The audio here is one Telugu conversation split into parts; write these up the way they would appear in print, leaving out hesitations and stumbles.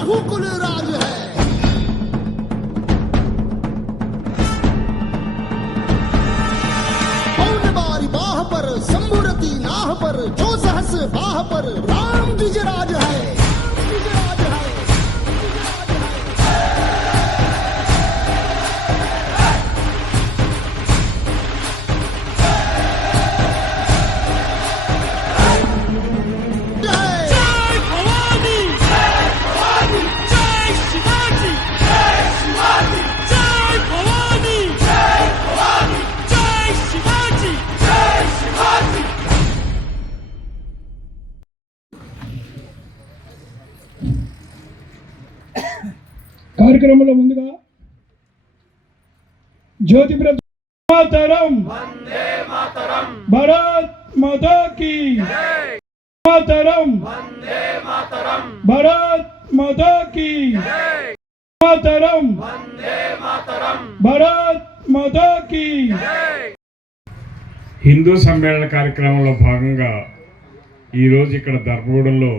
रघुकुल राज है। पौन बारी बाह पर शंभुरती नाह पर जो सहस बाह पर राम द्विजराज है। కార్యక్రమంలో ముందుగా జ్యోతి మాతరం భారత్ మాతా కీ మాతరం భారత్ మాతా కీ మాతరం భారత్ మాతా కీ. హిందూ సమ్మేళన కార్యక్రమంలో భాగంగా ఈరోజు ఇక్కడ ధర్మగూడెంలో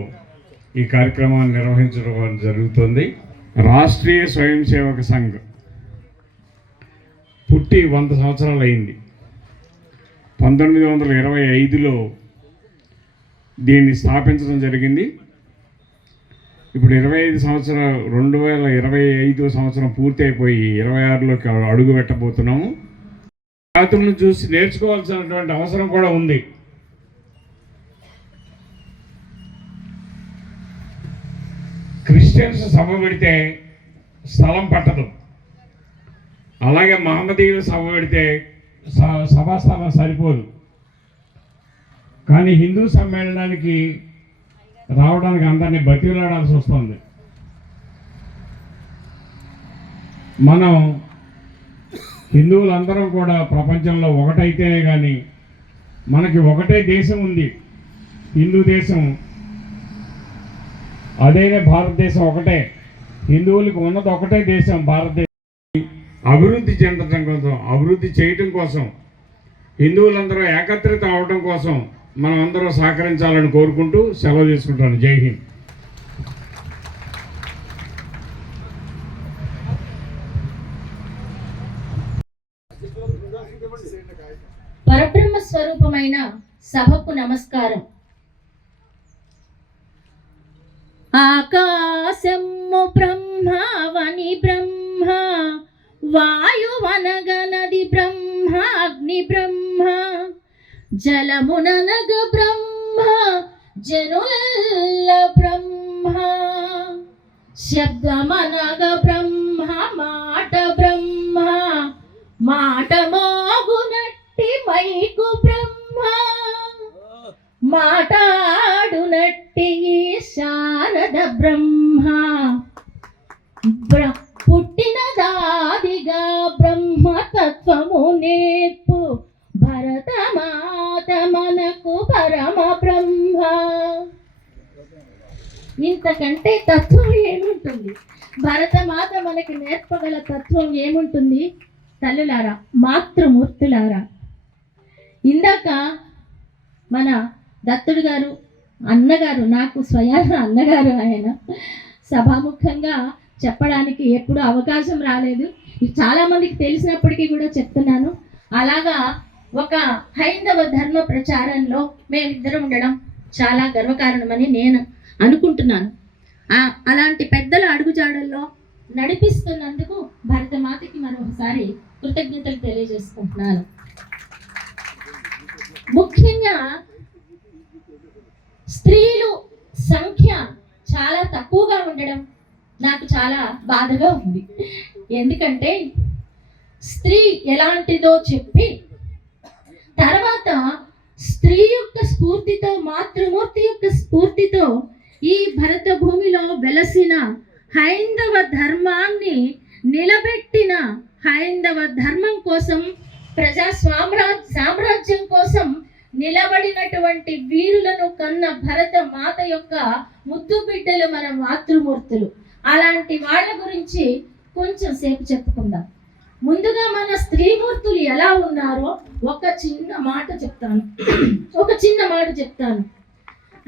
ఈ కార్యక్రమాన్ని నిర్వహించడం జరుగుతుంది. రాష్ట్రీయ స్వయం సేవక సంఘ్ పుట్టి 100 సంవత్సరాలు అయింది. 1925లో దీన్ని స్థాపించడం జరిగింది. ఇప్పుడు 25 సంవత్సరాలు 2025 సంవత్సరం పూర్తి అయిపోయి 26లోకి అడుగు పెట్టబోతున్నాము. జాతులను చూసి నేర్చుకోవాల్సినటువంటి అవసరం కూడా ఉంది. క్రిస్టియన్స్ సభ పెడితే స్థలం పట్టదు, అలాగే మహమ్మదీయులు సభ పెడితే సభా స్థలం సరిపోదు. కానీ హిందూ సమ్మేళనానికి రావడానికి అందరినీ బతిలాడాల్సి వస్తుంది. మనం హిందువులందరం కూడా ప్రపంచంలో ఒకటైతేనే కానీ మనకి ఒకటే దేశం ఉంది, హిందూ దేశం. అదేనే భారతదేశం ఒకటే, హిందువులకు ఉన్నది ఒకటే దేశం భారతదేశం. అభివృద్ధి చెందడం కోసం, అభివృద్ధి చేయటం కోసం, హిందువులందరూ ఏకత్రిత అవడం కోసం మనం అందరూ సహకరించాలని కోరుకుంటూ సెలవు తీసుకుంటాను. జై హింద్. పరబ్రహ్మ స్వరూపమైన సభకు నమస్కారం. ఆకాశము బ్రహ్మ, వని బ్రహ్మ, వాయువనగనది బ్రహ్మ, అగ్ని బ్రహ్మ, జలముననగ బ్రహ్మ, జనుల బ్రహ్మ, శబ్దమనగ బ్రహ్మ, మాట బ్రహ్మ, మాట మోగునట్టి మైకు బ్రహ్మ, మాటాడునట్టి శారద బ్రహ్మ, పుట్టిన దాదిగా బ్రహ్మతత్వము నేర్పు భరతమాత మనకు పరమ బ్రహ్మ. ఇంతకంటే తత్వం ఏముంటుంది? భరతమాత మనకి నేర్పగల తత్వం ఏముంటుంది? తల్లులారా, మాతృమూర్తులారా, ఇందాక మన దత్తుడు గారు, అన్నగారు, నాకు స్వయాన అన్నగారు, ఆయన సభాముఖంగా చెప్పడానికి ఎప్పుడు అవకాశం రాలేదు. ఇది చాలామందికి తెలిసినప్పటికీ కూడా చెప్తున్నాను. అలాగా ఒక హైందవ ధర్మ ప్రచారంలో మేమిద్దరం ఉండడం చాలా గర్వకారణమని నేను అనుకుంటున్నాను. అలాంటి పెద్దల అడుగుజాడల్లో నడిపిస్తున్నందుకు భరతమాతకి మరొకసారి కృతజ్ఞతలు తెలియజేసుకుంటున్నాను. ముఖ్యంగా స్త్రీలు సంఖ్య చాలా తక్కువగా ఉండడం నాకు చాలా బాధగా ఉంది. ఎందుకంటే స్త్రీ ఎలాంటిదో చెప్పి తర్వాత స్త్రీ యొక్క స్ఫూర్తితో, మాతృమూర్తి యొక్క స్ఫూర్తితో ఈ భరత భూమిలో వెలసిన హైందవ ధర్మాన్ని నిలబెట్టిన, హైందవ ధర్మం కోసం, ప్రజా సామ్రాజ్యం కోసం నిలబడినటువంటి వీరులను కన్న భరత మాత యొక్క ముద్దు బిడ్డలు మన మాతృమూర్తులు. అలాంటి వాళ్ళ గురించి కొంచెం సేపు చెప్పుకుందాం. ముందుగా మన స్త్రీమూర్తులు ఎలా ఉన్నారో ఒక చిన్న మాట చెప్తాను.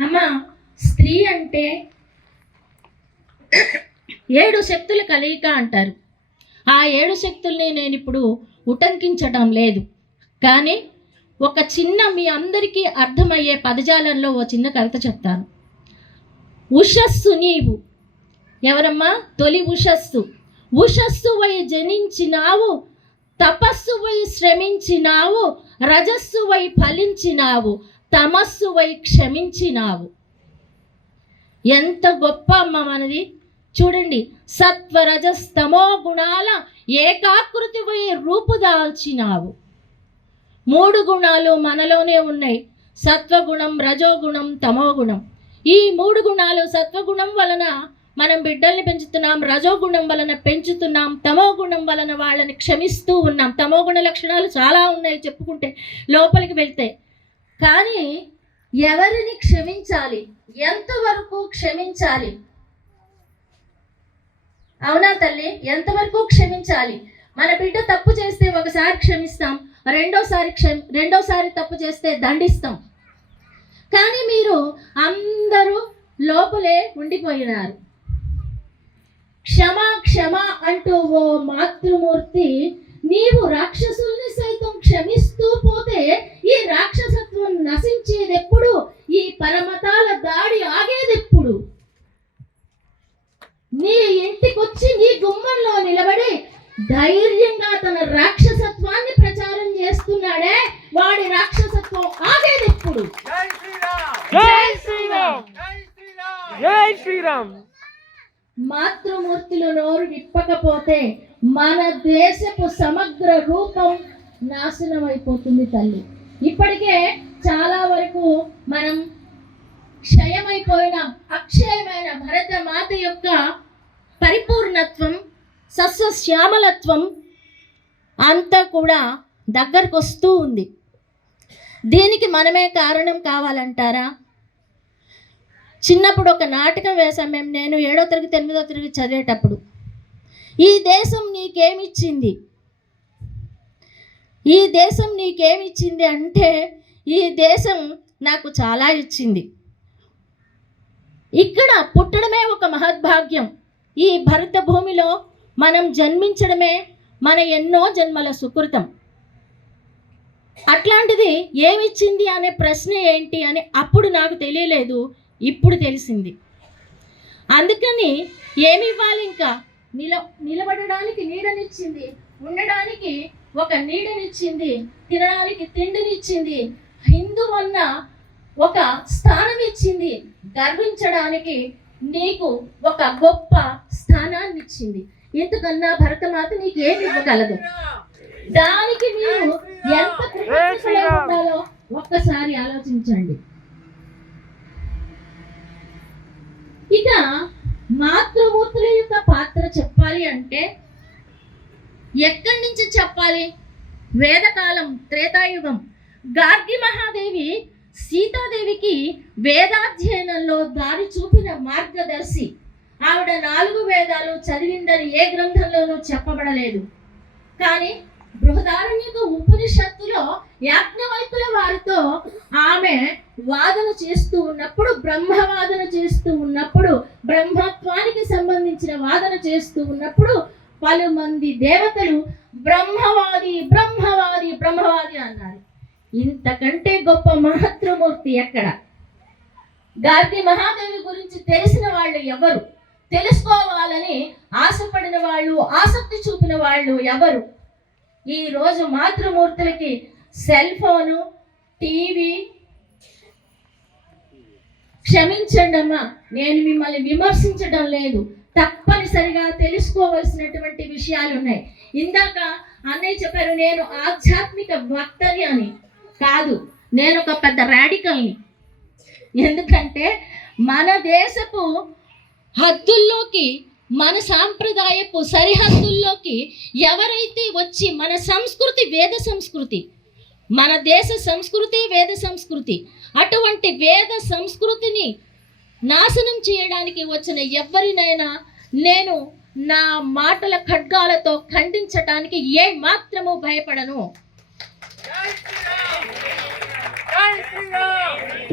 అమ్మ, స్త్రీ అంటే 7 శక్తుల కలయిక అంటారు. ఆ 7 శక్తుల్ని నేను ఇప్పుడు ఉటంకించడం లేదు, కానీ ఒక చిన్న మీ అందరికీ అర్థమయ్యే పదజాలంలో ఓ చిన్న కవిత చెప్తాను. ఉషస్సు నీవు ఎవరమ్మా? తొలి ఉషస్సు. ఉషస్సువై జనించినావు, తపస్సువై శ్రమించినావు, రజస్సువై ఫలించినావు, తమస్సువై క్షమించినావు. ఎంత గొప్ప అమ్మ మనది చూడండి. సత్వ రజస్తమో గుణాల ఏకాకృతివై రూపుదాల్చినావు. 3 గుణాలు మనలోనే ఉన్నాయి, సత్వగుణం, రజోగుణం, తమోగుణం. ఈ 3 గుణాలు సత్వగుణం వలన మనం బిడ్డల్ని పెంచుతున్నాం, రజోగుణం వలన పెంచుతున్నాం, తమోగుణం వలన వాళ్ళని క్షమిస్తూ ఉన్నాం. తమోగుణ లక్షణాలు చాలా ఉన్నాయి చెప్పుకుంటే లోపలికి వెళ్తే. కానీ ఎవరిని క్షమించాలి, ఎంతవరకు క్షమించాలి? అవునా తల్లి? ఎంతవరకు క్షమించాలి? మన బిడ్డ తప్పు చేస్తే ఒకసారి క్షమిస్తాం, రెండోసారి తప్పు చేస్తే దండిస్తాం. కానీ మీరు అందరూ లోపలే ఉండిపోయినారు. క్షమా క్షమా అంటూ ఓ మాతృమూర్తి, నీవు రాక్షసుల్ని సైతం క్షమిస్తూ పోతే ఈ రాక్షసత్వం నశించేదెప్పుడు? ఈ పరమతాల దాడి ఆగేదెప్పుడు? నీ ఇంటికొచ్చి నీ గుమ్మంలో నిలబడి ధైర్యంగా తన రాక్షసత్వాన్ని ప్రచారం చేస్తున్నాడే, వాడి రాక్షసత్వం ఆగేదెప్పుడు? జై శ్రీరామ్! జై శ్రీరామ్! మాతృమూర్తులు నోరు విప్పకపోతే మన దేశపు సమగ్ర రూపం నాశనం అయిపోతుంది తల్లి. ఇప్పటికే చాలా వరకు మనం క్షయమైపోయిన అక్షయమైన భరత మాత యొక్క పరిపూర్ణత్వం, సస్యశ్యామలత్వం అంతా కూడా దగ్గరకు వస్తూ ఉంది. దీనికి మనమే కారణం కావాలంటారా? చిన్నప్పుడు ఒక నాటకం వేశాం మేము, నేను 7వ తరగతి 8వ తరగతి చదివేటప్పుడు. ఈ దేశం నీకేమిచ్చింది, ఈ దేశం నీకేమిచ్చింది అంటే, ఈ దేశం నాకు చాలా ఇచ్చింది. ఇక్కడ పుట్టడమే ఒక మహద్భాగ్యం. ఈ భరత భూమిలో మనం జన్మించడమే మన ఎన్నో జన్మల సుకృతం. అట్లాంటిది ఏమిచ్చింది అనే ప్రశ్న ఏంటి అని అప్పుడు నాకు తెలియలేదు, ఇప్పుడు తెలిసింది. అందుకని ఏమి ఇవ్వాలి? ఇంకా నిలబడడానికి నీడనిచ్చింది, ఉండడానికి ఒక నీడనిచ్చింది, తినడానికి తిండినిచ్చింది, హిందూ అన్న ఒక స్థానం ఇచ్చింది, గర్వించడానికి నీకు ఒక గొప్ప స్థానాన్ని ఇచ్చింది. ఇంతకన్నా భరతమాత నీకు ఏమి ఇవ్వగలదు? దానికి మీరు ఎంత కృతజ్ఞతగా ఉండాలో ఒక్కసారి ఆలోచించండి. ఇక మాతృమూర్తుల యొక్క పాత్ర చెప్పాలి అంటే ఎక్కడి నుంచి చెప్పాలి? వేదకాలం, త్రేతాయుగం. గార్గి మహాదేవి సీతాదేవికి వేదాధ్యయనంలో దారి చూపిన మార్గదర్శి. ఆవిడ 4 వేదాలు చదివిందని ఏ గ్రంథంలోనూ చెప్పబడలేదు. కానీ బృహదారణ్యక ఉపనిషత్తులో యాజ్ఞవల్కుల వారితో ఆమె వాదన చేస్తూ ఉన్నప్పుడు, బ్రహ్మవాదన చేస్తూ ఉన్నప్పుడు, బ్రహ్మత్వానికి సంబంధించిన వాదన చేస్తూ ఉన్నప్పుడు పలుమంది దేవతలు బ్రహ్మవాది బ్రహ్మవాది బ్రహ్మవాది అన్నారు. ఇంతకంటే గొప్ప మహత్రమూర్తి ఎక్కడ? గార్గి మహాదేవి గురించి తెలిసిన వాళ్ళు ఎవరు? తెలుసుకోవాలని ఆశపడిన వాళ్ళు, ఆసక్తి చూపిన వాళ్ళు ఎవరు? ఈరోజు మాతృమూర్తులకి సెల్ ఫోను, టీవీ. క్షమించండి అమ్మా, నేను మిమ్మల్ని విమర్శించడం లేదు, తప్పనిసరిగా తెలుసుకోవలసినటువంటి విషయాలు ఉన్నాయి. ఇందాక అన్నయ్య చెప్పారు నేను ఆధ్యాత్మిక వక్తని అని. కాదు, నేను ఒక పెద్ద రాడికల్ని. ఎందుకంటే మన దేశపు హద్దుల్లోకి, మన సాంప్రదాయపు సరిహద్దుల్లోకి ఎవరైతే వచ్చి మన సంస్కృతి, వేద సంస్కృతి, మన దేశ సంస్కృతి వేద సంస్కృతి, అటువంటి వేద సంస్కృతిని నాశనం చేయడానికి వచ్చిన ఎవరినైనా నేను నా మాటల ఖడ్గాలతో ఖండించటానికి ఏ మాత్రము భయపడను.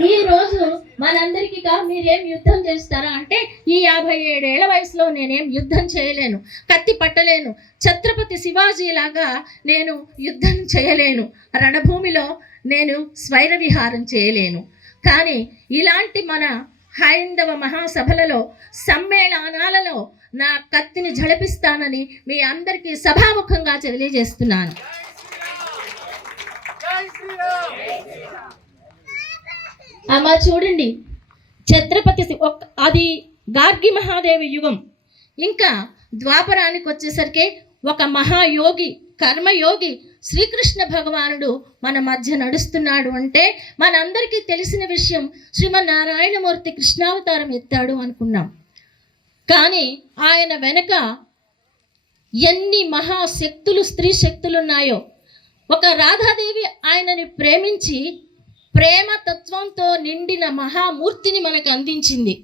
ఈ రోజు మనందరికీ మీరేం యుద్ధం చేస్తారా అంటే, ఈ 57 ఏళ్ల వయసులో నేనేం యుద్ధం చేయలేను, కత్తి పట్టలేను, ఛత్రపతి శివాజీ లాగా నేను యుద్ధం చేయలేను, రణభూమిలో నేను స్వైర విహారం చేయలేను. కానీ ఇలాంటి మన హైందవ మహాసభలలో, సమ్మేళనాలలో నా కత్తిని ఝళపిస్తానని మీ అందరికీ సభాముఖంగా తెలియజేస్తున్నాను. అమ్మ చూడండి, ఛత్రపతి అది గార్గి మహాదేవి యుగం. ఇంకా ద్వాపరానికి వచ్చేసరికి ఒక మహాయోగి, కర్మయోగి శ్రీకృష్ణ భగవానుడు మన మధ్య నడుస్తున్నాడు అంటే మనందరికీ తెలిసిన విషయం. శ్రీమన్నారాయణమూర్తి కృష్ణావతారం ఎత్తాడు అనుకున్నాం, కానీ ఆయన వెనక ఎన్ని మహాశక్తులు, స్త్రీ శక్తులు ఉన్నాయో. ఒక రాధాదేవి ఆయనని ప్రేమించి ప్రేమ తత్వంతో నిండిన మహామూర్తిని మనకు అందించింది.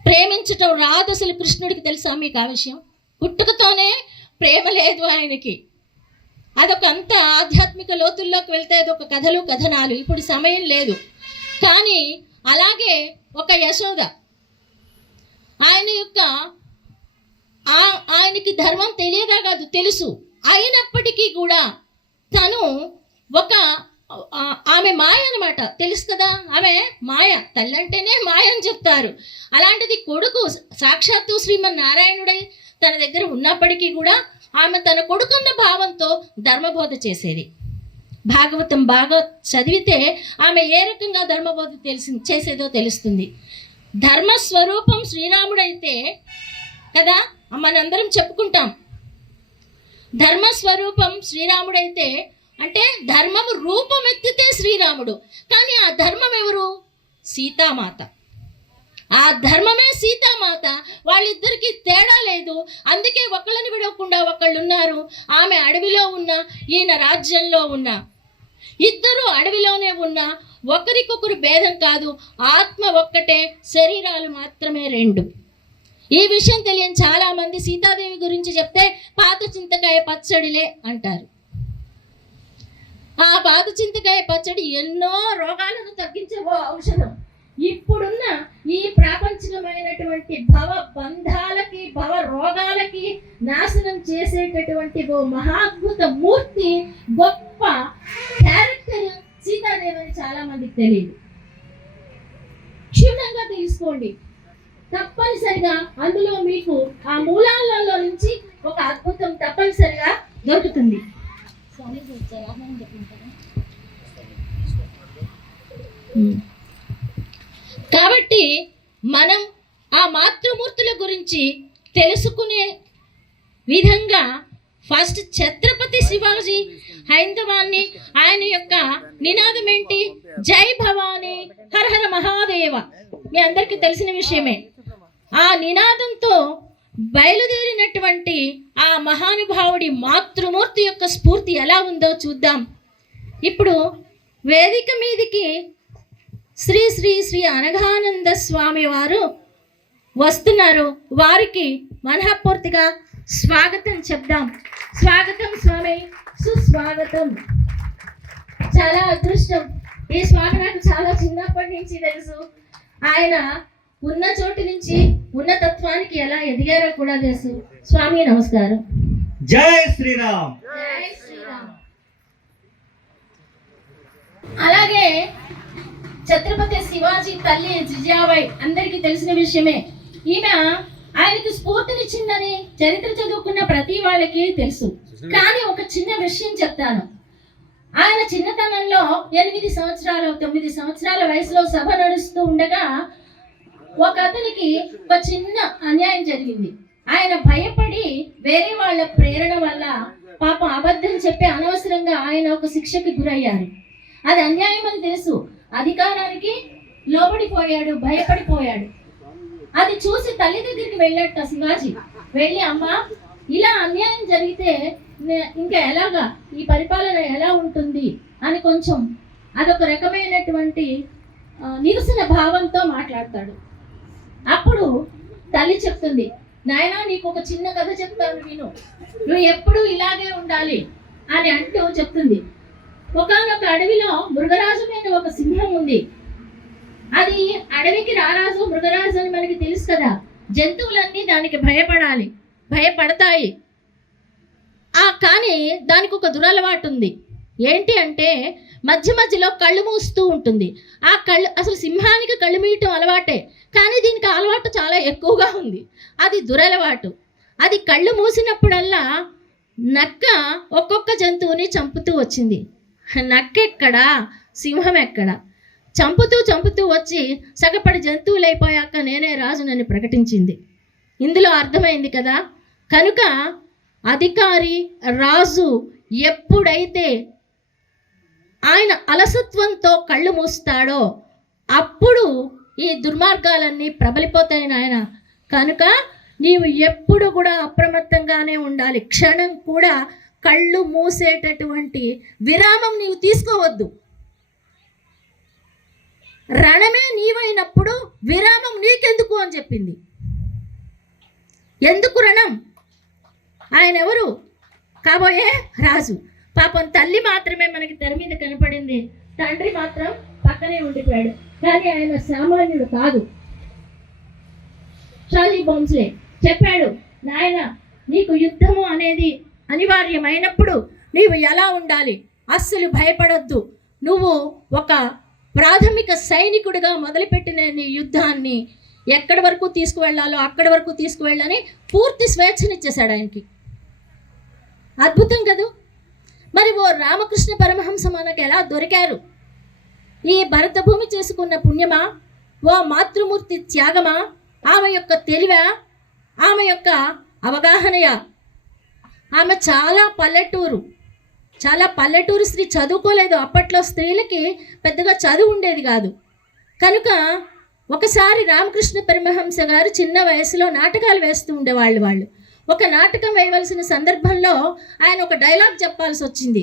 ప్రేమించటం రాదు అసలు కృష్ణుడికి తెలుసా మీకు ఆ విషయం? పుట్టుకతోనే ప్రేమ లేదు ఆయనకి. అదొక అంత ఆధ్యాత్మిక లోతుల్లోకి వెళ్తే అదొక కథలు కథనాలు, ఇప్పుడు సమయం లేదు. కానీ అలాగే ఒక యశోద, ఆయనకి ధర్మం తెలియదా కాదు, తెలుసు. అయినప్పటికీ కూడా తను ఆమె మాయ అనమాట, తెలుసు కదా, ఆమె మాయ. తల్లి అంటేనే మాయ అని చెప్తారు. అలాంటిది కొడుకు సాక్షాత్తు శ్రీమన్నారాయణుడై తన దగ్గర ఉన్నప్పటికీ కూడా ఆమె తన కొడుకున్న భావంతో ధర్మబోధ చేసేది. భాగవతం బాగా చదివితే ఆమె ఏ రకంగా ధర్మబోధ చేసేదో తెలుస్తుంది. ధర్మస్వరూపం శ్రీరాముడైతే కదా మనందరం చెప్పుకుంటాం. ధర్మస్వరూపం శ్రీరాముడైతే అంటే ధర్మము రూపమెత్తితే శ్రీరాముడు. కానీ ఆ ధర్మం ఎవరు? సీతామాత. ఆ ధర్మమే సీతామాత. వాళ్ళిద్దరికీ తేడా లేదు. అందుకే ఒకళ్ళని విడవకుండా ఒకళ్ళు ఉన్నారు. ఆమె అడవిలో ఉన్న, ఈయన రాజ్యంలో ఉన్న. ఇద్దరు అడవిలోనే ఉన్నా ఒకరికొకరు భేదం కాదు. ఆత్మ ఒక్కటే, శరీరాలు మాత్రమే రెండు. ఈ విషయం తెలియని చాలా మంది సీతాదేవి గురించి చెప్తే పాత చింతకాయ పచ్చడిలే అంటారు. ఆ పాత చింతకాయ పచ్చడి ఎన్నో రోగాలను తగ్గించే ఓ ఔషధం. ఇప్పుడున్న ఈ ప్రాపంచికమైనటువంటి భవ బంధాలకి, భవ రోగాలకి నాశనం చేసేటటువంటి ఓ మహాద్భుత మూర్తి, గొప్ప క్యారెక్టర్ సీతాదేవి అని చాలా మందికి తెలియదు. క్షుణ్ణంగా తీసుకోండి, తప్పనిసరిగా అందులో మీకు ఆ మూలాలలో నుంచి ఒక అద్భుతం తప్పనిసరిగా దొరుకుతుంది. కాబట్టి మనం ఆ మాతృమూర్తుల గురించి తెలుసుకునే విధంగా ఫస్ట్ ఛత్రపతి శివాజీ హైందవాన్ని, ఆయన యొక్క నినాదం ఏంటి? జై భవానీ, హర హర మహాదేవ. మీ అందరికీ తెలిసిన విషయమే. ఆ నినాదంతో బయలుదేరినటువంటి ఆ మహానుభావుడి మాతృమూర్తి యొక్క స్ఫూర్తి ఎలా ఉందో చూద్దాం. ఇప్పుడు వేదిక మీదికి శ్రీ శ్రీ శ్రీ అనఘానంద స్వామి వారు వస్తున్నారు. వారికి మనఃపూర్తిగా స్వాగతం చెప్దాం. స్వాగతం స్వామి, సుస్వాగతం. చాలా అదృష్టం. ఈ స్వామి నాకు చాలా చిన్నప్పటి నుంచి తెలుసు. ఆయన ఉన్న చోటు నుంచి ఉన్నతత్వానికి ఎలా ఎదిగారో కూడా తెలుసు. స్వామి నమస్కారం. జై శ్రీరామ్. జై శ్రీరామ్. అలాగే ఛత్రపతి శివాజీ తల్లి జిజాబాయి అందరికీ తెలిసిన విషయమే. ఈమె ఆయనకు స్ఫూర్తినిచ్చిందని చరిత్ర చదువుకున్న ప్రతి వాళ్ళకి తెలుసు. కానీ ఒక చిన్న విషయం చెప్తాను. ఆయన చిన్నతనంలో 8 సంవత్సరాలు 9 సంవత్సరాల వయసులో సభ నడుస్తూ ఉండగా ఒక అతనికి ఒక చిన్న అన్యాయం జరిగింది. ఆయన భయపడి వేరే వాళ్ళ ప్రేరణ వల్ల పాపం అబద్ధం చెప్పి అనవసరంగా ఆయన ఒక శిక్షకి గురయ్యారు. అది అన్యాయం అని తెలుసు. అధికారానికి లోబడిపోయాడు, భయపడిపోయాడు. అది చూసి తల్లి దగ్గరికి వెళ్ళాట శివాజీ. వెళ్ళి, అమ్మ ఇలా అన్యాయం జరిగితే ఇంకా ఎలాగా ఈ పరిపాలన ఎలా ఉంటుంది అని కొంచెం అదొక రకమైనటువంటి నిరసన భావంతో మాట్లాడతాడు. అప్పుడు తల్లి చెప్తుంది, నాయనా నీకు ఒక చిన్న కథ చెప్తాను విను, నువ్వు ఎప్పుడు ఇలాగే ఉండాలి అని అంటూ చెప్తుంది. ఒకానొక అడవిలో మృగరాజు మీద ఒక సింహం ఉంది. అది అడవికి రారాజు, మృగరాజు అని మనకి తెలుసు కదా. జంతువులన్నీ దానికి భయపడతాయి. కానీ దానికి ఒక దురలవాటు ఉంది. ఏంటి అంటే మధ్య మధ్యలో కళ్ళు మూస్తూ ఉంటుంది. ఆ కళ్ళు, అసలు సింహానికి కళ్ళు మూయటం అలవాటే, కానీ దీనికి అలవాటు చాలా ఎక్కువగా ఉంది. అది దురలవాటు. అది కళ్ళు మూసినప్పుడల్లా నక్క ఒక్కొక్క జంతువుని చంపుతూ వచ్చింది. నక్క ఎక్కడా, సింహం ఎక్కడా, చంపుతూ వచ్చి సగపడి జంతువులు అయిపోయాక నేనే రాజునని ప్రకటించింది. ఇందులో అర్థమైంది కదా. కనుక అధికారి రాజు ఎప్పుడైతే ఆయన అలసత్వంతో కళ్ళు మూస్తాడో అప్పుడు ఈ దుర్మార్గాలన్నీ ప్రబలిపోతాయి నాయన. కనుక నీవు ఎప్పుడు కూడా అప్రమత్తంగానే ఉండాలి. క్షణం కూడా కళ్ళు మూసేటటువంటి విరామం నీవు తీసుకోవద్దు. రణమే నీవైనప్పుడు విరామం నీకెందుకు అని చెప్పింది. ఎందుకు రణం? ఆయన ఎవరు? కాబోయే రాజు. పాపం తల్లి మాత్రమే మనకి తెర మీద కనపడింది, తండ్రి మాత్రం పక్కనే ఉండిపోయాడు. కానీ ఆయన సామాన్యుడు కాదు. చార్లీ బౌన్స్లే చెప్పాడు, నాయన నీకు యుద్ధము అనేది అనివార్యమైనప్పుడు నీవు ఎలా ఉండాలి, అస్సలు భయపడొద్దు. నువ్వు ఒక ప్రాథమిక సైనికుడిగా మొదలుపెట్టిన నీ యుద్ధాన్ని ఎక్కడి వరకు తీసుకువెళ్ళాలో అక్కడి వరకు తీసుకువెళ్ళని పూర్తి స్వేచ్ఛనిచ్చేశాడు ఆయనకి. అద్భుతం కదూ. మరి ఓ రామకృష్ణ పరమహంస మనకు ఎలా దొరికారు? ఈ భరత భూమి చేసుకున్న పుణ్యమా, ఓ మాతృమూర్తి త్యాగమా, ఆమె యొక్క తెలివా, ఆమె యొక్క అవగాహనయా? ఆమె చాలా పల్లెటూరు స్త్రీ, చదువుకోలేదు. అప్పట్లో స్త్రీలకి పెద్దగా చదువు ఉండేది కాదు. కనుక ఒకసారి రామకృష్ణ పరమహంస గారు చిన్న వయసులో నాటకాలు వేస్తూ ఉండేవాళ్ళు. వాళ్ళు ఒక నాటకం వేయవలసిన సందర్భంలో ఆయన ఒక డైలాగ్ చెప్పాల్సి వచ్చింది.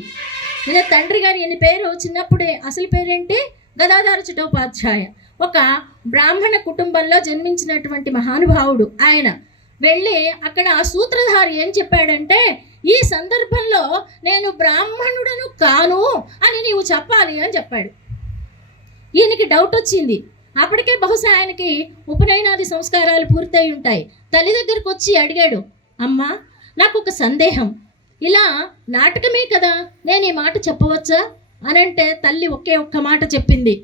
ఈయన తండ్రి గారు, ఈయన పేరు చిన్నప్పుడే అసలు పేరేంటి, గదాధర చటోపాధ్యాయ. ఒక బ్రాహ్మణ కుటుంబంలో జన్మించినటువంటి మహానుభావుడు. ఆయన వెళ్ళి అక్కడ ఆ సూత్రధారి ఏం చెప్పాడంటే, ఈ సందర్భంలో నేను బ్రాహ్మణుడను కాను అని నీవు చెప్పాలి అని చెప్పాడు. ఈయనకి డౌట్ వచ్చింది. అప్పటికే బహుశా ఆయనకి ఉపనయనాది సంస్కారాలు పూర్తయి ఉంటాయి. తల్లి దగ్గరకు వచ్చి అడిగాడు, అమ్మా నాకు ఒక సందేహం, ఇలా నాటకమే కదా, నేను ఈ మాట చెప్పవచ్చా అనంటే తల్లి ఒకే ఒక్క మాట చెప్పింది,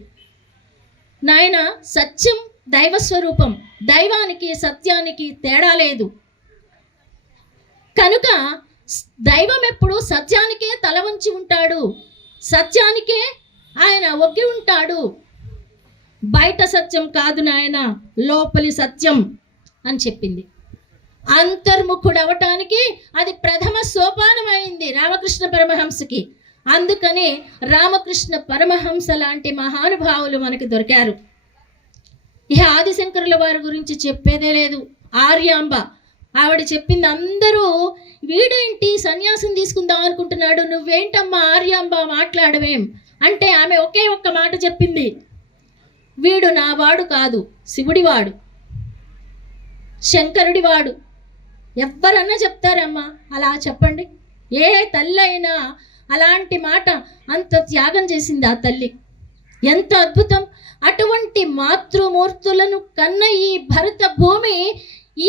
నాయన సత్యం దైవస్వరూపం, దైవానికి సత్యానికి తేడా లేదు. కనుక దైవం ఎప్పుడు సత్యానికే తల వంచి ఉంటాడు, సత్యానికే ఆయన ఒగ్గి ఉంటాడు. బయట సత్యం కాదు నాయన, లోపలి సత్యం అని చెప్పింది. అంతర్ముఖుడు అవటానికి అది ప్రథమ సోపానమైంది రామకృష్ణ పరమహంసకి. అందుకని రామకృష్ణ పరమహంస లాంటి మహానుభావులు మనకి దొరికారు. ఇక ఆదిశంకరుల వారి గురించి చెప్పేదే లేదు. ఆర్యాంబ, ఆవిడ చెప్పింది అందరూ, వీడేంటి సన్యాసం తీసుకుందాం అనుకుంటున్నాడు, నువ్వేంటమ్మా ఆర్యాంబ మాట్లాడవేం అంటే ఆమె ఒకే ఒక్క మాట చెప్పింది, వీడు నా వాడు కాదు, శివుడివాడు, శంకరుడివాడు. ఎవ్వరన్నా చెప్తారమ్మా అలా? చెప్పండి. ఏ తల్లి అయినా అలాంటి మాట, అంత త్యాగం చేసింది ఆ తల్లి. ఎంత అద్భుతం! అటువంటి మాతృమూర్తులను కన్న ఈ భరత భూమి,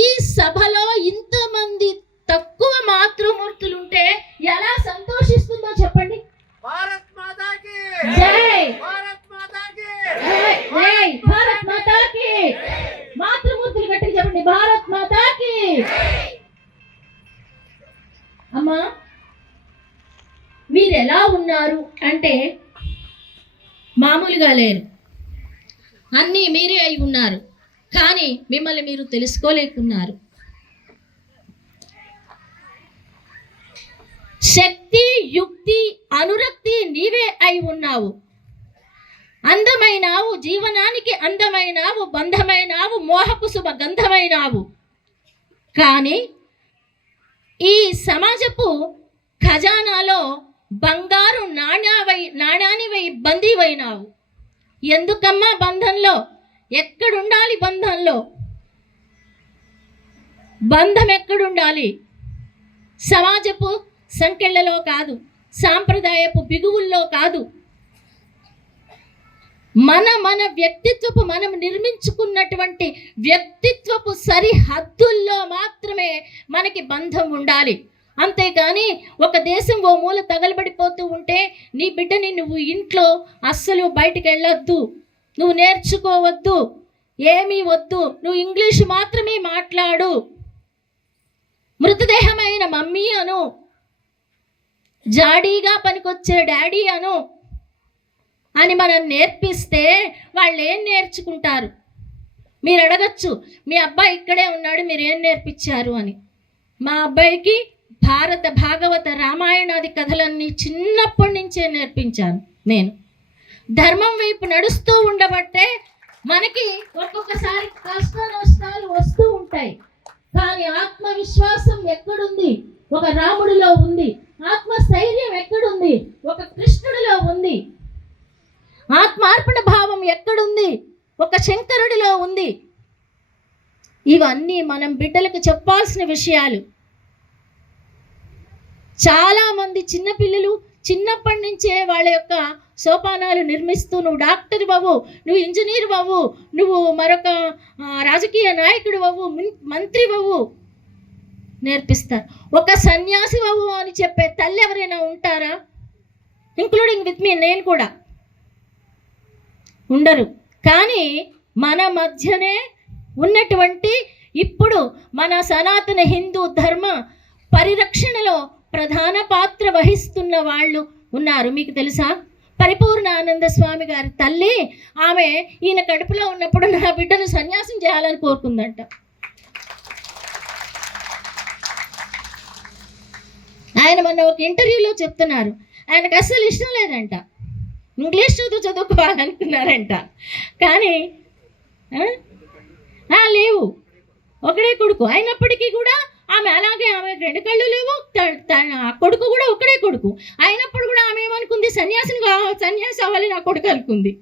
ఈ సభలో ఇంతమంది తక్కువ మాతృమూర్తులు ఉంటే ఎలా సంతోషిస్తుందో చెప్పండి. భారత్ మాతా కీ జై, భారత్ మాతా కీ జై, భారత్ మాతా కీ. మాతృమూర్తులు గట్టిగా చెప్పండి, భారత్ మాతా కీ. అమ్మా మీరు ఎలా ఉన్నారు అంటే మామూలుగా లేరు, అన్నీ మీరే అయి ఉన్నారు, కానీ మిమ్మల్ని మీరు తెలుసుకోలేకున్నారు. శక్తి, యుక్తి, అనురక్తి నీవే అయి ఉన్నావు. అందమైనావు, జీవనానికి అందమైనావు, బంధమైనావు, మోహపు శుభ గంధమైనావు. కానీ ఈ సమాజపు ఖజానాలో బంగారు నాణ్యానివై బందీవైనావు. ఎందుకమ్మా బంధంలో? ఎక్కడుండాలి బంధంలో? బంధం ఎక్కడుండాలి? సమాజపు సంకెళ్లలో కాదు, సాంప్రదాయపు బిగువుల్లో కాదు. మన వ్యక్తిత్వపు మనం నిర్మించుకున్నటువంటి వ్యక్తిత్వపు సరిహద్దుల్లో మాత్రమే మనకి బంధం ఉండాలి. అంతేగాని ఒక దేశం ఓ మూల తగలబడిపోతూ ఉంటే నీ బిడ్డని నువ్వు ఇంట్లో అస్సలు బయటికి వెళ్ళొద్దు, నువ్వు నేర్చుకోవద్దు, ఏమీ వద్దు, నువ్వు ఇంగ్లీష్ మాత్రమే మాట్లాడు, మృతదేహమైన మమ్మీ అను, జాడీగా పనికొచ్చే డాడీ అను అని మనం నేర్పిస్తే వాళ్ళు ఏం నేర్చుకుంటారు? మీరు అడగచ్చు, మీ అబ్బాయి ఇక్కడే ఉన్నాడు, మీరు ఏం నేర్పించారు అని. మా అబ్బాయికి భారత భాగవత రామాయణాది కథలన్నీ చిన్నప్పటి నుంచే నేర్పించాను నేను. ధర్మం వైపు నడుస్తూ ఉండబట్టే మనకి ఒక్కొక్కసారి కష్ట నష్టాలు వస్తూ ఉంటాయి. కానీ ఆత్మవిశ్వాసం ఎక్కడుంది? ఒక రాముడిలో ఉంది. ఆత్మస్థైర్యం ఎక్కడుంది? ఒక కృష్ణుడిలో ఉంది. ఆత్మార్పణ భావం ఎక్కడుంది? ఒక శంకరుడిలో ఉంది. ఇవన్నీ మనం బిడ్డలకు చెప్పాల్సిన విషయాలు. చాలామంది చిన్నపిల్లలు చిన్నప్పటి నుంచే వాళ్ళ యొక్క సోపానాలు నిర్మిస్తూ, నువ్వు డాక్టర్ బావు, నువ్వు ఇంజనీర్ బావు, నువ్వు మరొక రాజకీయ నాయకుడు బావు, మంత్రి బావు నేర్పిస్తారు. ఒక సన్యాసి బావు అని చెప్పే తల్లి ఎవరైనా ఉంటారా? ఇంక్లూడింగ్ విత్ మీ, నేను కూడా ఉండరు. కానీ మన మధ్యనే ఉన్నటువంటి ఇప్పుడు మన సనాతన హిందూ ధర్మ పరిరక్షణలో ప్రధాన పాత్ర వహిస్తున్న వాళ్ళు ఉన్నారు. మీకు తెలుసా? పరిపూర్ణానంద స్వామి గారి తల్లి, ఆమె ఈయన కడుపులో ఉన్నప్పుడు నా బిడ్డను సన్యాసం చేయాలని కోరుకుందంట. ఆయన మొన్న ఒక ఇంటర్వ్యూలో చెప్తున్నారు, ఆయనకు అస్సలు ఇష్టం లేదంట, ఇంగ్లీష్ చదువుకోవాలనుకున్నారంట. కానీ లేవు, ఒకడే కొడుకు అయినప్పటికీ కూడా ఆమె అలాగే, ఆమె 2 కళ్ళు లేవు, కొడుకు కూడా ఒకడే కొడుకు అయినప్పుడు కూడా ఆమె ఏమనుకుంది? సన్యాసి అవ్వాలి నా కొడుకు అనుకుంది.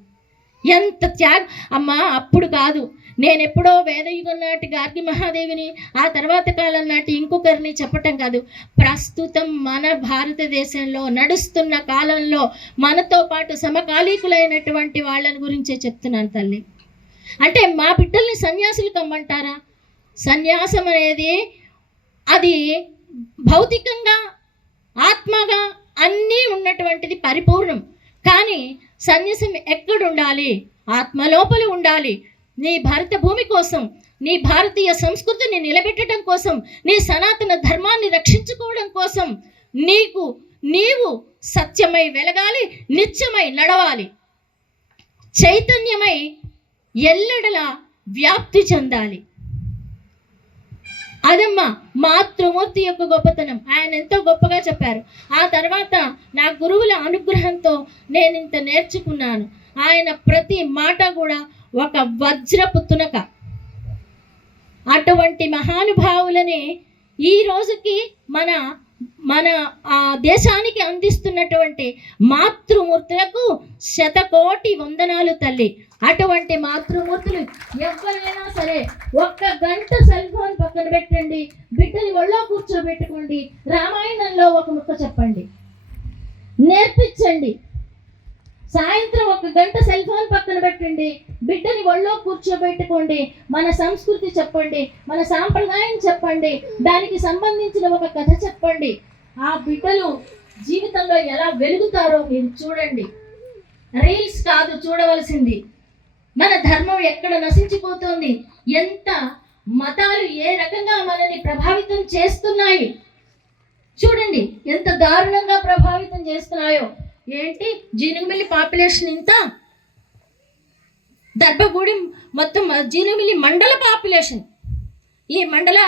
ఎంత త్యాగం అమ్మా! అప్పుడు కాదు, నేను ఎప్పుడో వేదయుగం నాటి గార్గి మహాదేవిని, ఆ తర్వాత కాలం నాటి ఇంకొకరిని చెప్పటం కాదు, ప్రస్తుతం మన భారతదేశంలో నడుస్తున్న కాలంలో మనతో పాటు సమకాలీకులైనటువంటి వాళ్ళని గురించే చెప్తున్నాను తల్లి. అంటే మా బిడ్డల్ని సన్యాసులు కమ్మంటారా? సన్యాసం అనేది అది భౌతికంగా ఆత్మగా అన్నీ ఉన్నటువంటిది, పరిపూర్ణం. కానీ సన్యాసం ఎక్కడుండాలి? ఆత్మ లోపల ఉండాలి. నీ భారత భూమి కోసం, నీ భారతీయ సంస్కృతిని నిలబెట్టడం కోసం, నీ సనాతన ధర్మాన్ని రక్షించుకోవడం కోసం నీవు సత్యమై వెలగాలి, నిత్యమై నడవాలి, చైతన్యమై ఎల్లడలా వ్యాప్తి చెందాలి. అదమ్మా మాతృమూర్తి యొక్క గొప్పతనం. ఆయన ఎంతో గొప్పగా చెప్పారు. ఆ తర్వాత నా గురువుల అనుగ్రహంతో నేను ఇంత నేర్చుకున్నాను. ఆయన ప్రతి మాట కూడా ఒక వజ్రపు తునక. అటువంటి మహానుభావులని ఈ రోజుకి మన దేశానికి అందిస్తున్నటువంటి మాతృమూర్తులకు శతకోటి వందనాలు తల్లి. అటువంటి మాతృమూర్తులు ఎవరైనా సరే, 1 గంట సెల్ ఫోన్ పక్కన పెట్టండి, బిడ్డని ఒళ్ళో కూర్చోబెట్టుకోండి, రామాయణంలో ఒక ముక్క చెప్పండి, నేర్పించండి. సాయంత్రం 1 గంట సెల్ ఫోన్ పక్కన పెట్టండి, బిడ్డని ఒళ్ళో కూర్చోబెట్టుకోండి, మన సంస్కృతి చెప్పండి, మన సాంప్రదాయం చెప్పండి, దానికి సంబంధించిన ఒక కథ చెప్పండి. ఆ బిడ్డలు జీవితంలో ఎలా వెలుగుతారో మీరు చూడండి. రీల్స్ కాదు చూడవలసింది, మన ధర్మం ఎక్కడ నశించిపోతుంది, ఎంత మతాలు ఏ రకంగా మనల్ని ప్రభావితం చేస్తున్నాయి చూడండి, ఎంత దారుణంగా ప్రభావితం చేస్తున్నాయో. ఏంటి జీనుగుమిల్లి పాపులేషన్ ఇంత, దర్భగూడెం మొత్తం జీనుగుమిల్లి మండల పాపులేషన్, ఈ మండల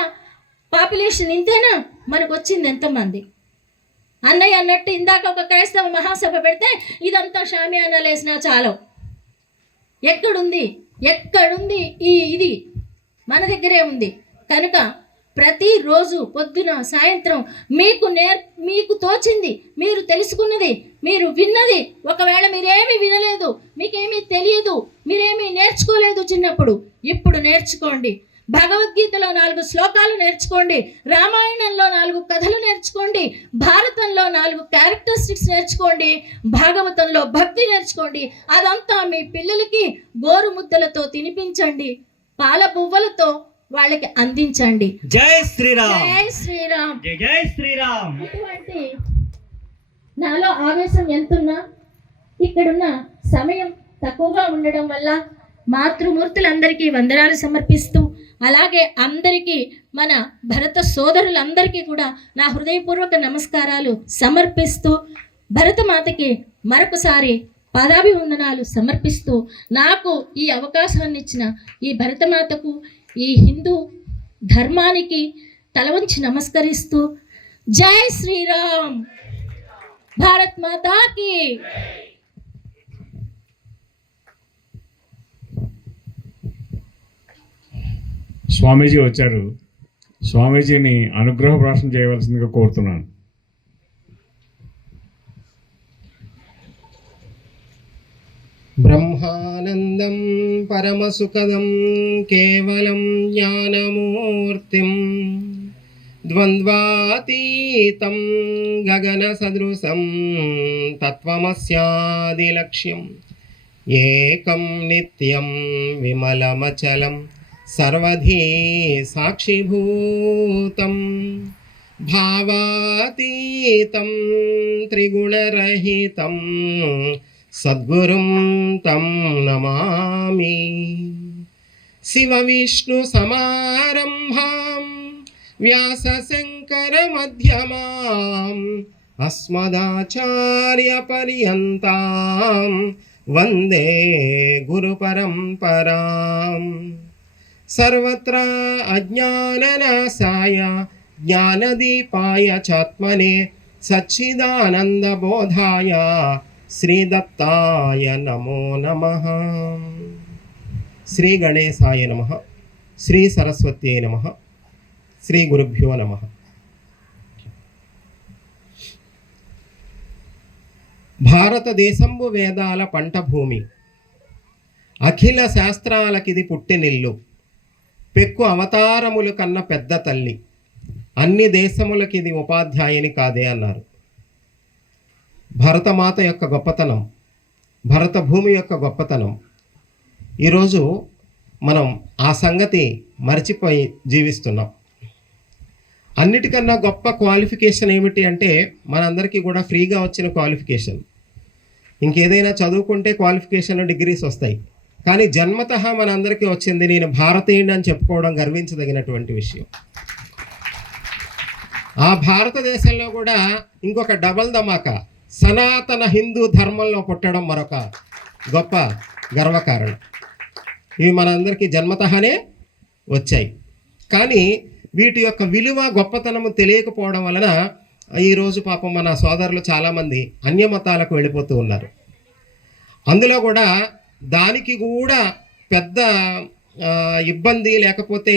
పాపులేషన్ ఇంతేనా? మనకు వచ్చింది ఎంతమంది? అన్నయ్య అన్నట్టు ఇందాక ఒక క్రైస్తవ మహాసభ పెడితే ఇదంతా షామియానా లేసినా చాలు. ఎక్కడుంది ఇది? మన దగ్గరే ఉంది. కనుక ప్రతిరోజు పొద్దున సాయంత్రం మీకు తోచింది, మీరు తెలుసుకున్నది, మీరు విన్నది, ఒకవేళ మీరేమీ వినలేదు, మీకేమీ తెలియదు, మీరేమీ నేర్చుకోలేదు చిన్నప్పుడు, ఇప్పుడు నేర్చుకోండి. భగవద్గీతలో 4 శ్లోకాలు నేర్చుకోండి, రామాయణంలో 4 కథలు నేర్చుకోండి, భారతంలో 4 క్యారెక్టరిస్టిక్స్ నేర్చుకోండి, భాగవతంలో భక్తి నేర్చుకోండి. అదంతా మీ పిల్లలకి గోరు ముద్దలతో తినిపించండి, పాల బువ్వలతో వాళ్ళకి అందించండి. జై శ్రీరామ్. జై శ్రీరామ్. జై జై శ్రీరామ్. ఇటువంటి నాలో ఆవేశం ఎంతున్నా ఇక్కడున్న సమయం తక్కువగా ఉండడం వల్ల మాతృమూర్తులందరికీ వందనాలు సమర్పిస్తూ, అలాగే అందరికీ మన భరత సోదరులందరికీ కూడా నా హృదయపూర్వక నమస్కారాలు సమర్పిస్తూ, భరతమాతకి మరొకసారి పాదాభివందనాలు సమర్పిస్తూ, నాకు ఈ అవకాశాన్ని ఇచ్చిన ఈ భరతమాతకు, ఈ హిందూ ధర్మానికి తల వంచి నమస్కరిస్తూ, జై శ్రీరామ్, భారత్ మాతాకి. స్వామీజీ వచ్చారు. స్వామీజీని అనుగ్రహ భాషణ చేయవలసిందిగా కోరుతున్నాను. బ్రహ్మానందం పరమసుఖదం కేవలం జ్ఞానమూర్తిం ద్వంద్వాతీతం గగన సదృశం తత్వమస్యాదిలక్ష్యం ఏకం నిత్యం విమలమచలం సర్వధీ సాక్షిభూతం భావాతీతం త్రిగుణరహితం సద్గురుం తం నమామి. శివ విష్ణు సమారంభాం వ్యాస శంకర మధ్యమాం అస్మదాచార్య పర్యంతాం వందే గురు పరంపరాం. సర్వత్ర అజ్ఞాననాశాయ జ్ఞానదీపాయ చాత్మనే సచ్చిదానందబోధాయ శ్రీదత్తాయ నమో నమః. శ్రీ గణేశాయ నమః. శ్రీ సరస్వత్యై నమః. శ్రీ గురుభ్యో నమః. భారతదేశంబు వేదాల పంట భూమి, అఖిల శాస్త్రాలకిది పుట్టినిల్లు, పెక్కు అవతారములు కన్న పెద్ద తల్లి, అన్ని దేశములకిది ఉపాధ్యాయుని కాదే అన్నారు. భరతమాత యొక్క గొప్పతనం, భరత భూమి యొక్క గొప్పతనం, ఈరోజు మనం ఆ సంగతి మర్చిపోయి జీవిస్తున్నాం. అన్నిటికన్నా గొప్ప క్వాలిఫికేషన్ ఏమిటి అంటే మనందరికీ కూడా ఫ్రీగా వచ్చిన క్వాలిఫికేషన్. ఇంకేదైనా చదువుకుంటే క్వాలిఫికేషన్ డిగ్రీస్ వస్తాయి, కానీ జన్మతః మనందరికీ వచ్చింది నేను భారతీయుడు అని చెప్పుకోవడం గర్వించదగినటువంటి విషయం. ఆ భారతదేశంలో కూడా ఇంకొక డబల్ ధమాకా, సనాతన హిందూ ధర్మంలో పుట్టడం మరొక గొప్ప గర్వకారణం. ఇవి మనందరికీ జన్మతఃనే వచ్చాయి, కానీ వీటి యొక్క విలువ గొప్పతనము తెలియకపోవడం వలన ఈరోజు పాపం మన సోదరులు చాలామంది అన్యమతాలకు వెళ్ళిపోతూ ఉన్నారు. అందులో కూడా దానికి కూడా పెద్ద ఇబ్బంది లేకపోతే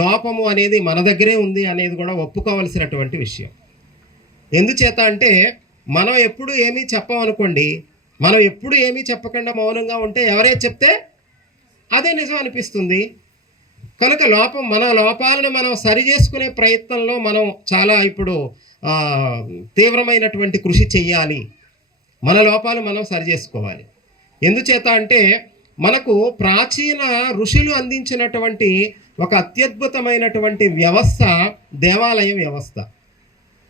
లోపము అనేది మన దగ్గరే ఉంది అనేది కూడా ఒప్పుకోవలసినటువంటి విషయం. ఎందుచేత అంటే మనం ఎప్పుడు ఏమీ చెప్పమనుకోండి, మనం ఎప్పుడు ఏమీ చెప్పకుండా మౌనంగా ఉంటే ఎవరైతే చెప్తే అదే నిజం అనిపిస్తుంది. కనుక మన లోపాలను మనం సరి చేసుకునే ప్రయత్నంలో మనం చాలా ఇప్పుడు తీవ్రమైనటువంటి కృషి చెయ్యాలి. మన లోపాలు మనం సరి చేసుకోవాలి. ఎందుచేత అంటే మనకు ప్రాచీన ఋషులు అందించినటువంటి ఒక అత్యద్భుతమైనటువంటి వ్యవస్థ దేవాలయం వ్యవస్థ.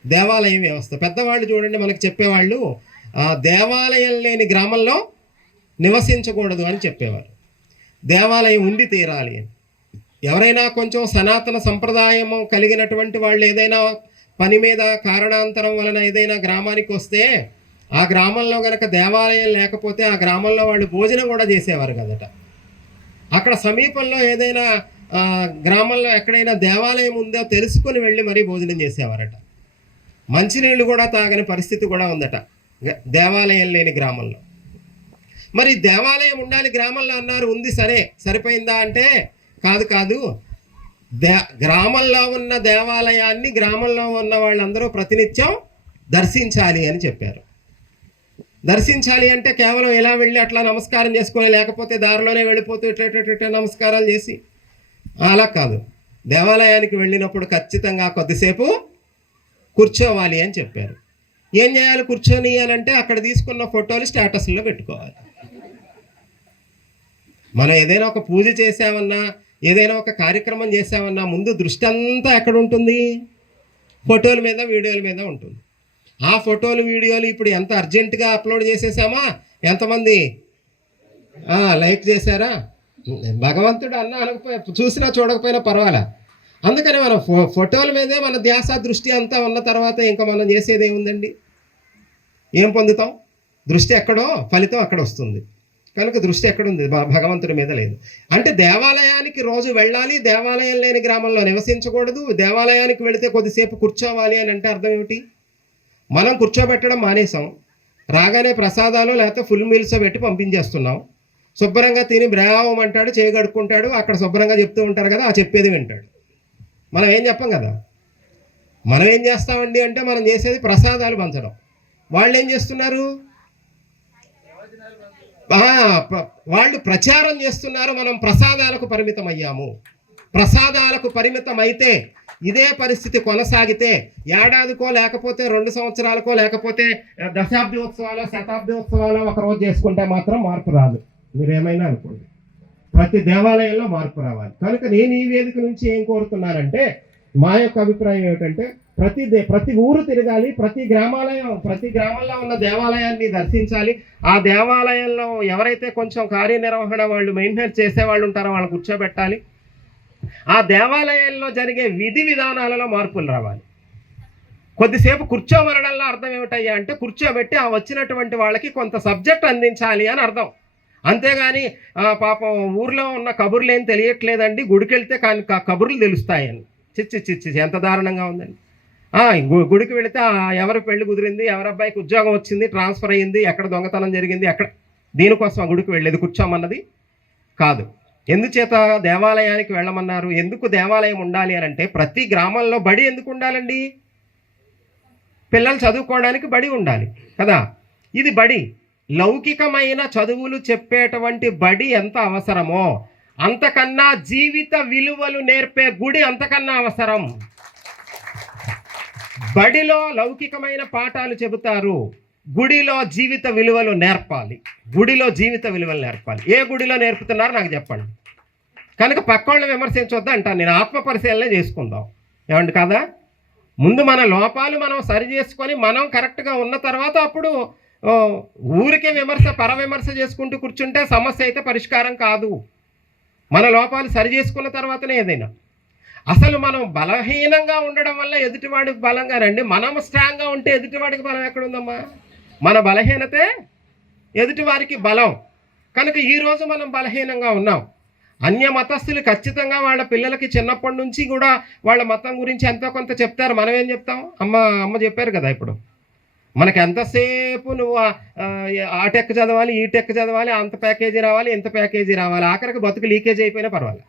దేవాలయం వ్యవస్థ పెద్దవాళ్ళు చూడండి మనకు చెప్పేవాళ్ళు, దేవాలయం లేని గ్రామంలో నివసించకూడదు అని చెప్పేవారు. దేవాలయం ఉండి తీరాలి అని. ఎవరైనా కొంచెం సనాతన సంప్రదాయము కలిగినటువంటి వాళ్ళు ఏదైనా పని మీద కారణాంతరం వలన ఏదైనా గ్రామానికి వస్తే ఆ గ్రామంలో కనుక దేవాలయం లేకపోతే ఆ గ్రామంలో వాళ్ళు భోజనం కూడా చేసేవారు కదట. అక్కడ సమీపంలో ఏదైనా గ్రామంలో ఎక్కడైనా దేవాలయం ఉందో తెలుసుకొని వెళ్ళి మరీ భోజనం చేసేవారట. మంచినీళ్ళు కూడా తాగని పరిస్థితి కూడా ఉందట దేవాలయం లేని గ్రామంలో. మరి దేవాలయం ఉండాలి గ్రామంలో అన్నారు, ఉంది, సరిపోయిందా అంటే కాదు. గ్రామంలో ఉన్న దేవాలయాన్ని గ్రామంలో ఉన్న వాళ్ళందరూ ప్రతినిత్యం దర్శించాలి అని చెప్పారు. దర్శించాలి అంటే కేవలం ఇలా వెళ్ళి అట్లా నమస్కారం చేసుకొని, లేకపోతే దారిలోనే వెళ్ళిపోతూ ఇట్లా నమస్కారాలు చేసి అలా కాదు, దేవాలయానికి వెళ్ళినప్పుడు ఖచ్చితంగా కొద్దిసేపు కూర్చోవాలి అని చెప్పారు. ఏం చేయాలి కూర్చొని అని అంటే అక్కడ తీసుకున్న ఫోటోలు స్టేటస్లో పెట్టుకోవాలి. మనం ఏదైనా ఒక పూజ చేసామన్నా, ఏదైనా ఒక కార్యక్రమం చేసామన్నా ముందు దృష్టి అంతా ఎక్కడ ఉంటుంది? ఫోటోల మీద, వీడియోల మీద ఉంటుంది. ఆ ఫోటోలు, వీడియోలు ఇప్పుడు ఎంత అర్జెంటుగా అప్లోడ్ చేసేసామా? ఎంతమంది లైక్ చేశారా? భగవంతుడు అన్న అనకపోయి చూసినా చూడకపోయినా పర్వాలా. అందుకని మనం ఫోటోల మీదే మన ధ్యాస, దృష్టి అంతా ఉన్న తర్వాత ఇంకా మనం చేసేది ఏముందండి? ఏం పొందుతాం? దృష్టి ఎక్కడో ఫలితం అక్కడ వస్తుంది. కనుక దృష్టి ఎక్కడుంది? భగవంతుడి మీద లేదు. అంటే దేవాలయానికి రోజు వెళ్ళాలి, దేవాలయం లేని గ్రామంలో నివసించకూడదు, దేవాలయానికి వెళితే కొద్దిసేపు కూర్చోవాలి అని అంటే అర్థం ఏమిటి? మనం కూర్చోబెట్టడం మానేసాం, రాగానే ప్రసాదాలు లేకపోతే ఫుల్ మీల్స్ పెట్టి పంపించేస్తున్నాం. శుభ్రంగా తిని బ్రావం అంటాడు, చేయగడుక్కుంటాడు, అక్కడ శుభ్రంగా చెప్తూ ఉంటారు కదా, ఆ చెప్పేది వింటాడు. మనం ఏం చెప్పం కదా. మనం ఏం చేస్తామండి అంటే మనం చేసేది ప్రసాదాలు పంచడం. వాళ్ళు ఏం చేస్తున్నారు? వాళ్ళు ప్రచారం చేస్తున్నారు. మనం ప్రసాదాలకు పరిమితం అయ్యాము. ప్రసాదాలకు పరిమితం అయితే ఇదే పరిస్థితి కొనసాగితే ఏడాదికో లేకపోతే 2 సంవత్సరాలకో లేకపోతే దశాబ్ది ఉత్సవాలు, శతాబ్ది ఉత్సవాలు ఒకరోజు చేసుకుంటే మాత్రం మార్పు రాదు. మీరేమైనా అనుకోండి, ప్రతి దేవాలయంలో మార్పు రావాలి. కనుక నేను ఈ వేదిక నుంచి ఏం కోరుతున్నానంటే, మా యొక్క అభిప్రాయం ఏమిటంటే ప్రతి ఊరు తిరగాలి, ప్రతి గ్రామంలో ఉన్న దేవాలయాన్ని దర్శించాలి. ఆ దేవాలయంలో ఎవరైతే కొంచెం కార్యనిర్వహణ వాళ్ళు మెయింటైన్ చేసేవాళ్ళు ఉంటారో వాళ్ళని కూర్చోబెట్టాలి. ఆ దేవాలయంలో జరిగే విధి విధానాలలో మార్పులు రావాలి. కొద్దిసేపు కూర్చోమనడంలో అర్థం ఏమిటయ్యా అంటే కూర్చోబెట్టి ఆ వచ్చినటువంటి వాళ్ళకి కొంత సబ్జెక్ట్ అందించాలి అని అర్థం. అంతేగాని పాపం ఊర్లో ఉన్న కబుర్లు ఏం తెలియట్లేదండి, గుడికి వెళ్తే కానీ కబుర్లు తెలుస్తాయని. చిచ్చి ఎంత దారుణంగా ఉందండి. గుడికి వెళితే ఎవరి పెళ్లి కుదిరింది, ఎవరి అబ్బాయికి ఉద్యోగం వచ్చింది, ట్రాన్స్ఫర్ అయ్యింది, ఎక్కడ దొంగతనం జరిగింది, ఎక్కడ, దీనికోసం ఆ గుడికి వెళ్ళేది కూర్చోమన్నది కాదు. ఎందుచేత దేవాలయానికి వెళ్ళమన్నారు? ఎందుకు దేవాలయం ఉండాలి అని అంటే ప్రతి గ్రామంలో బడి ఎందుకు ఉండాలండి? పిల్లలు చదువుకోవడానికి బడి ఉండాలి కదా. ఇది బడి. లౌకికమైన చదువులు చెప్పేటువంటి బడి ఎంత అవసరమో అంతకన్నా జీవిత విలువలు నేర్పే గుడి అంతకన్నా అవసరం. బడిలో లౌకికమైన పాఠాలు చెబుతారు, గుడిలో జీవిత విలువలు నేర్పాలి. ఏ గుడిలో నేర్పుతున్నారో నాకు చెప్పండి. కనుక పక్కోళ్ళని విమర్శించొద్దు అంటాను నేను. ఆత్మ పరిశీలన చేసుకుందాం ఏమండి కదా. ముందు మన లోపాలు మనం సరి చేసుకొని మనం కరెక్ట్గా ఉన్న తర్వాత అప్పుడు ఊరికే పరవిమర్శ చేసుకుంటూ కూర్చుంటే సమస్య అయితే పరిష్కారం కాదు. మన లోపాలు సరి చేసుకున్న తర్వాతనే ఏదైనా. అసలు మనం బలహీనంగా ఉండడం వల్ల ఎదుటివాడికి బలంగా రండి. మనం స్ట్రాంగ్గా ఉంటే ఎదుటివాడికి బలం ఎక్కడుందమ్మా? మన బలహీనతే ఎదుటివారికి బలం. కనుక ఈరోజు మనం బలహీనంగా ఉన్నాం. అన్య మతస్థులు ఖచ్చితంగా వాళ్ళ పిల్లలకి చిన్నప్పటి నుంచి కూడా వాళ్ళ మతం గురించి ఎంతో కొంత చెప్తారు. మనం ఏం చెప్తాం? అమ్మ చెప్పారు కదా, ఇప్పుడు మనకి ఎంతసేపు నువ్వు ఆ టెక్ చదవాలి, ఈ టెక్ చదవాలి, అంత ప్యాకేజీ రావాలి, ఇంత ప్యాకేజీ రావాలి, ఆఖరికి బతుకు లీకేజ్ అయిపోయినా పర్వాలేదు.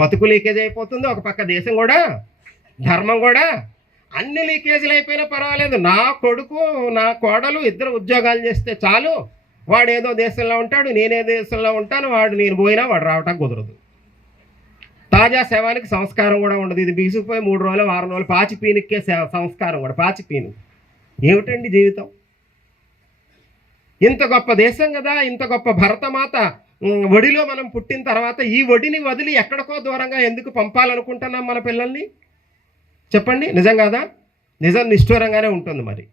బతుకు లీకేజ్ అయిపోతుంది, ఒక పక్క దేశం కూడా, ధర్మం కూడా, అన్ని లీకేజీలు అయిపోయినా పర్వాలేదు. నా కొడుకు నా కోడలు ఇద్దరు ఉద్యోగాలు చేస్తే చాలు, వాడు ఏదో దేశంలో ఉంటాడు, నేనే దేశంలో ఉంటాను, నేను పోయినా వాడు రావటానికి కుదరదు. తాజా శవానికి సంస్కారం కూడా ఉండదు. ఇది బీసుకుపోయి 3 రోజులు 6 రోజులు పాచి పీనుకే సంస్కారం కూడా. పాచి పీను ఏమిటండి జీవితం? ఇంత గొప్ప దేశం కదా, ఇంత గొప్ప భరతమాత ఒడిలో మనం పుట్టిన తర్వాత ఈ ఒడిని వదిలి ఎక్కడికో దూరంగా ఎందుకు పంపాలనుకుంటున్నాం మన పిల్లల్ని? చెప్పండి, నిజం కాదా? నిజం నిష్ఠూరంగానే ఉంటుంది. మరి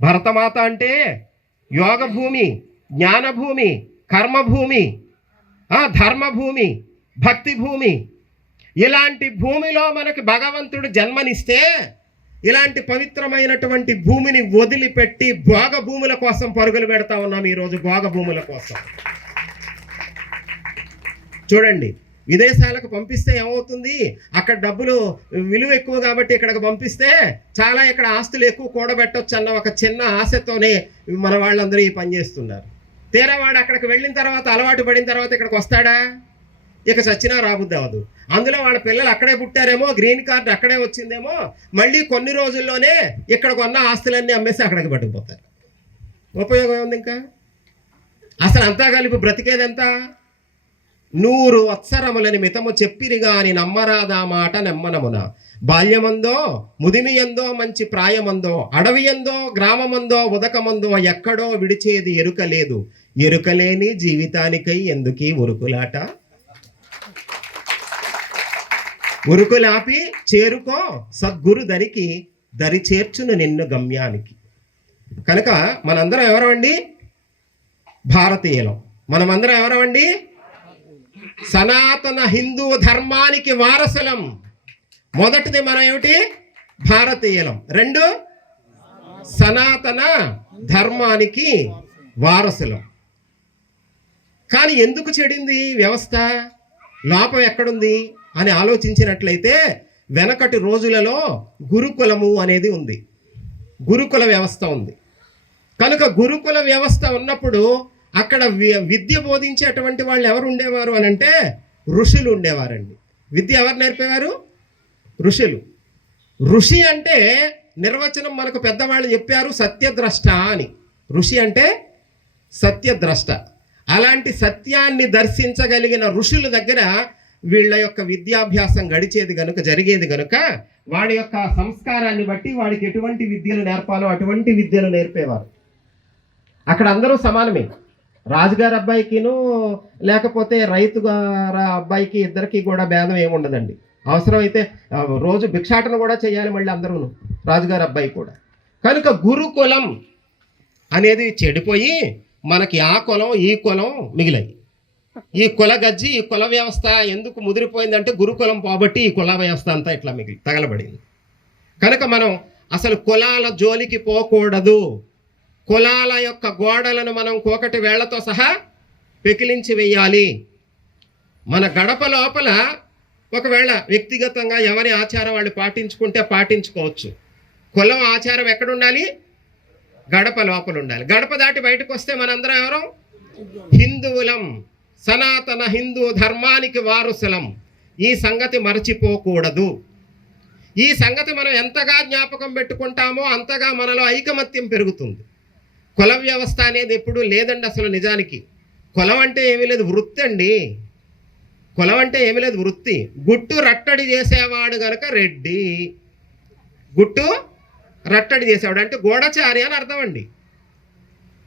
భరతమాత అంటే యోగ భూమి, జ్ఞానభూమి, కర్మభూమి, ధర్మభూమి, భక్తి భూమి. ఇలాంటి భూమిలో మనకి భగవంతుడు జన్మనిస్తే ఇలాంటి పవిత్రమైనటువంటి భూమిని వదిలిపెట్టి భోగ భూముల కోసం పరుగులు పెడతా ఉన్నాం ఈరోజు. భోగ భూముల కోసం చూడండి, విదేశాలకు పంపిస్తే ఏమవుతుంది? అక్కడ డబ్బులు విలువ ఎక్కువ కాబట్టి ఇక్కడికి పంపిస్తే చాలా ఇక్కడ ఆస్తులు ఎక్కువ కూడబెట్టొచ్చు అన్న ఒక చిన్న ఆశతోనే మన వాళ్ళందరూ ఈ పని చేస్తున్నారు. తీరవాడు అక్కడికి వెళ్ళిన తర్వాత, అలవాటు పడిన తర్వాత ఇక్కడికి వస్తాడా? ఇక చచ్చినా రాబుద్ది అవ్వదు. అందులో వాళ్ళ పిల్లలు అక్కడే పుట్టారేమో, గ్రీన్ కార్డు అక్కడే వచ్చిందేమో, మళ్ళీ కొన్ని రోజుల్లోనే ఇక్కడ కొన్న ఆస్తులన్నీ అమ్మేసి అక్కడికి పట్టుకుపోతారు. ఉపయోగం ఉంది ఇంకా? అసలు అంతా కలిపి బ్రతికేదంతా 100 వత్సరములని మితము చెప్పిరి గాని నమ్మరాదా మాట నెమ్మనమున. బాల్యమందో ముదిమియందో మంచి ప్రాయమందో అడవియందో గ్రామమందో ఉదకమందో ఎక్కడో విడిచేది ఎరుక లేదు. ఎరుకలేని జీవితానికై ఎందుకీ ఉరుకులాట. ఉరుకులాపి చేరుకో సద్గురు దరికి దరి చేర్చును నిన్ను గమ్యానికి. కనుక మనందరం ఎవరమండి? భారతీయులం. మనమందరం ఎవరమండి? సనాతన హిందూ ధర్మానికి వారసులం. మొదటిది మనం ఏమిటి? భారతీయులం. 2 సనాతన ధర్మానికి వారసులం. కానీ ఎందుకు చెడింది వ్యవస్థ? లోపం ఎక్కడుంది అని ఆలోచించినట్లయితే వెనకటి రోజులలో గురుకులము అనేది ఉంది, గురుకుల వ్యవస్థ ఉంది. కనుక గురుకుల వ్యవస్థ ఉన్నప్పుడు అక్కడ విద్య బోధించేటువంటి వాళ్ళు ఎవరు ఉండేవారు అని అంటే ఋషులు ఉండేవారండి. విద్య ఎవరు నేర్పేవారు? ఋషులు. ఋషి అంటే నిర్వచనం మనకు పెద్దవాళ్ళు చెప్పారు, సత్యద్రష్ట అని. ఋషి అంటే సత్యద్రష్ట. అలాంటి సత్యాన్ని దర్శించగలిగిన ఋషుల దగ్గర వీళ్ళ యొక్క విద్యాభ్యాసం గడిచేది గనుక, జరిగేది గనుక వాడి యొక్క సంస్కారాన్ని బట్టి వాడికి ఎటువంటి విద్యలు నేర్పాలో అటువంటి విద్యలు నేర్పేవారు. అక్కడ అందరూ సమానమే. రాజుగారి అబ్బాయికిను లేకపోతే రైతు గారి అబ్బాయికి ఇద్దరికి కూడా భేదం ఏముండదండి. అవసరమైతే రోజు భిక్షాటన కూడా చేయాలి మళ్ళీ అందరూ, రాజుగారి అబ్బాయి కూడా. కనుక గురుకులం అనేది చెడిపోయి మనకి ఆ కులం ఈ కులం మిగిలాయి. ఈ కుల గజ్జి, ఈ కుల వ్యవస్థ ఎందుకు ముదిరిపోయిందంటే గురుకులం పోబట్టి ఈ కుల వ్యవస్థ అంతా ఇట్లా తగలబడింది. కనుక మనం అసలు కులాల జోలికి పోకూడదు. కులాల యొక్క గోడలను మనం కోకటి వేళ్లతో సహా పెకిలించి వేయాలి. మన గడప లోపల ఒకవేళ వ్యక్తిగతంగా ఎవరి ఆచారం వాళ్ళు పాటించుకుంటే పాటించుకోవచ్చు. కులం ఆచారం ఎక్కడుండాలి? గడప లోపల ఉండాలి. గడప దాటి బయటకు వస్తే మనందరం ఎవరం? హిందువులం, సనాతన హిందూ ధర్మానికి వారసులం. ఈ సంగతి మరచిపోకూడదు. ఈ సంగతి మనం ఎంతగా జ్ఞాపకం పెట్టుకుంటామో అంతగా మనలో ఐకమత్యం పెరుగుతుంది. కుల వ్యవస్థ అనేది ఎప్పుడూ లేదండి అసలు. నిజానికి కులం అంటే ఏమీ లేదు, వృత్తి అండి. కులం అంటే ఏమీ లేదు, వృత్తి. గుట్టు రట్టడి చేసేవాడు గనక రెడ్డి. గుట్టు రట్టడి చేసేవాడు అంటే గూఢచారి అని అర్థం అండి.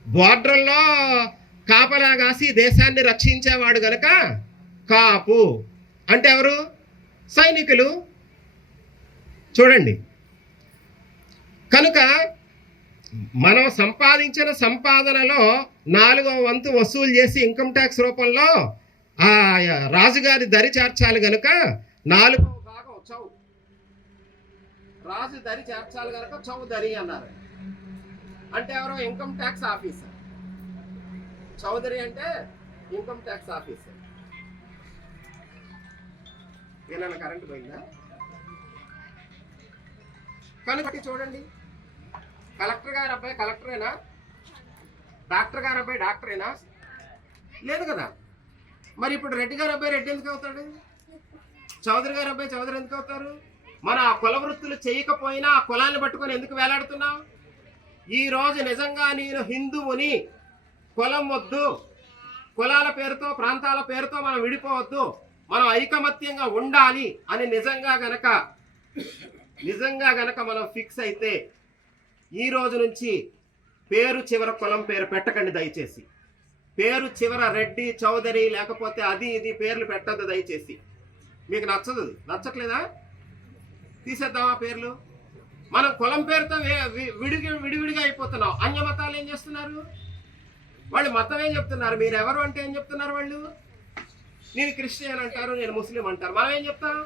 బోర్డర్లో కాపలా కాసి దేశాన్ని రక్షించేవాడు గనక కాపు. అంటే ఎవరు? సైనికులు. చూడండి, కనుక మనం సంపాదించిన సంపాదనలో 4వ వంతు వసూలు చేసి ఇన్కమ్ ట్యాక్స్ రూపంలో ఆ రాజుగారి దరి చేర్చాలి గనుక 4వ భాగం చౌ, రాజు దరి చేర్చాలి గనుక చౌదరి అన్నారు. అంటే ఎవరో ఇన్కమ్ ట్యాక్స్ ఆఫీసర్. చౌదరి అంటే ఇన్కమ్ ట్యాక్స్ ఆఫీసర్. ఏమైనా కరెంట్ పోయిందా? కనుక చూడండి, కలెక్టర్ గారి అబ్బాయి కలెక్టరేనా? డాక్టర్ గారి అబ్బాయి డాక్టరేనా? లేదు కదా. మరి ఇప్పుడు రెడ్డి గారి అబ్బాయి రెడ్డి ఎందుకు అవుతాడు? చౌదరి గారి అబ్బాయి చౌదరి ఎందుకు అవుతారు? మన ఆ కుల వృత్తులు చేయకపోయినా ఆ కులాన్ని పట్టుకొని ఎందుకు వేలాడుతున్నావు? ఈరోజు నిజంగా నేను హిందువుని, కులం వద్దు, కులాల పేరుతో ప్రాంతాల పేరుతో మనం విడిపోవద్దు, మనం ఐకమత్యంగా ఉండాలి అని నిజంగా గనక మనం ఫిక్స్ అయితే ఈ రోజు నుంచి పేరు చివర కులం పేరు పెట్టకండి దయచేసి. పేరు చివర రెడ్డి, చౌదరి లేకపోతే అది ఇది పేర్లు పెట్టద్దు దయచేసి. మీకు నచ్చదు, నచ్చట్లేదా? తీసేద్దామా పేర్లు? మనం కులం పేరుతో విడివిడిగా అయిపోతున్నాం. అన్య మతాలు ఏం చేస్తున్నారు? వాళ్ళు మతం ఏం చెప్తున్నారు? మీరు ఎవరు అంటే ఏం చెప్తున్నారు వాళ్ళు? నేను క్రిస్టియన్ అంటారు, నేను ముస్లిం అంటారు. మనం ఏం చెప్తాం?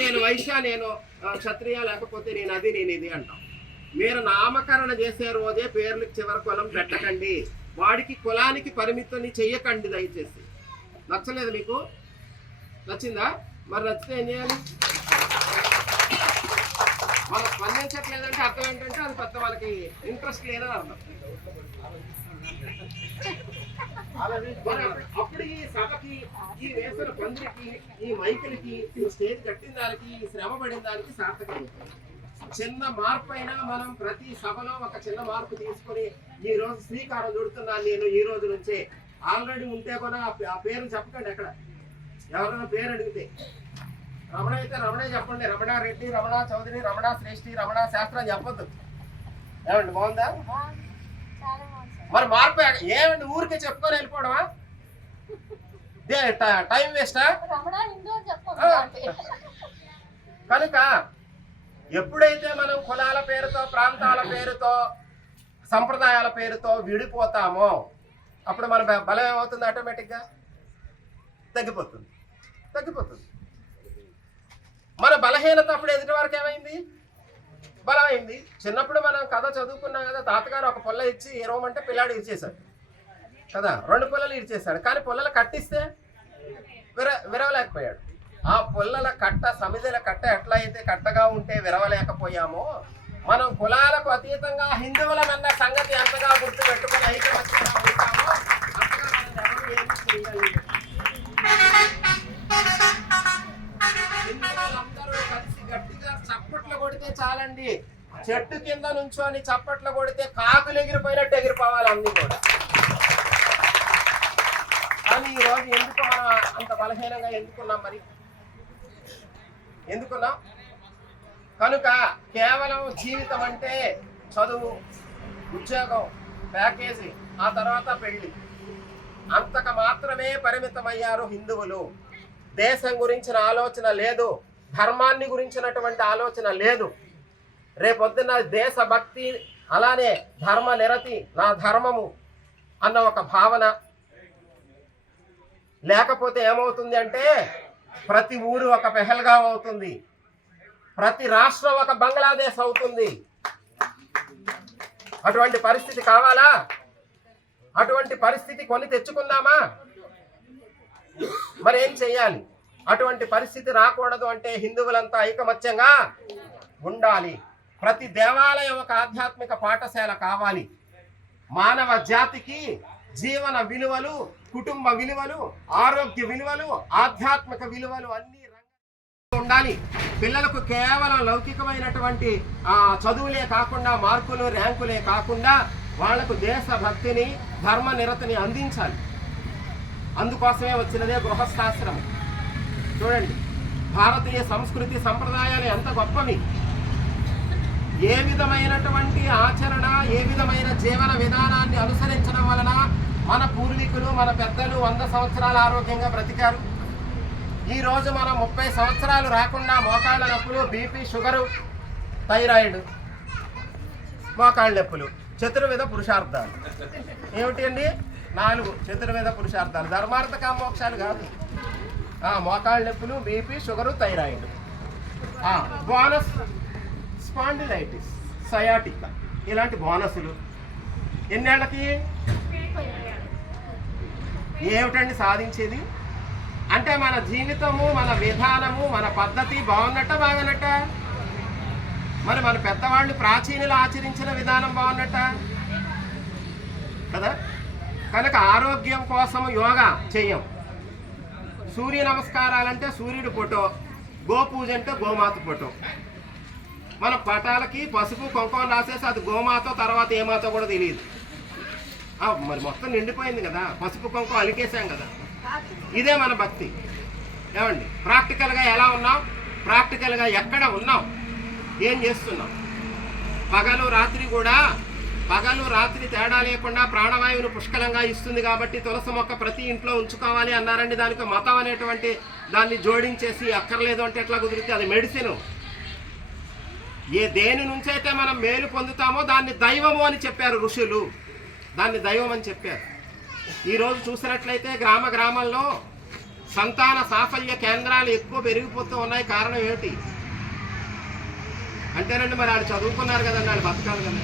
నేను వైశ్య, నేను క్షత్రియ, లేకపోతే నేను అది నేను ఇది అంటాం. మీరు నామకరణ చేసే రోజే పేర్లకు చివరి కులం పెట్టకండి. వాడికి కులానికి పరిమితం చెయ్యకండి దయచేసి. నచ్చలేదు మీకు? నచ్చిందా? మరి నచ్చితే ఏం చేయాలి? మనం స్పందించట్లేదంటే అర్థం ఏంటంటే అది పెద్ద వాళ్ళకి ఇంట్రెస్ట్ లేదని అర్థం. అప్పుడు ఈ సభకి, ఈ వేసిన పందిరికి, ఈ మైకులకి, ఈ స్టేజ్ కట్టిన దానికి, ఈ శ్రమ పడిన దానికి సార్థకం. చిన్న మార్పు అయినా మనం ప్రతి సభలో ఒక చిన్న మార్పు తీసుకొని ఈ రోజు శ్రీకారం చుడుతున్నాను నేను ఈ రోజు నుంచే ఆల్రెడీ ఉంటే కూడా ఆ పేరు చెప్పకండి ఎక్కడ. ఎవరైనా పేరు అడిగితే రమణ అయితే రమణే చెప్పండి. రమణ రెడ్డి, రమణ చౌదరి, రమణ శ్రేష్ఠి, రమణ శాస్త్రి అని చెప్పొద్దు. ఏమండి బాగుందా? మరి మార్పు ఏమండి ఊరికే చెప్పుకొని వెళ్ళిపోవడమా? టైం వేస్టా? కనుక ఎప్పుడైతే మనం కులాల పేరుతో, ప్రాంతాల పేరుతో, సంప్రదాయాల పేరుతో విడిపోతామో అప్పుడు మన బలం ఏమవుతుంది? ఆటోమేటిక్గా తగ్గిపోతుంది. మన బలహీనత అప్పుడు ఎదుటి వరకు ఏమైంది? బలమైంది. చిన్నప్పుడు మనం కథ చదువుకున్నాం కదా, తాతగారు ఒక పుల్ల ఇచ్చి ఎరవమంటే పిల్లాడు ఇచ్చేశాడు కదా, 2 పుల్లలు ఇచ్చేశాడు. కానీ పుల్లలు కట్టిస్తే విరవలేకపోయాడు. ఆ పుల్లల కట్ట, సమిధుల కట్ట ఎట్లా అయితే కట్టగా ఉంటే విరవలేకపోయామో, మనం కులాలకు అతీతంగా హిందువులమన్న సంగతి ఎంతగా గుర్తు పెట్టుకుని ఐకమత్యంగా ఉంటామో అంతగా మనం ఎవరు ఏమి చేయగలిగారు. హిందువులందరూ కలిసి గట్టిగా చప్పట్లు కొడితే చాలండి. చెట్టు కింద నుంచొని చప్పట్లు కొడితే కాకులు ఎగిరిపోయినట్టు ఎగిరిపోవాలి అన్ని కూడా. కానీ ఈరోజు ఎందుకు మనం అంత బలహీనంగా ఎందుకున్నాం? మరి ఎందుకున్నాం? కనుక కేవలం జీవితం అంటే చదువు, ఉద్యోగం, ప్యాకేజీ, ఆ తర్వాత పెళ్లి, అంతకు మాత్రమే పరిమితమయ్యారు హిందువులు. దేశం గురించిన ఆలోచన లేదు, ధర్మాన్ని గురించినటువంటి ఆలోచన లేదు. రేపొద్దున దేశభక్తి, అలానే ధర్మ నిరతి, నా ధర్మము అన్న ఒక భావన లేకపోతే ఏమవుతుంది అంటే ప్రతి ఊరు ఒక పెహల్గాం అవుతుంది, ప్రతి రాష్ట్రం ఒక బంగ్లాదేశ్ అవుతుంది. అటువంటి పరిస్థితి కావాలా? అటువంటి పరిస్థితి కొని తెచ్చుకుందామా? మరి ఏం చెయ్యాలి? అటువంటి పరిస్థితి రాకూడదు అంటే హిందువులంతా ఐకమత్యంగా ఉండాలి. ప్రతి దేవాలయం ఒక ఆధ్యాత్మిక పాఠశాల కావాలి. మానవ జాతికి జీవన విలువలు, కుటుంబ విలువలు, ఆరోగ్య విలువలు, ఆధ్యాత్మిక విలువలు అన్ని ఉండాలి. పిల్లలకు కేవలం లౌకికమైనటువంటి చదువులే కాకుండా, మార్కులు, ర్యాంకులే కాకుండా వాళ్లకు దేశభక్తిని, ధర్మ నిరతిని అందించాలి. అందుకోసమే వచ్చినదే గృహస్థాశ్రమం. చూడండి, భారతీయ సంస్కృతి సంప్రదాయాలు ఎంత గొప్పవి. ఏ విధమైనటువంటి ఆచరణ, ఏ విధమైన జీవన విధానాన్ని అనుసరించడం వలన మన పూర్వీకులు, మన పెద్దలు 100 సంవత్సరాలు ఆరోగ్యంగా బ్రతికారు. ఈరోజు మనం 30 సంవత్సరాలు రాకుండా మోకాళ్ళ నొప్పులు, బీపీ, షుగరు, థైరాయిడ్, మోకాళ్ళ నొప్పులు, చతుర్విధ పురుషార్థాలు. ఏమిటి అండి? 4 చతుర్విధ పురుషార్థాలు. ధర్మార్థ కామోక్షాలు కాదు. మోకాళ్ళ నొప్పులు, BP, sugar, thyroid, bonus spondylitis, sciatica, ఇలాంటి బోనసులు. ఎన్నేళ్ళకి? ఏమిటండి సాధించేది? అంటే మన జీవితము, మన విధానము, మన పద్ధతి బాగున్నట్ట బాగున్నట్ట? మరి మన పెద్దవాళ్ళు ప్రాచీనులు ఆచరించిన విధానం బాగున్నట్ట కదా? కనుక ఆరోగ్యం కోసం యోగా చెయ్యం. సూర్య నమస్కారాలంటే సూర్యుడి ఫోటో, గోపూజ అంటే గోమాత ఫోటో. మన పటాలకి పసుపు కుంకుమ రాసేసి అది గోమాతో తర్వాత ఏమాతో కూడా తెలియదు. మరి మొత్తం నిండిపోయింది కదా, పసుపు కుంకుమ అలికేసాం కదా. ఇదే మన భక్తి. ఏమండి, ప్రాక్టికల్గా ఎలా ఉన్నాం? ప్రాక్టికల్గా ఎక్కడ ఉన్నాం? ఏం చేస్తున్నాం? పగలు రాత్రి కూడా, పగలు రాత్రి తేడా లేకుండా ప్రాణవాయువును పుష్కలంగా ఇస్తుంది కాబట్టి తులసి మొక్క ప్రతి ఇంట్లో ఉంచుకోవాలి అన్నారండి. దానికి మతం అనేటువంటి దాన్ని జోడించేసి అక్కర్లేదు అంటే ఎట్లా కుదిరితే? అది మెడిసిన్. దేని నుంచి అయితే మనం మేలు పొందుతామో దాన్ని దైవము అని చెప్పారు ఋషులు. దాన్ని దైవం అని చెప్పారు. ఈరోజు చూసినట్లయితే గ్రామ గ్రామాల్లో సంతాన సాఫల్య కేంద్రాలు ఎక్కువ పెరిగిపోతూ ఉన్నాయి. కారణం ఏమిటి అంటేనండి, మరి వాళ్ళు చదువుకున్నారు కదండి, వాళ్ళు బతకాలి కదా.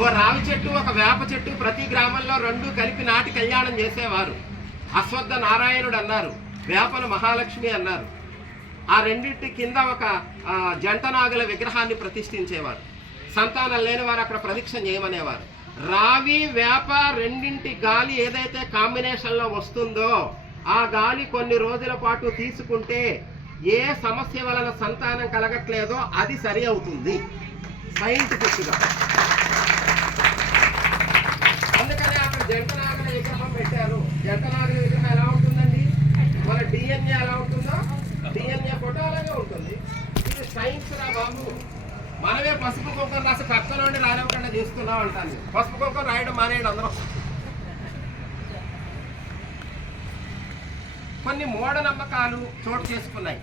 ఓ రావి చెట్టు, ఒక వేప చెట్టు ప్రతి గ్రామంలో 2 కలిపి నాటి కళ్యాణం చేసేవారు. అశ్వత్థ నారాయణుడు అన్నారు, వేపను మహాలక్ష్మి అన్నారు. ఆ రెండింటి కింద ఒక జంటనాగుల విగ్రహాన్ని ప్రతిష్ఠించేవారు. సంతానం లేని వారు అక్కడ ప్రదక్షిణ చేయమనేవారు. రావి వేప రెండింటి గాలి ఏదైతే కాంబినేషన్లో వస్తుందో ఆ గాలి కొన్ని రోజుల పాటు తీసుకుంటే ఏ సమస్య వలన సంతానం కలగట్లేదో అది సరి అవుతుంది సైంటిఫిక్గా. అందుకని అక్కడ జంటనాగర విగ్రహం పెట్టారు. జంటనాగర విగ్రహం ఎలా ఉంటుందండి? మన డిఎన్ఏ ఎలా ఉంటుందో డిఎన్ఏ ఫోటో అలాగే ఉంటుంది. ఇది సైన్స్ రా బాబు. మనమే పసుపు కుంకుమ రాసి పక్కలోండి రానివ్వకుండా చేస్తున్నాం అంటాను. పసుపు కుంకుమ రాయడం మానేయండి అందరం. కొన్ని మూఢనమ్మకాలు చోటు చేసుకున్నాయి.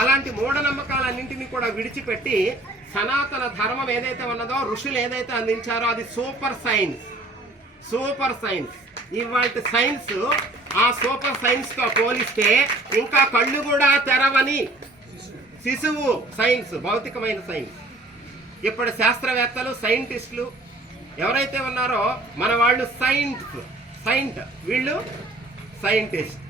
అలాంటి మూఢనమ్మకాలన్నింటినీ కూడా విడిచిపెట్టి సనాతన ధర్మం ఏదైతే ఉన్నదో, ఋషులు ఏదైతే అందించారో అది సూపర్ సైన్స్. Super science. ఇవాళ సైన్స్ ఆ సూపర్ సైన్స్తో పోలిస్తే ఇంకా కళ్ళు కూడా తెరవని శిశువు సైన్స్, భౌతికమైన సైన్స్. ఇప్పుడు శాస్త్రవేత్తలు, సైంటిస్టులు ఎవరైతే ఉన్నారో మన వాళ్ళు సైంట్, వీళ్ళు సైంటిస్ట్.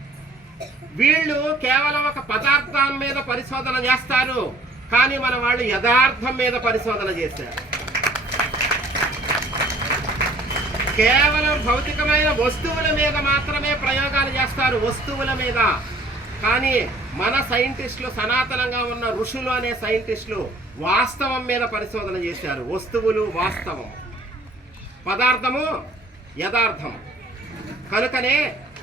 వీళ్ళు కేవలం ఒక పదార్థం మీద పరిశోధన చేస్తారు, కానీ మన వాళ్ళు యథార్థం మీద పరిశోధన చేశారు. కేవలం భౌతికమైన వస్తువుల మీద మాత్రమే ప్రయోగాలు చేస్తారు, వస్తువుల మీద. కానీ మన సైంటిస్టులు, సనాతనంగా ఉన్న ఋషులు అనే సైంటిస్టులు వాస్తవం మీద పరిశోధన చేశారు. వస్తువులు వాస్తవం, పదార్థము యథార్థం. కనుకనే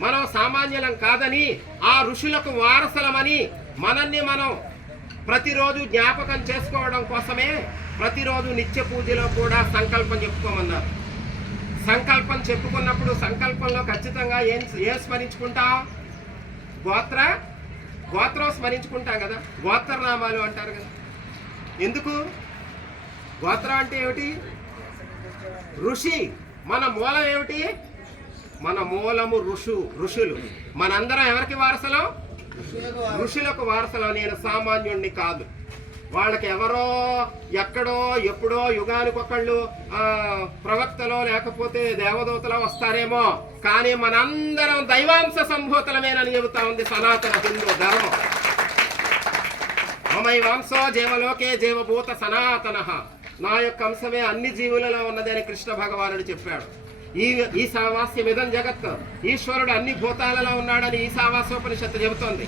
మనం సామాన్యులం కాదని, ఆ ఋషులకు వారసులమని మనల్ని మనం ప్రతిరోజు జ్ఞాపకం చేసుకోవడం కోసమే ప్రతిరోజు నిత్య పూజలో కూడా సంకల్పం చెప్పుకోమన్నారు. సంకల్పం చెప్పుకున్నప్పుడు సంకల్పంలో ఖచ్చితంగా ఏం స్మరించుకుంటాం? గోత్రం స్మరించుకుంటాం కదా. గోత్రనామాలు అంటారు కదా. ఎందుకు? గోత్రం అంటే ఏమిటి? ఋషి. మన మూలం ఏమిటి? మన మూలము ఋషులు. మనందరం ఎవరికి వారసులం? ఋషులకు వారసులం. నేను సామాన్యుణ్ణి కాదు. వాళ్ళకి ఎవరో ఎక్కడో ఎప్పుడో యుగానికొకళ్ళు ప్రవక్తలో లేకపోతే దేవదూతలో వస్తారేమో, కానీ మనందరం దైవాంశ సంభూతులమేనని చెబుతా ఉంది సనాతన హిందూ ధర్మం. మమై వంశో జీవలోకే జీవభూత సనాతన. నా యొక్క అంశమే అన్ని జీవులలో ఉన్నదని కృష్ణ భగవానుడు చెప్పాడు. ఈశావాస్యమిదం జగత్. ఈశ్వరుడు అన్ని భూతాలలో ఉన్నాడని ఈశావాస్యోపనిషత్తు చెబుతోంది.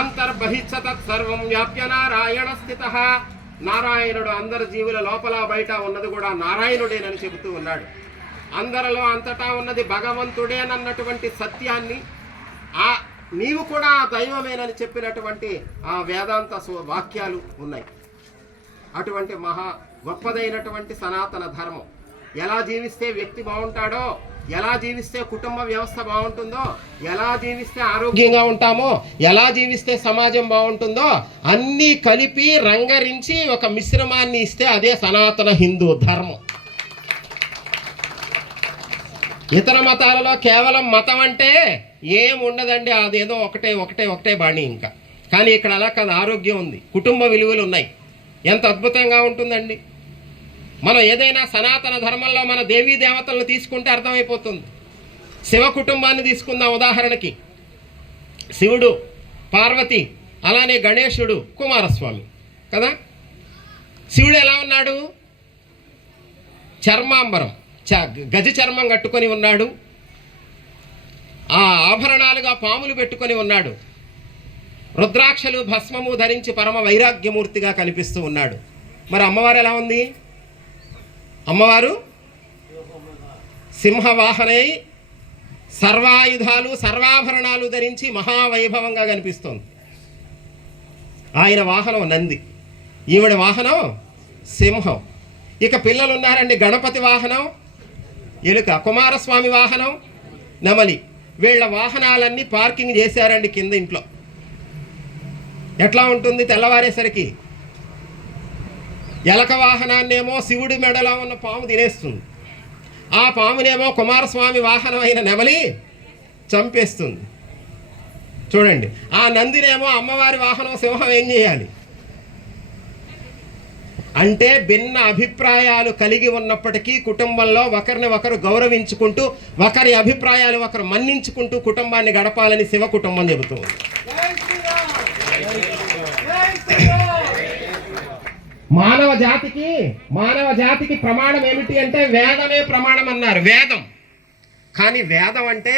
అంతర్బహిచ్చ తత్సర్వం వ్యాప్య నారాయణ స్థిత. నారాయణుడు అందరి జీవుల లోపల బయట ఉన్నది కూడా నారాయణుడేనని చెబుతూ ఉన్నాడు. అందరిలో అంతటా ఉన్నది భగవంతుడేనన్నటువంటి సత్యాన్ని, నీవు కూడా దైవమేనని చెప్పినటువంటి ఆ వేదాంత వాక్యాలు ఉన్నాయి. అటువంటి మహా గొప్పదైనటువంటి సనాతన ధర్మం. ఎలా జీవిస్తే వ్యక్తి బాగుంటాడో, ఎలా జీవిస్తే కుటుంబ వ్యవస్థ బాగుంటుందో, ఎలా జీవిస్తే ఆరోగ్యంగా ఉంటామో, ఎలా జీవిస్తే సమాజం బాగుంటుందో అన్నీ కలిపి రంగరించి ఒక మిశ్రమాన్ని ఇస్తే అదే సనాతన హిందూ ధర్మం. ఇతర మతాలలో కేవలం మతం అంటే ఏం ఉండదండి, అదేదో ఒకటే బాణి ఇంకా. కానీ ఇక్కడ అలా కాదు, ఆరోగ్యం ఉంది, కుటుంబ విలువలు ఉన్నాయి. ఎంత అద్భుతంగా ఉంటుందండి. మనం ఏదైనా సనాతన ధర్మంలో మన దేవీ దేవతలను తీసుకుంటే అర్థమైపోతుంది. శివ కుటుంబాన్ని తీసుకుందాం ఉదాహరణకి. శివుడు, పార్వతి, అలానే గణేశుడు, కుమారస్వామి కదా. శివుడు ఎలా ఉన్నాడు? చర్మాంబరం, గజ చర్మం కట్టుకొని ఉన్నాడు. ఆ ఆభరణాలుగా పాములు పెట్టుకొని ఉన్నాడు. రుద్రాక్షలు భస్మము ధరించి పరమ వైరాగ్యమూర్తిగా కనిపిస్తూ ఉన్నాడు. మరి అమ్మవారు ఎలా ఉంది? అమ్మవారు సింహవాహనై సర్వాయుధాలు సర్వాభరణాలు ధరించి మహావైభవంగా కనిపిస్తోంది. ఆయన వాహనం నంది, ఈవిడ వాహనం సింహం. ఇక పిల్లలు ఉన్నారండి. గణపతి వాహనం ఎలుక, కుమారస్వామి వాహనం నెమలి. వీళ్ళ వాహనాలన్నీ పార్కింగ్ చేశారండి కింద ఇంట్లో. ఎట్లా ఉంటుంది తెల్లవారేసరికి? ఎలక వాహనాన్నేమో శివుడి మెడలో ఉన్న పాము తినేస్తుంది, ఆ పామునేమో కుమారస్వామి వాహనం అయిన నెమలి చంపేస్తుంది. చూడండి, ఆ నందినేమో అమ్మవారి వాహనం సింహం ఏం చేయాలి అంటే, భిన్న అభిప్రాయాలు కలిగి ఉన్నప్పటికీ కుటుంబంలో ఒకరిని ఒకరు గౌరవించుకుంటూ, ఒకరి అభిప్రాయాలు ఒకరు మన్నించుకుంటూ కుటుంబాన్ని గడపాలని శివ కుటుంబం చెబుతుంది. మానవ జాతికి ప్రమాణం ఏమిటి అంటే వేదమే ప్రమాణం అన్నారు. వేదం. కానీ వేదం అంటే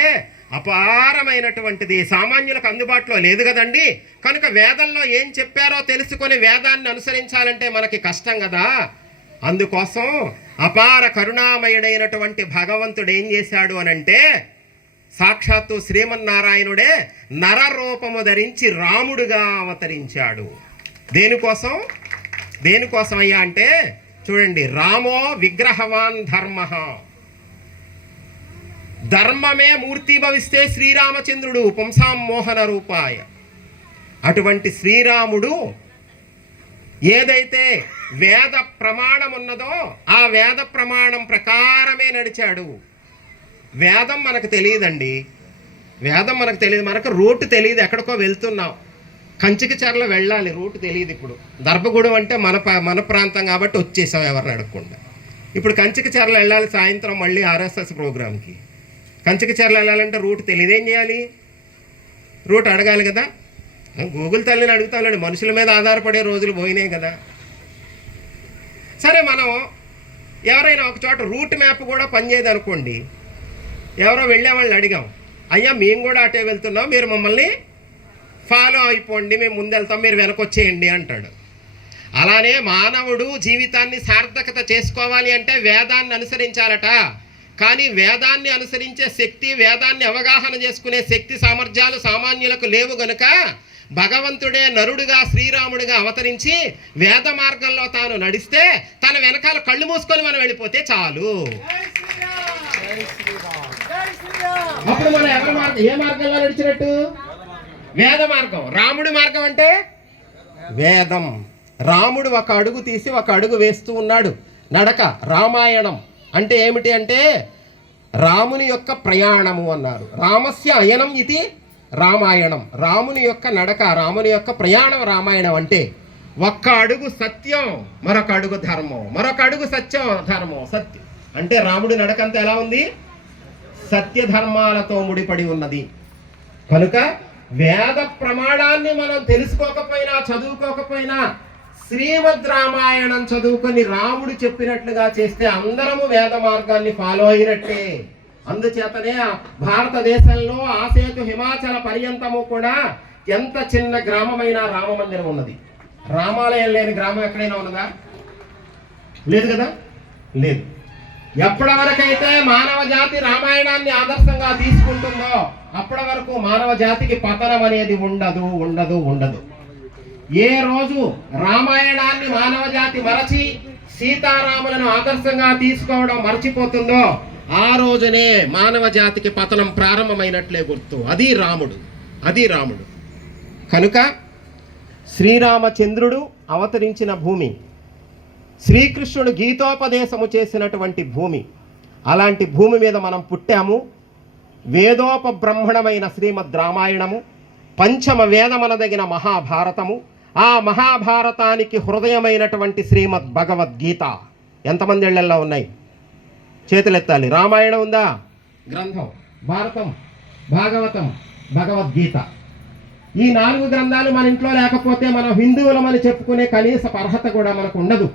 అపారమైనటువంటిది, సామాన్యులకు అందుబాటులో లేదు కదండి. కనుక వేదంలో ఏం చెప్పారో తెలుసుకొని వేదాన్ని అనుసరించాలంటే మనకి కష్టం కదా. అందుకోసం అపార కరుణామయుడైనటువంటి భగవంతుడు ఏం చేశాడు అనంటే సాక్షాత్తు శ్రీమన్నారాయణుడే నర రూపము ధరించి రాముడుగా అవతరించాడు. దేనికోసం అయ్యా అంటే చూడండి, రామో విగ్రహవాన్ ధర్మ, ధర్మమే మూర్తి భవిస్తే శ్రీరామచంద్రుడు పుంసాం మోహన రూపాయ. అటువంటి శ్రీరాముడు ఏదైతే వేద ప్రమాణం ఉన్నదో ఆ వేద ప్రమాణం ప్రకారమే నడిచాడు. వేదం మనకు తెలియదండి, మనకు రూట్ తెలియదు, ఎక్కడికో వెళ్తున్నాం, కంచికి చెర్ల వెళ్ళాలి, రూట్ తెలియదు. ఇప్పుడు దర్భగూడెం అంటే మన ప్రాంతం కాబట్టి వచ్చేసాం ఎవరిని అడగకుండా. ఇప్పుడు కంచికి చెర్ల వెళ్ళాలి సాయంత్రం మళ్ళీ ఆర్ఎస్ఎస్ ప్రోగ్రామ్కి. కంచికి చెర్ల వెళ్ళాలంటే రూట్ తెలియదు, ఏం చేయాలి? రూట్ అడగాలి కదా. గూగుల్ తల్లిని అడుగుతామండి, మనుషుల మీద ఆధారపడే రోజులు పోయినాయి కదా. సరే, మనం ఎవరైనా ఒక చోట రూట్ మ్యాప్ కూడా పనిచేయదు అనుకోండి, ఎవరో వెళ్ళే వాళ్ళని అడిగాం, అయ్యా మేము కూడా అటే వెళ్తున్నాం, మీరు మమ్మల్ని ఫాలో అయిపోండి, మేము ముందెళ్తాం, మీరు వెనకొచ్చేయండి అంటాడు. అలానే మానవుడు జీవితాన్ని సార్థకత చేసుకోవాలి అంటే వేదాన్ని అనుసరించాలట. కానీ వేదాన్ని అనుసరించే శక్తి, వేదాన్ని అవగాహన చేసుకునే శక్తి సామర్థ్యాలు సామాన్యులకు లేవు గనుక భగవంతుడే నరుడుగా శ్రీరాముడిగా అవతరించి వేద మార్గంలో తాను నడిస్తే తన వెనకాల కళ్ళు మూసుకొని మనం వెళ్ళిపోతే చాలు. అప్పుడు మనం ఏ మార్గంలో నడిచినట్టు? వేద మార్గం. రాముడి మార్గం అంటే వేదం. రాముడు ఒక అడుగు తీసి ఒక అడుగు వేస్తూ ఉన్నాడు నడక. రామాయణం అంటే ఏమిటి అంటే రాముని యొక్క ప్రయాణము అన్నారు. రామస్య అయనం ఇది రామాయణం. రాముని యొక్క నడక, రాముని యొక్క ప్రయాణం రామాయణం. అంటే ఒక్క అడుగు సత్యం, మరొక అడుగు ధర్మం, మరొక అడుగు సత్యం, ధర్మం, సత్యం. అంటే రాముడి నడకంతా ఎలా ఉంది? సత్య ధర్మాలతో ముడిపడి ఉన్నది. కనుక వేద ప్రమాణాన్ని మనం తెలుసుకోకపోయినా చదువుకోకపోయినా శ్రీమద్ రామాయణం చదువుకొని రాముడు చెప్పినట్లుగా చేస్తే అందరము వేద మార్గాన్ని ఫాలో అయినట్టే. అందుచేతనే భారతదేశంలో ఆసేతు హిమాచల పర్యంతము కూడా ఎంత చిన్న గ్రామమైన రామ మందిరం ఉన్నది. రామాలయం లేని గ్రామం ఎక్కడైనా ఉన్నదా? లేదు కదా, లేదు. ఎప్పటి వరకైతే మానవ జాతి రామాయణాన్ని ఆదర్శంగా తీసుకుంటుందో అప్పటి వరకు మానవ జాతికి పతనం అనేది ఉండదు, ఉండదు, ఉండదు. ఏ రోజు రామాయణాన్ని మానవ జాతి మరచి సీతారాములను ఆదర్శంగా తీసుకోవడం మరచిపోతుందో ఆ రోజునే మానవ జాతికి పతనం ప్రారంభమైనట్లే గుర్తు. అది రాముడు. కనుక శ్రీరామచంద్రుడు అవతరించిన భూమి, శ్రీకృష్ణుడు గీతోపదేశము చేసినటువంటి భూమి, అలాంటి భూమి మీద మనం పుట్టాము. వేదోపబ్రహ్మణమైన శ్రీమద్ రామాయణము, పంచమ వేదమనదగిన మహాభారతము, ఆ మహాభారతానికి హృదయమైనటువంటి శ్రీమద్ భగవద్గీత. ఎంతమంది ఇళ్లల్లో ఉన్నాయి? చేతులెత్తాలి. రామాయణం ఉందా? గ్రంథం. భారతం, భాగవతం, భగవద్గీత. ఈ 4 గ్రంథాలు మన ఇంట్లో లేకపోతే మనం హిందువులమని చెప్పుకునే కనీస అర్హత కూడా మనకు ఉండదు.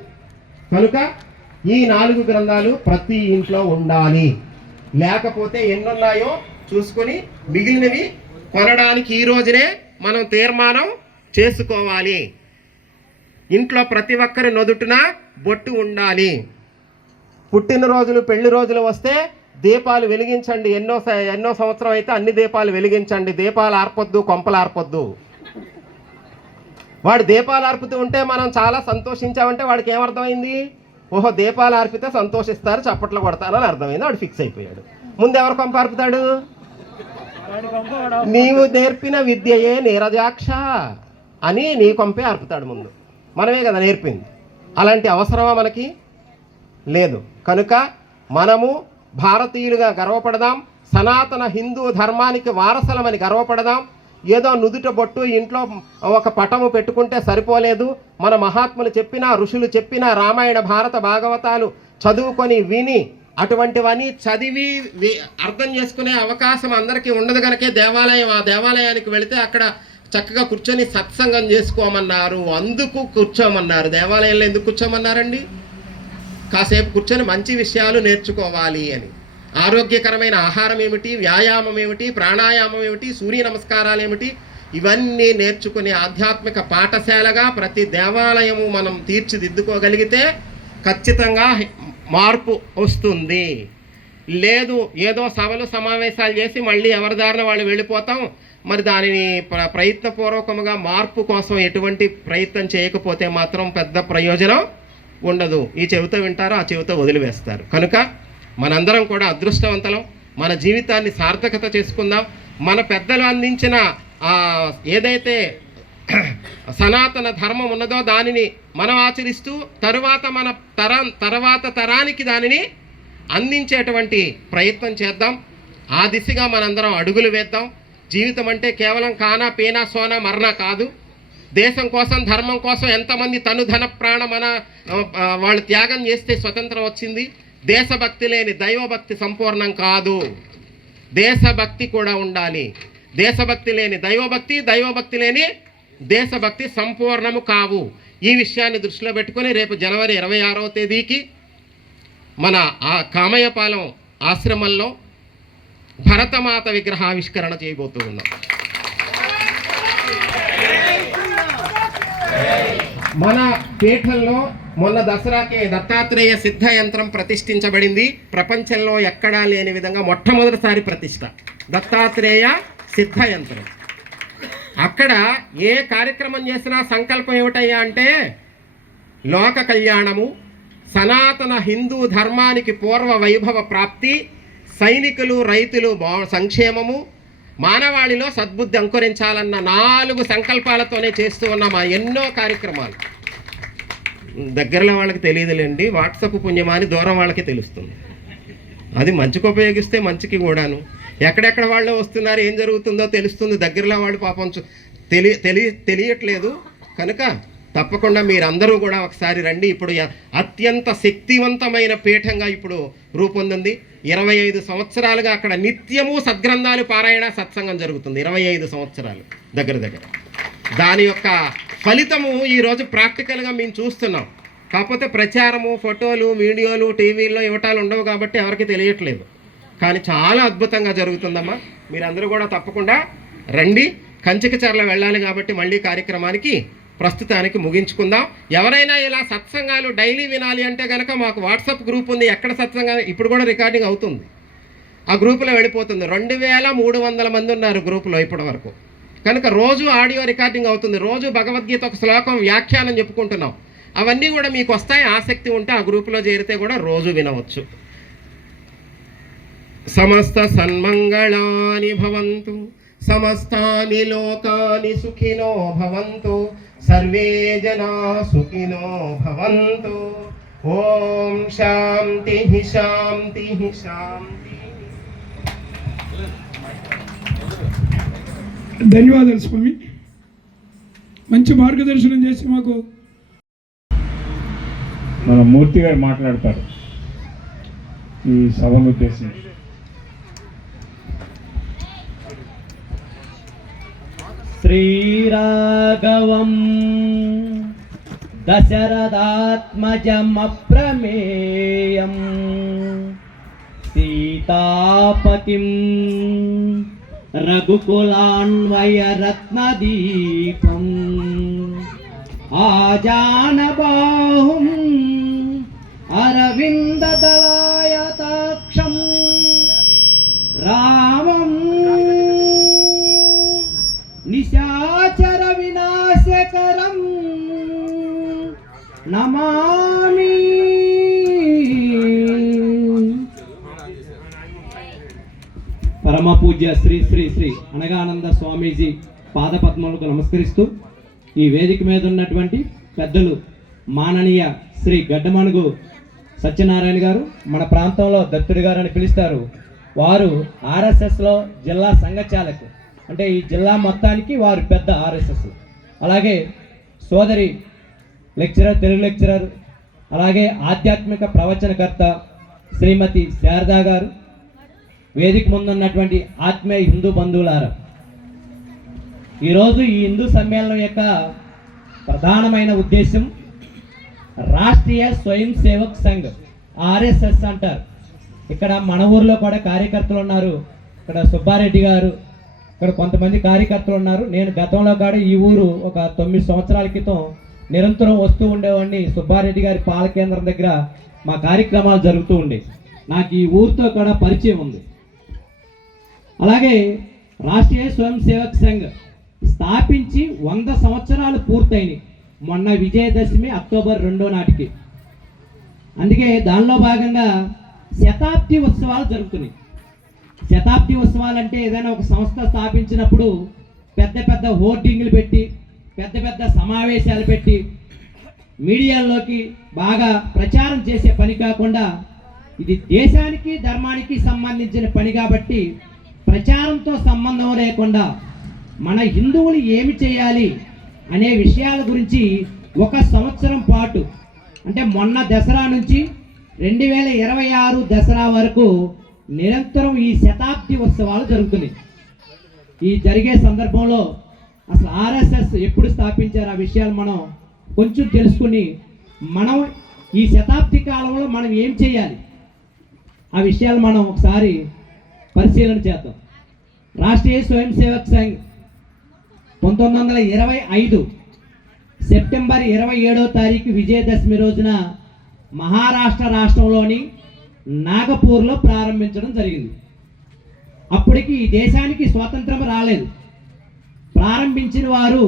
కనుక ఈ 4 గ్రంథాలు ప్రతి ఇంట్లో ఉండాలి. లేకపోతే ఎన్నున్నాయో చూసుకొని మిగిలినవి కొనడానికి ఈ రోజునే మనం తీర్మానం చేసుకోవాలి. ఇంట్లో ప్రతి ఒక్కరి నొదుటిన బొట్టు ఉండాలి. పుట్టినరోజులు, పెళ్లి రోజులు వస్తే దీపాలు వెలిగించండి. ఎన్నో సంవత్సరం అయితే అన్ని దీపాలు వెలిగించండి. దీపాలు ఆర్పొద్దు, కొంపలు ఆర్పొద్దు. వాడు దీపాలు ఆర్పుతూ ఉంటే మనం చాలా సంతోషించామంటే వాడికి ఏమర్థమైంది? ఓహో, దీపాలు ఆర్పితే సంతోషిస్తారు, చప్పట్లు కొడతారు అని అర్థమైంది. వాడు ఫిక్స్ అయిపోయాడు. ముందు ఎవరు కొంప ఆర్పుతాడు? నీవు నేర్పిన విద్యయే నీరజాక్ష అని నీ కొంపే ఆర్పుతాడు ముందు. మనమే కదా నేర్పింది. అలాంటి అవసరమా మనకి? లేదు. కనుక మనము భారతీయులుగా గర్వపడదాం, సనాతన హిందూ ధర్మానికి వారసులమని గర్వపడదాం. ఏదో నుదుట బొట్టు, ఇంట్లో ఒక పటము పెట్టుకుంటే సరిపోలేదు. మన మహాత్ములు చెప్పిన, ఋషులు చెప్పిన రామాయణ, భారత, భాగవతాలు చదువుకొని విని అటువంటివన్నీ చదివి అర్థం చేసుకునే అవకాశం అందరికీ ఉండదు కనుకే దేవాలయం, ఆ దేవాలయానికి వెళితే అక్కడ చక్కగా కూర్చొని సత్సంగం చేసుకోమన్నారు. అందుకు కూర్చోమన్నారు. దేవాలయంలో ఎందుకు కూర్చోమన్నారండి? కాసేపు కూర్చొని మంచి విషయాలు నేర్చుకోవాలి అని. ఆరోగ్యకరమైన ఆహారం ఏమిటి, వ్యాయామం ఏమిటి, ప్రాణాయామం ఏమిటి, సూర్య నమస్కారాలు ఏమిటి, ఇవన్నీ నేర్చుకునే ఆధ్యాత్మిక పాఠశాలగా ప్రతి దేవాలయము మనం తీర్చిదిద్దుకోగలిగితే ఖచ్చితంగా మార్పు వస్తుంది. లేదు ఏదో సభలు సమావేశాలు చేసి మళ్ళీ ఎవరి దారిన వాళ్ళు వెళ్ళిపోతాం, మరి దానిని ప్రయత్నపూర్వకంగా మార్పు కోసం ఎటువంటి ప్రయత్నం చేయకపోతే మాత్రం పెద్ద ప్రయోజనం ఉండదు. ఈ చెవితో వింటారో ఆ చెవితో వదిలివేస్తారు. కనుక మనందరం కూడా అదృష్టవంతులం, మన జీవితాన్ని సార్థకత చేసుకుందాం. మన పెద్దలు అందించిన ఏదైతే సనాతన ధర్మం ఉన్నదో దానిని మనం ఆచరిస్తూ మన తర్వాత తరానికి దానిని అందించేటువంటి ప్రయత్నం చేద్దాం. ఆ దిశగా మనందరం అడుగులు వేద్దాం. జీవితం అంటే కేవలం కానా పీనా సోనా మరణ కాదు. దేశం కోసం ధర్మం కోసం ఎంతమంది తనుధన ప్రాణమన వాళ్ళు త్యాగం చేస్తే స్వతంత్రం వచ్చింది. దేశభక్తి లేని దైవభక్తి సంపూర్ణం కాదు. దేశభక్తి కూడా ఉండాలి. దేశభక్తి లేని దైవభక్తి, దైవభక్తి లేని దేశభక్తి సంపూర్ణము కావు. ఈ విషయాన్ని దృష్టిలో పెట్టుకొని రేపు జనవరి 26వ తేదీకి మన కామయ్యపాలెం ఆశ్రమంలో భరతమాత విగ్రహావిష్కరణ చేయబోతూ ఉన్నాం. మన పీఠంలో మొన్న దసరాకి దత్తాత్రేయ సిద్ధ యంత్రం ప్రతిష్ఠించబడింది. ప్రపంచంలో ఎక్కడా లేని విధంగా మొట్టమొదటిసారి ప్రతిష్ట దత్తాత్రేయ సిద్ధ యంత్రం. అక్కడ ఏ కార్యక్రమం చేసినా సంకల్పం ఏమిటయ్యా అంటే లోక కళ్యాణము, సనాతన హిందూ ధర్మానికి పూర్వ వైభవ ప్రాప్తి, సైనికులు రైతులు సంక్షేమము, మానవాళిలో సద్బుద్ధి అంకురించాలన్న 4 సంకల్పాలతోనే చేస్తూ ఉన్నాం ఎన్నో కార్యక్రమాలు. దగ్గరలో వాళ్ళకి తెలియదులేండి, వాట్సాప్ పుణ్యమాని దూరం వాళ్ళకి తెలుస్తుంది. అది మంచికి ఉపయోగిస్తే మంచికి కూడాను. ఎక్కడెక్కడ వాళ్ళు వస్తున్నారు, ఏం జరుగుతుందో తెలుస్తుంది. దగ్గరలో వాళ్ళు పాపం తెలియట్లేదు. కనుక తప్పకుండా మీరందరూ కూడా ఒకసారి రండి. ఇప్పుడు అత్యంత శక్తివంతమైన పీఠంగా ఇప్పుడు రూపొందింది. 25 సంవత్సరాలుగా అక్కడ నిత్యము సద్గ్రంథాలు పారాయణ సత్సంగం జరుగుతుంది. 25 సంవత్సరాలు దగ్గర. దాని యొక్క ఫలితము ఈరోజు ప్రాక్టికల్గా మేము చూస్తున్నాం. కాకపోతే ప్రచారము, ఫోటోలు, వీడియోలు, టీవీల్లో ఇవ్వటాలు ఉండవు కాబట్టి ఎవరికి తెలియట్లేదు. కానీ చాలా అద్భుతంగా జరుగుతుందమ్మా. మీరందరూ కూడా తప్పకుండా రండి. కంచికచర్ల వెళ్ళాలి కాబట్టి మళ్ళీ కార్యక్రమానికి ప్రస్తుతానికి ముగించుకుందాం. ఎవరైనా ఇలా సత్సంగాలు డైలీ వినాలి అంటే కనుక మాకు వాట్సాప్ గ్రూప్ ఉంది. ఎక్కడ సత్సంగా ఇప్పుడు కూడా రికార్డింగ్ అవుతుంది. ఆ గ్రూపులో వెళ్ళిపోతుంది. 2300 మంది ఉన్నారు గ్రూపులో ఇప్పటి వరకు. కనుక రోజు ఆడియో రికార్డింగ్ అవుతుంది. రోజు భగవద్గీత ఒక శ్లోకం వ్యాఖ్యానం చెప్పుకుంటున్నాం. అవన్నీ కూడా మీకు వస్తాయి. ఆసక్తి ఉంటే ఆ గ్రూపులో చేరితే కూడా రోజు వినవచ్చు. సమస్త సన్మంగళాని భవంతు, సమస్తాని లోకాని సుఖినో భవంతు, సర్వే జనా సుఖినో భవంతు. ఓం శాంతి శాంతి శాంతి. ధన్యవాదాలు స్వామి. మంచి మార్గదర్శనం చేసి మాకు. మన మూర్తి గారు మాట్లాడతారు ఈ సభను ఉద్దేశించి. శ్రీరాఘవం దశరథాత్మజమప్రమేయం సీతాపతిం రఘుకులాన్వయరత్నదీపం ఆజానబాహుం అరవిందదళాయతాక్షం రామం నిశాచర వినాశకరం నమామి. పరమ పూజ్య శ్రీ శ్రీ శ్రీ అనగానంద స్వామీజీ పాదపద్మలకు నమస్కరిస్తూ ఈ వేదిక మీద ఉన్నటువంటి పెద్దలు మాననీయ శ్రీ గడ్డమణుగు సత్యనారాయణ గారు, మన ప్రాంతంలో దత్తుడి గారు అని పిలుస్తారు. వారు ఆర్ఎస్ఎస్లో జిల్లా సంఘచాలకు, అంటే ఈ జిల్లా మొత్తానికి వారు పెద్ద ఆర్ఎస్ఎస్. అలాగే సోదరి లెక్చరర్, తెలుగు లెక్చరర్, అలాగే ఆధ్యాత్మిక ప్రవచనకర్త శ్రీమతి శారదా గారు, వేదిక ముందున్నటువంటి ఆత్మీయ హిందూ బంధువులారా, ఈరోజు ఈ హిందూ సమ్మేళనం యొక్క ప్రధానమైన ఉద్దేశం రాష్ట్రీయ స్వయం సేవక్ సంఘ్, ఆర్ఎస్ఎస్ అంటారు. ఇక్కడ మన ఊర్లో కూడా కార్యకర్తలు ఉన్నారు. ఇక్కడ సుబ్బారెడ్డి గారు, ఇక్కడ కొంతమంది కార్యకర్తలు ఉన్నారు. నేను గతంలో కూడా ఈ ఊరు ఒక 9 సంవత్సరాల క్రితం నిరంతరం వస్తూ ఉండేవాడిని. సుబ్బారెడ్డి గారి పాల కేంద్రం దగ్గర మా కార్యక్రమాలు జరుగుతూ ఉండేవి. నాకు ఈ ఊరితో కూడా పరిచయం ఉంది. అలాగే రాష్ట్రీయ స్వయం సేవక్ సంఘ్ స్థాపించి 100 సంవత్సరాలు పూర్తయినాయి మొన్న విజయదశమి అక్టోబర్ 2 నాటికి. అందుకే దానిలో భాగంగా శతాబ్ది ఉత్సవాలు జరుగుతున్నాయి. శతాబ్ది ఉత్సవాలు అంటే ఏదైనా ఒక సంస్థ స్థాపించినప్పుడు పెద్ద పెద్ద హోర్డింగ్లు పెట్టి పెద్ద పెద్ద సమావేశాలు పెట్టి మీడియాల్లోకి బాగా ప్రచారం చేసే పని కాకుండా ఇది దేశానికి ధర్మానికి సంబంధించిన పని కాబట్టి ప్రచారంతో సంబంధం లేకుండా మన హిందువులు ఏమి చేయాలి అనే విషయాల గురించి 1 సంవత్సరం పాటు అంటే మొన్న దసరా నుంచి 2026 దసరా వరకు నిరంతరం ఈ శతాబ్ది ఉత్సవాలు జరుగుతున్నాయి. ఈ జరిగే సందర్భంలో అసలు ఆర్ఎస్ఎస్ ఎప్పుడు స్థాపించారు ఆ విషయాలు మనం కొంచెం తెలుసుకుని మనం ఈ శతాబ్ది కాలంలో మనం ఏం చేయాలి ఆ విషయాలు మనం ఒకసారి పరిశీలన చేద్దాం. రాష్ట్రీయ స్వయం సేవక్ సంఘ్ 1925 సెప్టెంబర్ 27వ తారీఖు విజయదశమి రోజున మహారాష్ట్ర రాష్ట్రంలోని నాగపూర్లో ప్రారంభించడం జరిగింది. అప్పటికి ఈ దేశానికి స్వాతంత్రం రాలేదు. ప్రారంభించిన వారు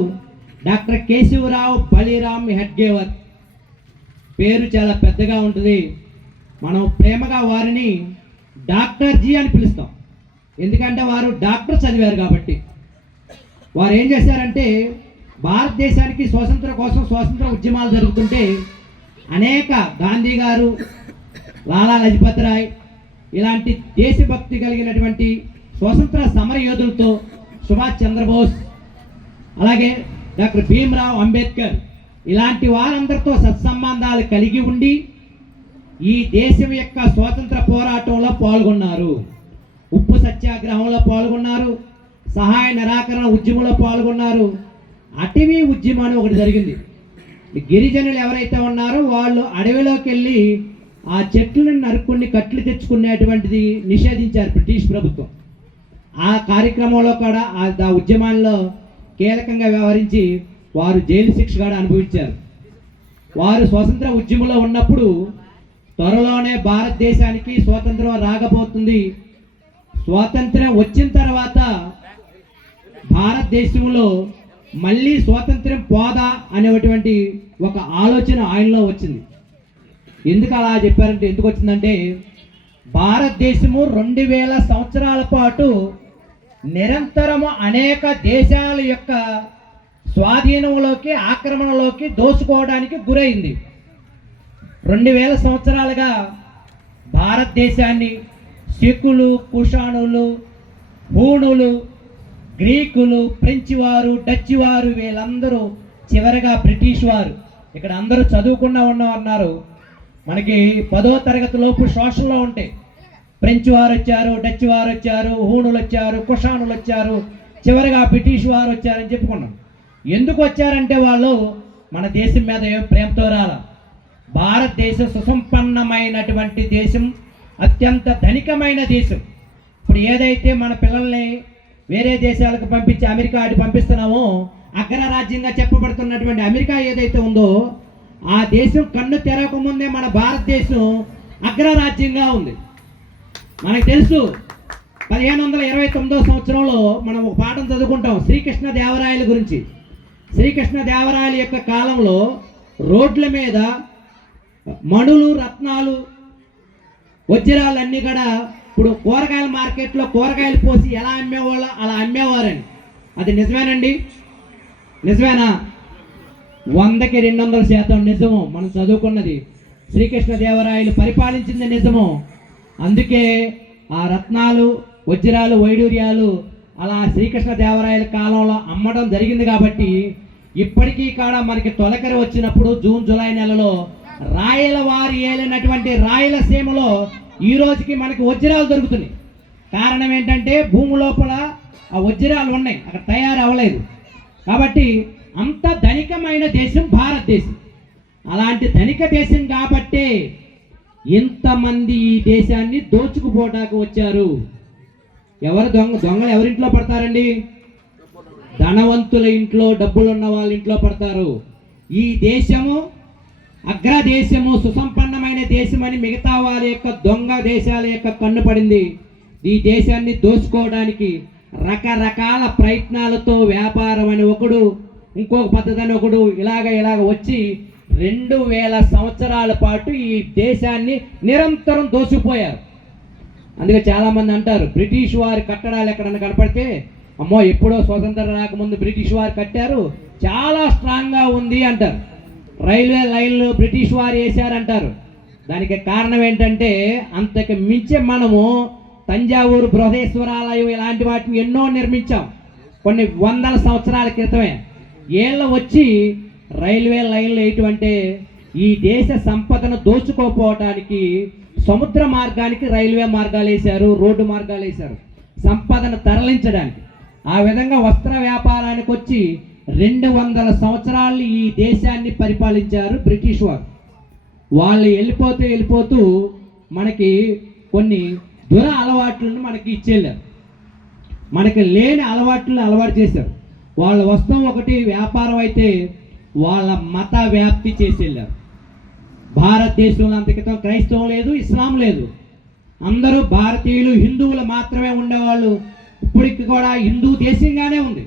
డాక్టర్ కేశవరావు బలిరామ్ హెడ్గేవర్. పేరు చాలా పెద్దగా ఉంటుంది. మనం ప్రేమగా వారిని డాక్టర్ జీ అని పిలుస్తాం, ఎందుకంటే వారు డాక్టర్ చదివారు కాబట్టి. వారు ఏం చేశారంటే భారతదేశానికి స్వాతంత్రం కోసం స్వాతంత్ర ఉద్యమాలు జరుగుతుంటే అనేక గాంధీ గారు, లాలా లజపత్ రాయ్ ఇలాంటి దేశభక్తి కలిగినటువంటి స్వాతంత్ర సమర యోధులతో సుభాష్ చంద్రబోస్ అలాగే డాక్టర్ భీమ్రావ్ అంబేద్కర్ ఇలాంటి వారందరితో సత్సంబంధాలు కలిగి ఉండి ఈ దేశం యొక్క స్వాతంత్ర పోరాటంలో పాల్గొన్నారు. ఉప్పు సత్యాగ్రహంలో పాల్గొన్నారు, సహాయ నిరాకరణ ఉద్యమంలో పాల్గొన్నారు, అటవీ ఉద్యమం అని ఒకటి జరిగింది. గిరిజనులు ఎవరైతే ఉన్నారో వాళ్ళు అడవిలోకి వెళ్ళి ఆ చెట్లను నరుక్కుని కట్లు తెచ్చుకునేటువంటిది నిషేధించారు బ్రిటిష్ ప్రభుత్వం. ఆ కార్యక్రమంలో కూడా ఆ ఉద్యమాల్లో కీలకంగా వ్యవహరించి వారు జైలు శిక్ష కూడా అనుభవించారు. వారు స్వాతంత్ర ఉద్యమంలో ఉన్నప్పుడు త్వరలోనే భారతదేశానికి స్వాతంత్రం రాకపోతుంది, స్వాతంత్రం వచ్చిన తర్వాత భారతదేశంలో మళ్ళీ స్వాతంత్రం పోదా అనేటువంటి ఒక ఆలోచన ఆయనలో వచ్చింది. ఎందుకు అలా చెప్పారంటే ఎందుకు వచ్చిందంటే భారతదేశము 2000 సంవత్సరాల పాటు నిరంతరము అనేక దేశాల యొక్క స్వాధీనంలోకి ఆక్రమణలోకి దోచుకోవడానికి గురైంది. 2000 సంవత్సరాలుగా భారతదేశాన్ని సిక్కులు, కుషాణులు, హూణులు, గ్రీకులు, ఫ్రెంచ్ వారు, డచ్ వారు వీళ్ళందరూ చివరిగా బ్రిటిష్ వారు ఇక్కడ అందరూ చదువుకున్నా ఉన్నారు. మనకి 10వ తరగతి లోపు సోషల్లో ఉంటాయి. ఫ్రెంచ్ వారు వచ్చారు, డచ్ వారు వచ్చారు, హూణులు వచ్చారు, కుషాణులు వచ్చారు, చివరిగా బ్రిటిష్ వారు వచ్చారని చెప్పుకున్నాం. ఎందుకు వచ్చారంటే వాళ్ళు మన దేశం మీద ఏం ప్రేమతో రాల. భారతదేశం సుసంపన్నమైనటువంటి దేశం, అత్యంత ధనికమైన దేశం. ఇప్పుడు ఏదైతే మన పిల్లల్ని వేరే దేశాలకు పంపించి అమెరికా ఆడి పంపిస్తున్నామో అగ్రరాజ్యంగా చెప్పబడుతున్నటువంటి అమెరికా ఏదైతే ఉందో ఆ దేశం కన్ను తెరవకముందే మన భారతదేశం అగ్రరాజ్యంగా ఉంది. మనకు తెలుసు 1529వ సంవత్సరంలో మనం ఒక పాఠం చదువుకుంటాం శ్రీకృష్ణ దేవరాయల గురించి. శ్రీకృష్ణ దేవరాయల యొక్క కాలంలో రోడ్ల మీద మణులు, రత్నాలు, వజ్రాలన్నీ కూడా ఇప్పుడు కూరగాయల మార్కెట్లో కూరగాయలు పోసి ఎలా అమ్మేవాళ్ళో అలా అమ్మేవారని. అది నిజమేనండి? నిజమేనా? 100కి 200% నిజము. మనం చదువుకున్నది శ్రీకృష్ణ దేవరాయలు పరిపాలించింది నిజము. అందుకే ఆ రత్నాలు, వజ్రాలు, వైడూర్యాలు అలా శ్రీకృష్ణ దేవరాయల కాలంలో అమ్మడం జరిగింది. కాబట్టి ఇప్పటికీ కూడా మనకి తొలకరి వచ్చినప్పుడు జూన్, జూలై నెలలో రాయల వారి ఏలినటువంటి రాయలసీమలో ఈ రోజుకి మనకి వజ్రాలు దొరుకుతున్నాయి. కారణం ఏంటంటే భూమి లోపల ఆ వజ్రాలు ఉన్నాయి, అక్కడ తయారు అవ్వలేదు. కాబట్టి అంత ధనికమైన దేశం భారతదేశం. అలాంటి ధనిక దేశం కాబట్టే ఇంతమంది ఈ దేశాన్ని దోచుకుపోవడానికి వచ్చారు. ఎవరు దొంగలు ఎవరింట్లో పడతారండి? ధనవంతుల ఇంట్లో, డబ్బులు ఉన్న వాళ్ళ ఇంట్లో పడతారు. ఈ దేశము అగ్రదేశము, సుసంపన్నమైన పవిత్రమైన దేశమని మిగతా వాళ్ళ యొక్క దొంగ దేశాల యొక్క కన్ను పడింది. ఈ దేశాన్ని దోచుకోవడానికి రకరకాల ప్రయత్నాలతో వ్యాపారం అని ఒకడు, ఇంకొక పద్ధతి అని ఒకడు ఇలాగ వచ్చి 2000 సంవత్సరాల పాటు ఈ దేశాన్ని నిరంతరం దోచుకుపోయారు. అందుకే చాలామంది అంటారు బ్రిటిష్ వారి కట్టడాలు ఎక్కడన్నా కనపడితే అమ్మో ఎప్పుడో స్వతంత్రం రాకముందు బ్రిటిష్ వారు కట్టారు, చాలా స్ట్రాంగ్గా ఉంది అంటారు. రైల్వే లైన్లు బ్రిటిష్ వారు వేశారంటారు. దానికి కారణం ఏంటంటే అంతకు మించి మనము తంజావూరు బృహదేశ్వరాలయం ఇలాంటి వాటిని ఎన్నో నిర్మించాం కొన్ని వందల సంవత్సరాల క్రితమే. ఏళ్ళ వచ్చి రైల్వే లైన్లు వేయటం ఈ దేశ సంపదను దోచుకోపోవటానికి సముద్ర మార్గానికి రైల్వే మార్గాలు వేశారు, రోడ్డు మార్గాలు వేశారు సంపదను తరలించడానికి. ఆ విధంగా వస్త్ర వ్యాపారానికి వచ్చి 200 సంవత్సరాలు ఈ దేశాన్ని పరిపాలించారు బ్రిటిష్ వారు. వాళ్ళు వెళ్ళిపోతూ మనకి కొన్ని దుర అలవాట్లను మనకి ఇచ్చేళ్ళారు, మనకి లేని అలవాట్లను అలవాటు చేశారు. వాళ్ళ వస్తువు ఒకటి వ్యాపారం అయితే వాళ్ళ మత వ్యాప్తి చేసి వెళ్ళారు. భారతదేశంలో అంత క్రితం క్రైస్తవం లేదు, ఇస్లాం లేదు, అందరూ భారతీయులు హిందువులు మాత్రమే ఉండేవాళ్ళు. ఇప్పటికి కూడా హిందూ దేశంగానే ఉంది.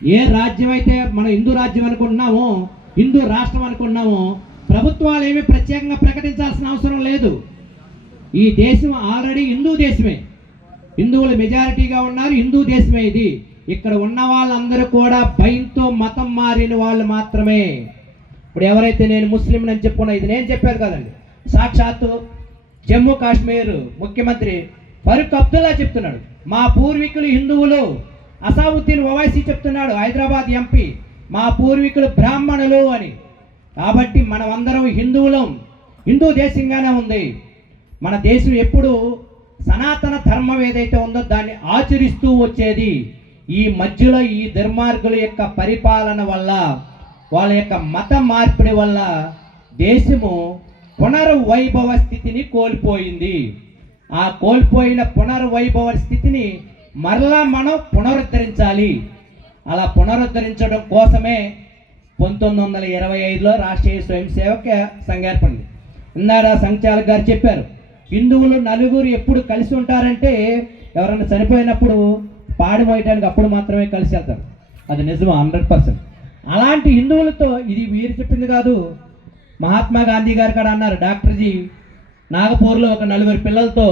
ఏ రాజ్యం అయితే మనం హిందూ రాజ్యం అనుకుంటున్నామో, హిందూ రాష్ట్రం అనుకుంటున్నామో, ప్రభుత్వాలు ఏమీ ప్రత్యేకంగా ప్రకటించాల్సిన అవసరం లేదు. ఈ దేశం ఆల్రెడీ హిందూ దేశమే, హిందువులు మెజారిటీగా ఉన్నారు, హిందూ దేశమే ఇది. ఇక్కడ ఉన్న వాళ్ళందరూ కూడా భయంతో మతం మారిన వాళ్ళు మాత్రమే. ఇప్పుడు ఎవరైతే నేను ముస్లిం అని చెప్పుకున్నా, ఇది నేను చెప్పాను కదండి, సాక్షాత్తు జమ్మూ కాశ్మీర్ ముఖ్యమంత్రి ఫరూక్ అబ్దుల్లా చెప్తున్నాడు మా పూర్వీకులు హిందువులు. అసావుద్దీన్ ఓవైసీ చెప్తున్నాడు హైదరాబాద్ ఎంపీ మా పూర్వీకులు బ్రాహ్మణులు అని. కాబట్టి మనం అందరం హిందువులం, హిందూ దేశంగానే ఉంది. మన దేశం ఎప్పుడు సనాతన ధర్మం ఏదైతే ఉందో దాన్ని ఆచరిస్తూ వచ్చేది. ఈ మధ్యలో ఈ దుర్మార్గుల యొక్క పరిపాలన వల్ల, వాళ్ళ యొక్క మత మార్పిడి వల్ల దేశము పునర్వైభవ స్థితిని కోల్పోయింది. ఆ కోల్పోయిన పునర్వైభవ స్థితిని మరలా మనం పునరుద్ధరించాలి. అలా పునరుద్ధరించడం కోసమే 1925లో రాష్ట్రీయ స్వయం సేవక సంఘం ఏర్పడింది. ఇందాక సంచాలక్ గారు చెప్పారు హిందువులు నలుగురు ఎప్పుడు కలిసి ఉంటారంటే ఎవరైనా చనిపోయినప్పుడు పాడి మోయటానికి అప్పుడు మాత్రమే కలిసి వెళ్తారు. అది నిజమా 100%. అలాంటి హిందువులతో, ఇది వీరు చెప్పింది కాదు, మహాత్మా గాంధీ గారు కూడా అన్నారు. డాక్టర్జీ నాగపూర్లో ఒక 4 పిల్లలతో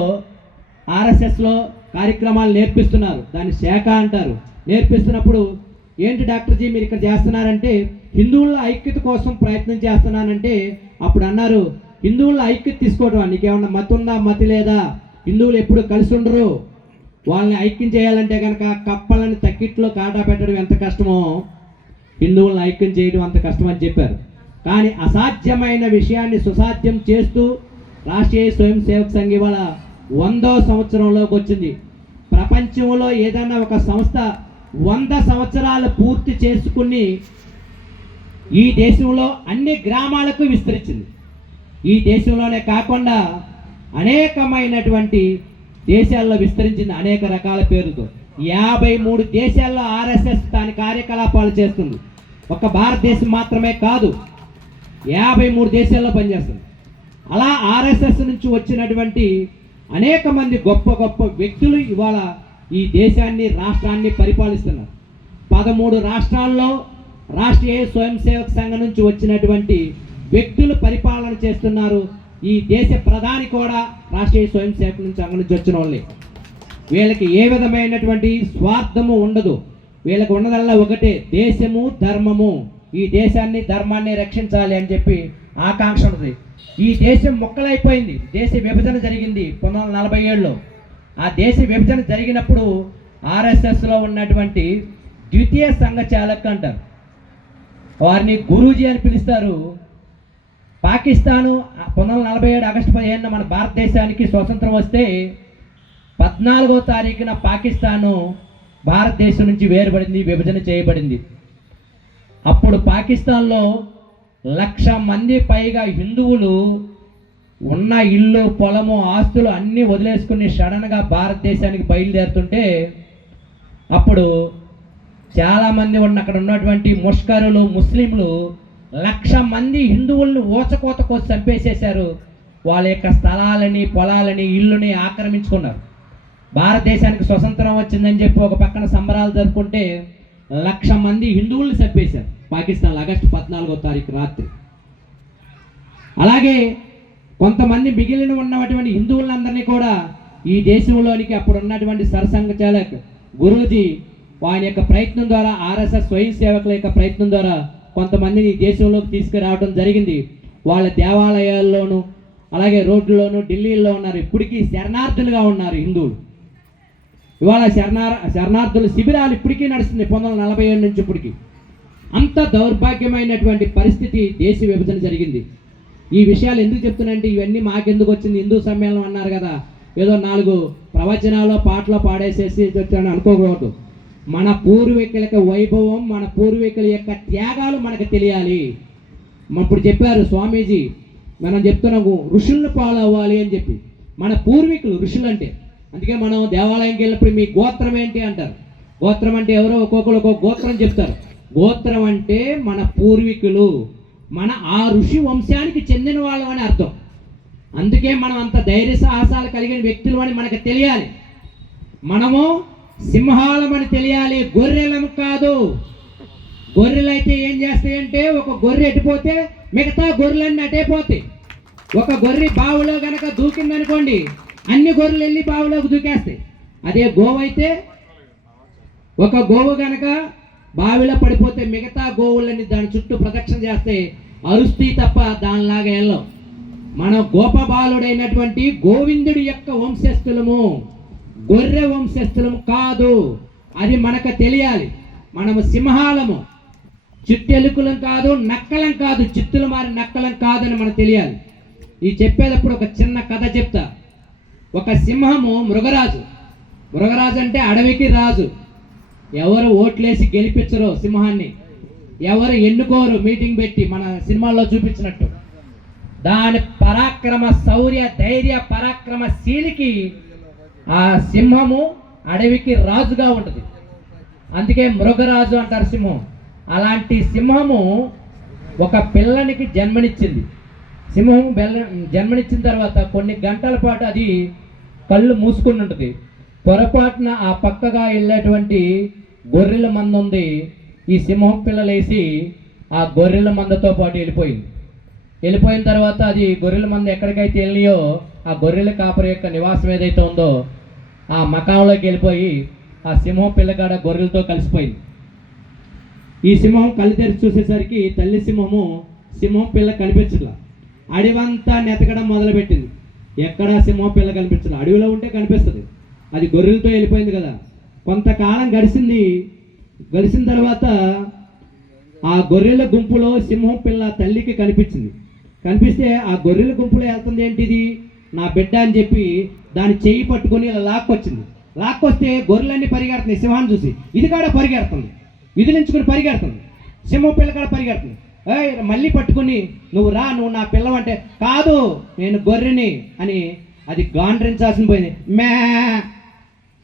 ఆర్ఎస్ఎస్లో కార్యక్రమాలు నేర్పిస్తున్నారు, దాన్ని శాఖ అంటారు. నేర్పిస్తున్నప్పుడు ఏంటి డాక్టర్జీ మీరు ఇక్కడ చేస్తున్నారంటే హిందువుల ఐక్యత కోసం ప్రయత్నం చేస్తున్నానంటే అప్పుడు అన్నారు హిందువుల ఐక్యత తీసుకోవడం నీకేమన్నా మతం ఉందా, మతి లేదా, హిందువులు ఎప్పుడు కలిసి ఉండరు, వాళ్ళని ఐక్యం చేయాలంటే కనుక కప్పలని తక్కిట్లో కాటా పెట్టడం ఎంత కష్టమో హిందువులను ఐక్యం చేయడం అంత కష్టం అని చెప్పారు. కానీ అసాధ్యమైన విషయాన్ని సుసాధ్యం చేస్తూ రాష్ట్రీయ స్వయం సేవక సంఘం ఇవాళ 100వ సంవత్సరంలోకి వచ్చింది. ప్రపంచంలో ఏదైనా ఒక సంస్థ 100 సంవత్సరాలు పూర్తి చేసుకుని ఈ దేశంలో అన్ని గ్రామాలకు విస్తరించింది. ఈ దేశంలోనే కాకుండా అనేకమైనటువంటి దేశాల్లో విస్తరించింది, అనేక రకాల పేరుతో. 53 దేశాల్లో ఆర్ఎస్ఎస్ దాని కార్యకలాపాలు చేస్తుంది. ఒక భారతదేశం మాత్రమే కాదు, 53 దేశాల్లో పనిచేస్తుంది. అలా ఆర్ఎస్ఎస్ నుంచి వచ్చినటువంటి అనేక మంది గొప్ప గొప్ప వ్యక్తులు ఇవాళ ఈ దేశాన్ని, రాష్ట్రాన్ని పరిపాలిస్తున్నారు. 13 రాష్ట్రాల్లో రాష్ట్రీయ స్వయం సేవక సంఘం నుంచి వచ్చినటువంటి వ్యక్తులు పరిపాలన చేస్తున్నారు. ఈ దేశ ప్రధాని కూడా రాష్ట్రీయ స్వయం సేవక సంఘం నుంచి వచ్చిన వాళ్ళే. వీళ్ళకి ఏ విధమైనటువంటి స్వార్థము ఉండదు. వీళ్ళకి ఉన్నదల్లా ఒకటే, దేశము ధర్మము. ఈ దేశాన్ని, ధర్మాన్ని రక్షించాలి అని చెప్పి ఆకాంక్ష ఉంది. ఈ దేశం మొక్కలైపోయింది, దేశ విభజన జరిగింది 1947లో. ఆ దేశ విభజన జరిగినప్పుడు ఆర్ఎస్ఎస్లో ఉన్నటువంటి ద్వితీయ సంఘ చాలక్ అంటారు, వారిని గురూజీ అని పిలుస్తారు. పాకిస్తాను 1947 ఆగస్టు 15న మన భారతదేశానికి స్వతంత్రం వస్తే 14వ తారీఖున పాకిస్తాను భారతదేశం నుంచి వేరుపడింది, విభజన చేయబడింది. అప్పుడు పాకిస్తాన్లో 1,00,000 మంది పైగా హిందువులు ఉన్న ఇల్లు, పొలము, ఆస్తులు అన్నీ వదిలేసుకుని సడన్గా భారతదేశానికి బయలుదేరుతుంటే అప్పుడు చాలామంది అక్కడ ఉన్నటువంటి ముష్కరులు, ముస్లింలు 1,00,000 మంది హిందువులను ఓచకోత కోసి చంపేసేశారు. వాళ్ళ యొక్క స్థలాలని, పొలాలని, ఇల్లుని ఆక్రమించుకున్నారు. భారతదేశానికి స్వతంత్రం వచ్చిందని చెప్పి ఒక పక్కన సంబరాలు జరుపుకుంటే 1,00,000 మంది హిందువుల్ని చంపేశారు పాకిస్తాన్లో ఆగస్టు 14వ తారీఖు రాత్రి. అలాగే కొంతమంది మిగిలిన ఉన్నటువంటి హిందువులందరినీ కూడా ఈ దేశంలోనికి అప్పుడు ఉన్నటువంటి సరసంఘచాలక్ గురూజీ ఆయన యొక్క ప్రయత్నం ద్వారా, ఆర్ఎస్ఎస్ స్వయం సేవకుల యొక్క ప్రయత్నం ద్వారా కొంతమందిని ఈ దేశంలోకి తీసుకురావడం జరిగింది. వాళ్ళ దేవాలయాల్లోనూ అలాగే రోడ్లలోనూ ఢిల్లీలో ఉన్నారు. ఇప్పటికీ శరణార్థులుగా ఉన్నారు హిందువులు. ఇవాళ శరణార్థుల శిబిరాలు ఇప్పటికీ నడుస్తుంది 1947 నుంచి ఇప్పటికీ. అంత దౌర్భాగ్యమైనటువంటి పరిస్థితి, దేశ విభజన జరిగింది. ఈ విషయాలు ఎందుకు చెప్తున్నానంటే ఇవన్నీ మాకెందుకు వచ్చింది, హిందూ సమ్మేళనం అన్నారు కదా, ఏదో 4 ప్రవచనాలు పాటలు పాడేసేసి వచ్చాను అనుకోకూడదు. మన పూర్వీకుల యొక్క వైభవం, మన పూర్వీకుల యొక్క త్యాగాలు మనకు తెలియాలి. ఇప్పుడు చెప్పారు స్వామీజీ, మనం చెప్తున్నాము ఋషులను ఫాలో అవ్వాలి అని చెప్పి. మన పూర్వీకులు ఋషులు అంటే, అందుకే మనం దేవాలయంకి వెళ్ళినప్పుడు మీ గోత్రం ఏంటి అంటారు. గోత్రం అంటే ఎవరో ఒక్కొక్కరు ఒక్కొక్క గోత్రం చెప్తారు. గోత్రం అంటే మన పూర్వీకులు, మన ఆ ఋషి వంశానికి చెందిన వాళ్ళం అని అర్థం. అందుకే మనం అంత ధైర్య సాహసాలు కలిగిన వ్యక్తులు అని మనకు తెలియాలి. మనము సింహాలమని తెలియాలి, గొర్రెలం కాదు. గొర్రెలు అయితే ఏం చేస్తాయంటే, ఒక గొర్రె ఎట్టిపోతే మిగతా గొర్రెలన్నీ అటైపోతాయి. ఒక గొర్రె బావిలో గనక దూకిందనుకోండి, అన్ని గొర్రెలు వెళ్ళి బావిలోకి దూకేస్తాయి. అదే గోవు అయితే, ఒక గోవు గనక బావిలో పడిపోతే మిగతా గోవులన్నీ దాని చుట్టూ ప్రదక్షిణ చేస్తే అరుస్తాయి తప్ప దానిలాగా వెళ్ళం. మన గోపబాలుడైనటువంటి గోవిందుడి యొక్క వంశస్థులము, గొర్రె వంశస్థులము కాదు. అది మనకు తెలియాలి. మనము సింహాలము, చిట్టెలుకులం కాదు, నక్కలం కాదు, చిత్తులు మారి నక్కలం కాదని మనకు తెలియాలి. ఈ చెప్పేటప్పుడు ఒక చిన్న కథ చెప్తా. ఒక సింహము మృగరాజు. మృగరాజు అంటే అడవికి రాజు. ఎవరు ఓట్లేసి గెలిపించరు సింహాన్ని, ఎవరు ఎన్నుకోరు మీటింగ్ పెట్టి మన సినిమాల్లో చూపించినట్టు. దాని పరాక్రమ, శౌర్య, ధైర్య, పరాక్రమశీలికి ఆ సింహము అడవికి రాజుగా ఉంటుంది. అందుకే మృగరాజు అంటారు సింహం. అలాంటి సింహము ఒక పిల్లనికి జన్మనిచ్చింది. సింహం జన్మనిచ్చిన తర్వాత కొన్ని గంటల పాటు అది కళ్ళు మూసుకుని ఉంటుంది. పొరపాటున ఆ పక్కగా వెళ్ళేటువంటి గొర్రెల మంద ఉంది. ఈ సింహం పిల్లలేసి ఆ గొర్రెల మందతో పాటు వెళ్ళిపోయింది. వెళ్ళిపోయిన తర్వాత అది గొర్రెల మంద ఎక్కడికైతే వెళ్ళినాయో ఆ గొర్రెల కాపరి యొక్క నివాసం ఏదైతే ఉందో ఆ మకాంలోకి వెళ్ళిపోయి ఆ సింహం పిల్లగాడ గొర్రెలతో కలిసిపోయింది. ఈ సింహం కళ్ళు తెరిచి చూసేసరికి తల్లి సింహం పిల్ల కనిపించట్లా. అడవంతా నెతకడం మొదలుపెట్టింది. ఎక్కడా సింహం పిల్ల కనిపించదు. అడవిలో ఉంటే కనిపిస్తుంది, అది గొర్రెలతో వెళ్ళిపోయింది కదా. కొంతకాలం గడిచిన తర్వాత ఆ గొర్రెల గుంపులో సింహం పిల్ల తల్లికి కనిపించింది. కనిపిస్తే ఆ గొర్రెల గుంపులో వెళ్తుంది ఏంటిది, నా బిడ్డ అని చెప్పి దాని చెయ్యి పట్టుకొని ఇలా లాక్కొచ్చింది. లాక్కొస్తే గొర్రెలన్నీ పరిగెడుతున్నాయి సింహాన్ని చూసి. ఇది కాడ పరిగెడుతుంది, విదిలించుకుని పరిగెడుతుంది. సింహం పిల్ల కాడ పరిగెడుతుంది. మళ్ళీ పట్టుకుని నువ్వు రా, నువ్వు నా పిల్లవంటే కాదు నేను గొర్రెని అని అది గాండ్రించాల్సిన పోయింది. మే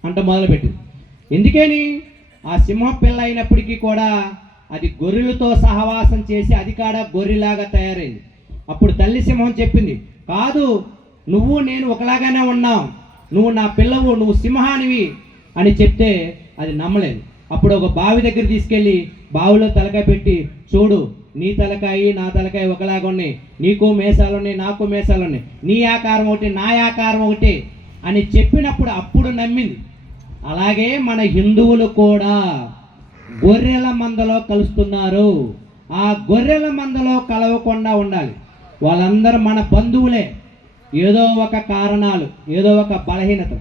అంట మొదలుపెట్టింది. ఎందుకని ఆ సింహ పిల్ల అయినప్పటికీ కూడా అది గొర్రెలతో సహవాసం చేసి అది కాడ గొర్రెలాగా తయారైంది. అప్పుడు తల్లి సింహం చెప్పింది, కాదు నువ్వు నేను ఒకలాగానే ఉన్నావు, నువ్వు నా పిల్లవు, నువ్వు సింహానివి అని చెప్తే అది నమ్మలేదు. అప్పుడు ఒక బావి దగ్గర తీసుకెళ్ళి బావిలో తలకాయ పెట్టి, చూడు నీ తలకాయి నా తలకాయ ఒకలాగా ఉన్నాయి, నీకు మేసాలు ఉన్నాయి నాకు మేసాలు ఉన్నాయి, నీ ఆకారం ఒకటి నా ఆకారం ఒకటి అని చెప్పినప్పుడు అప్పుడు నమ్మింది. అలాగే మన హిందువులు కూడా గొర్రెల మందలో కలుస్తున్నారు. ఆ గొర్రెల మందలో కలవకుండా ఉండాలి. వాళ్ళందరూ మన బంధువులే. ఏదో ఒక కారణాలు, ఏదో ఒక బలహీనత,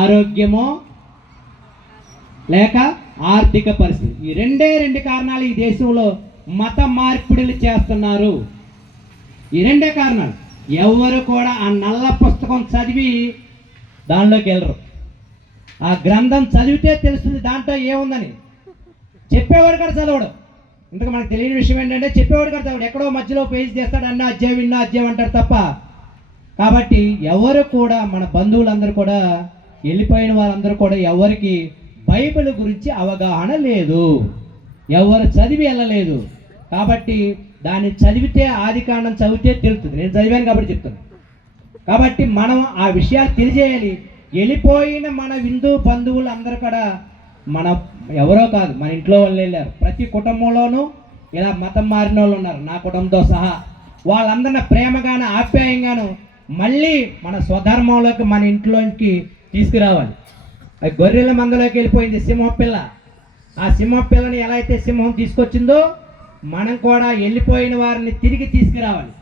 ఆరోగ్యమో లేక ఆర్థిక పరిస్థితి, ఈ రెండు కారణాలు ఈ దేశంలో మత మార్పిడులు చేస్తున్నారు. ఈ రెండే కారణాలు. ఎవరు కూడా ఆ నల్ల పుస్తకం చదివి దానిలోకి వెళ్ళరు. ఆ గ్రంథం చదివితే తెలుస్తుంది దాంట్లో ఏముందని. చెప్పేవాడు కూడా చదవడు. ఇంతకు మనకు తెలియని విషయం ఏంటంటే చెప్పేవాడు కూడా చదవడు. ఎక్కడో మధ్యలో పేజ్ చేస్తాడు, అన్న అధ్యాయం ఇన్న అధ్యాయం అంటారు తప్ప. కాబట్టి ఎవరు కూడా మన బంధువులందరూ కూడా, వెళ్ళిపోయిన వాళ్ళందరూ కూడా ఎవరికి బైబిల్ గురించి అవగాహన లేదు, ఎవరు చదివి వెళ్ళలేదు. కాబట్టి దాన్ని చదివితే, ఆదికాండం చదివితే తెలుస్తుంది. నేను చదివాను కాబట్టి చెప్తాను. కాబట్టి మనం ఆ విషయాలు తెలియజేయాలి. వెళ్ళిపోయిన మన హిందూ బంధువులు అందరూ కూడా మన ఎవరో కాదు, మన ఇంట్లో వాళ్ళు వెళ్ళారు. ప్రతి కుటుంబంలోనూ ఇలా మతం మారిన వాళ్ళు ఉన్నారు, నా కుటుంబంతో సహా. వాళ్ళందరినీ ప్రేమగాను ఆప్యాయంగాను మళ్ళీ మన స్వధర్మంలోకి మన ఇంట్లోకి తీసుకురావాలి. అది గొర్రెల మందలోకి వెళ్ళిపోయింది సింహం పిల్ల. ఆ సింహం పిల్లని ఎలా అయితే సింహం తీసుకొచ్చిందో మనం కూడా వెళ్ళిపోయిన వారిని తిరిగి తీసుకురావాలి.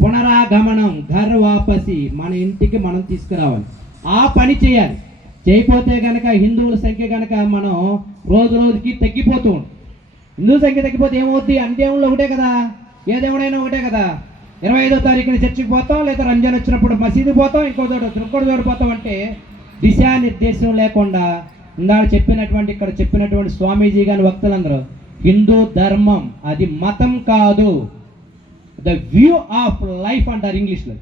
పునరాగమనం, ఘర్ వాపసి, మన ఇంటికి మనం తీసుకురావాలి. ఆ పని చేయాలి. చేయకపోతే కనుక హిందువుల సంఖ్య కనుక మనం రోజు రోజుకి తగ్గిపోతూ ఉంటాం. హిందువుల సంఖ్య తగ్గిపోతే ఏమవుద్ది? అన్ని దేవుళ్ళు ఒకటే కదా, ఏ దేవుడైనా ఒకటే కదా. 25వ తారీఖున చర్చికి పోతాం, లేదా రంజాన్ వచ్చినప్పుడు మసీదుకి పోతాం, ఇంకో చోట పోతాం. అంటే దిశానిర్దేశం లేకుండా ఇందాక ఇక్కడ చెప్పినటువంటి స్వామీజీ గారి వక్తలందరూ హిందూ ధర్మం అది మతం కాదు, ద వ్యూ ఆఫ్ లైఫ్ అంటారు ఇంగ్లీష్లో.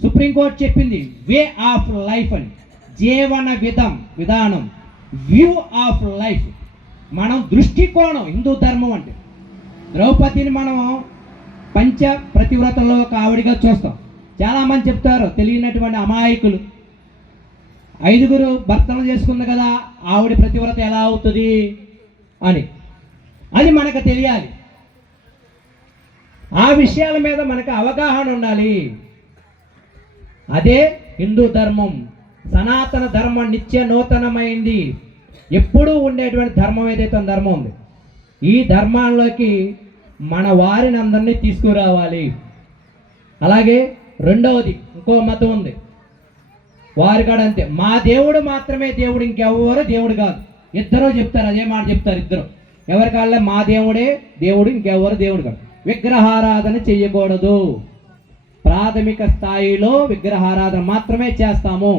సుప్రీంకోర్టు చెప్పింది వే ఆఫ్ లైఫ్ అని, జీవన విధానం, వ్యూ ఆఫ్ లైఫ్. మనం దృష్టికోణం హిందూ ధర్మం అంటే. ద్రౌపదిని మనం పంచ ప్రతివ్రతలో ఒక ఆవిడిగా చూస్తాం. చాలామంది చెప్తారు తెలియనటువంటి అమాయకులు, 5 భర్తలు చేసుకుంది కదా, ఆవిడ ప్రతివ్రత ఎలా అవుతుంది అని. అది మనకు తెలియాలి. ఆ విషయాల మీద మనకు అవగాహన ఉండాలి. అదే హిందూ ధర్మం. సనాతన ధర్మం నిత్య నూతనమైంది, ఎప్పుడూ ఉండేటువంటి ధర్మం ఏదైతే ధర్మం ఉంది. ఈ ధర్మాల్లోకి మన వారిని అందరినీ తీసుకురావాలి. అలాగే రెండవది ఇంకో మతం ఉంది, వారి కాడ అంతే, మా దేవుడు మాత్రమే దేవుడు, ఇంకెవరు దేవుడు కాదు. ఇద్దరు చెప్తారు, అదే మాట చెప్తారు ఇద్దరు. ఎవరి కాళ్ళే మా దేవుడే దేవుడు, ఇంకెవరు దేవుడు కాదు. విగ్రహారాధన చెయ్యకూడదు. ప్రాథమిక స్థాయిలో విగ్రహారాధన మాత్రమే చేస్తాము.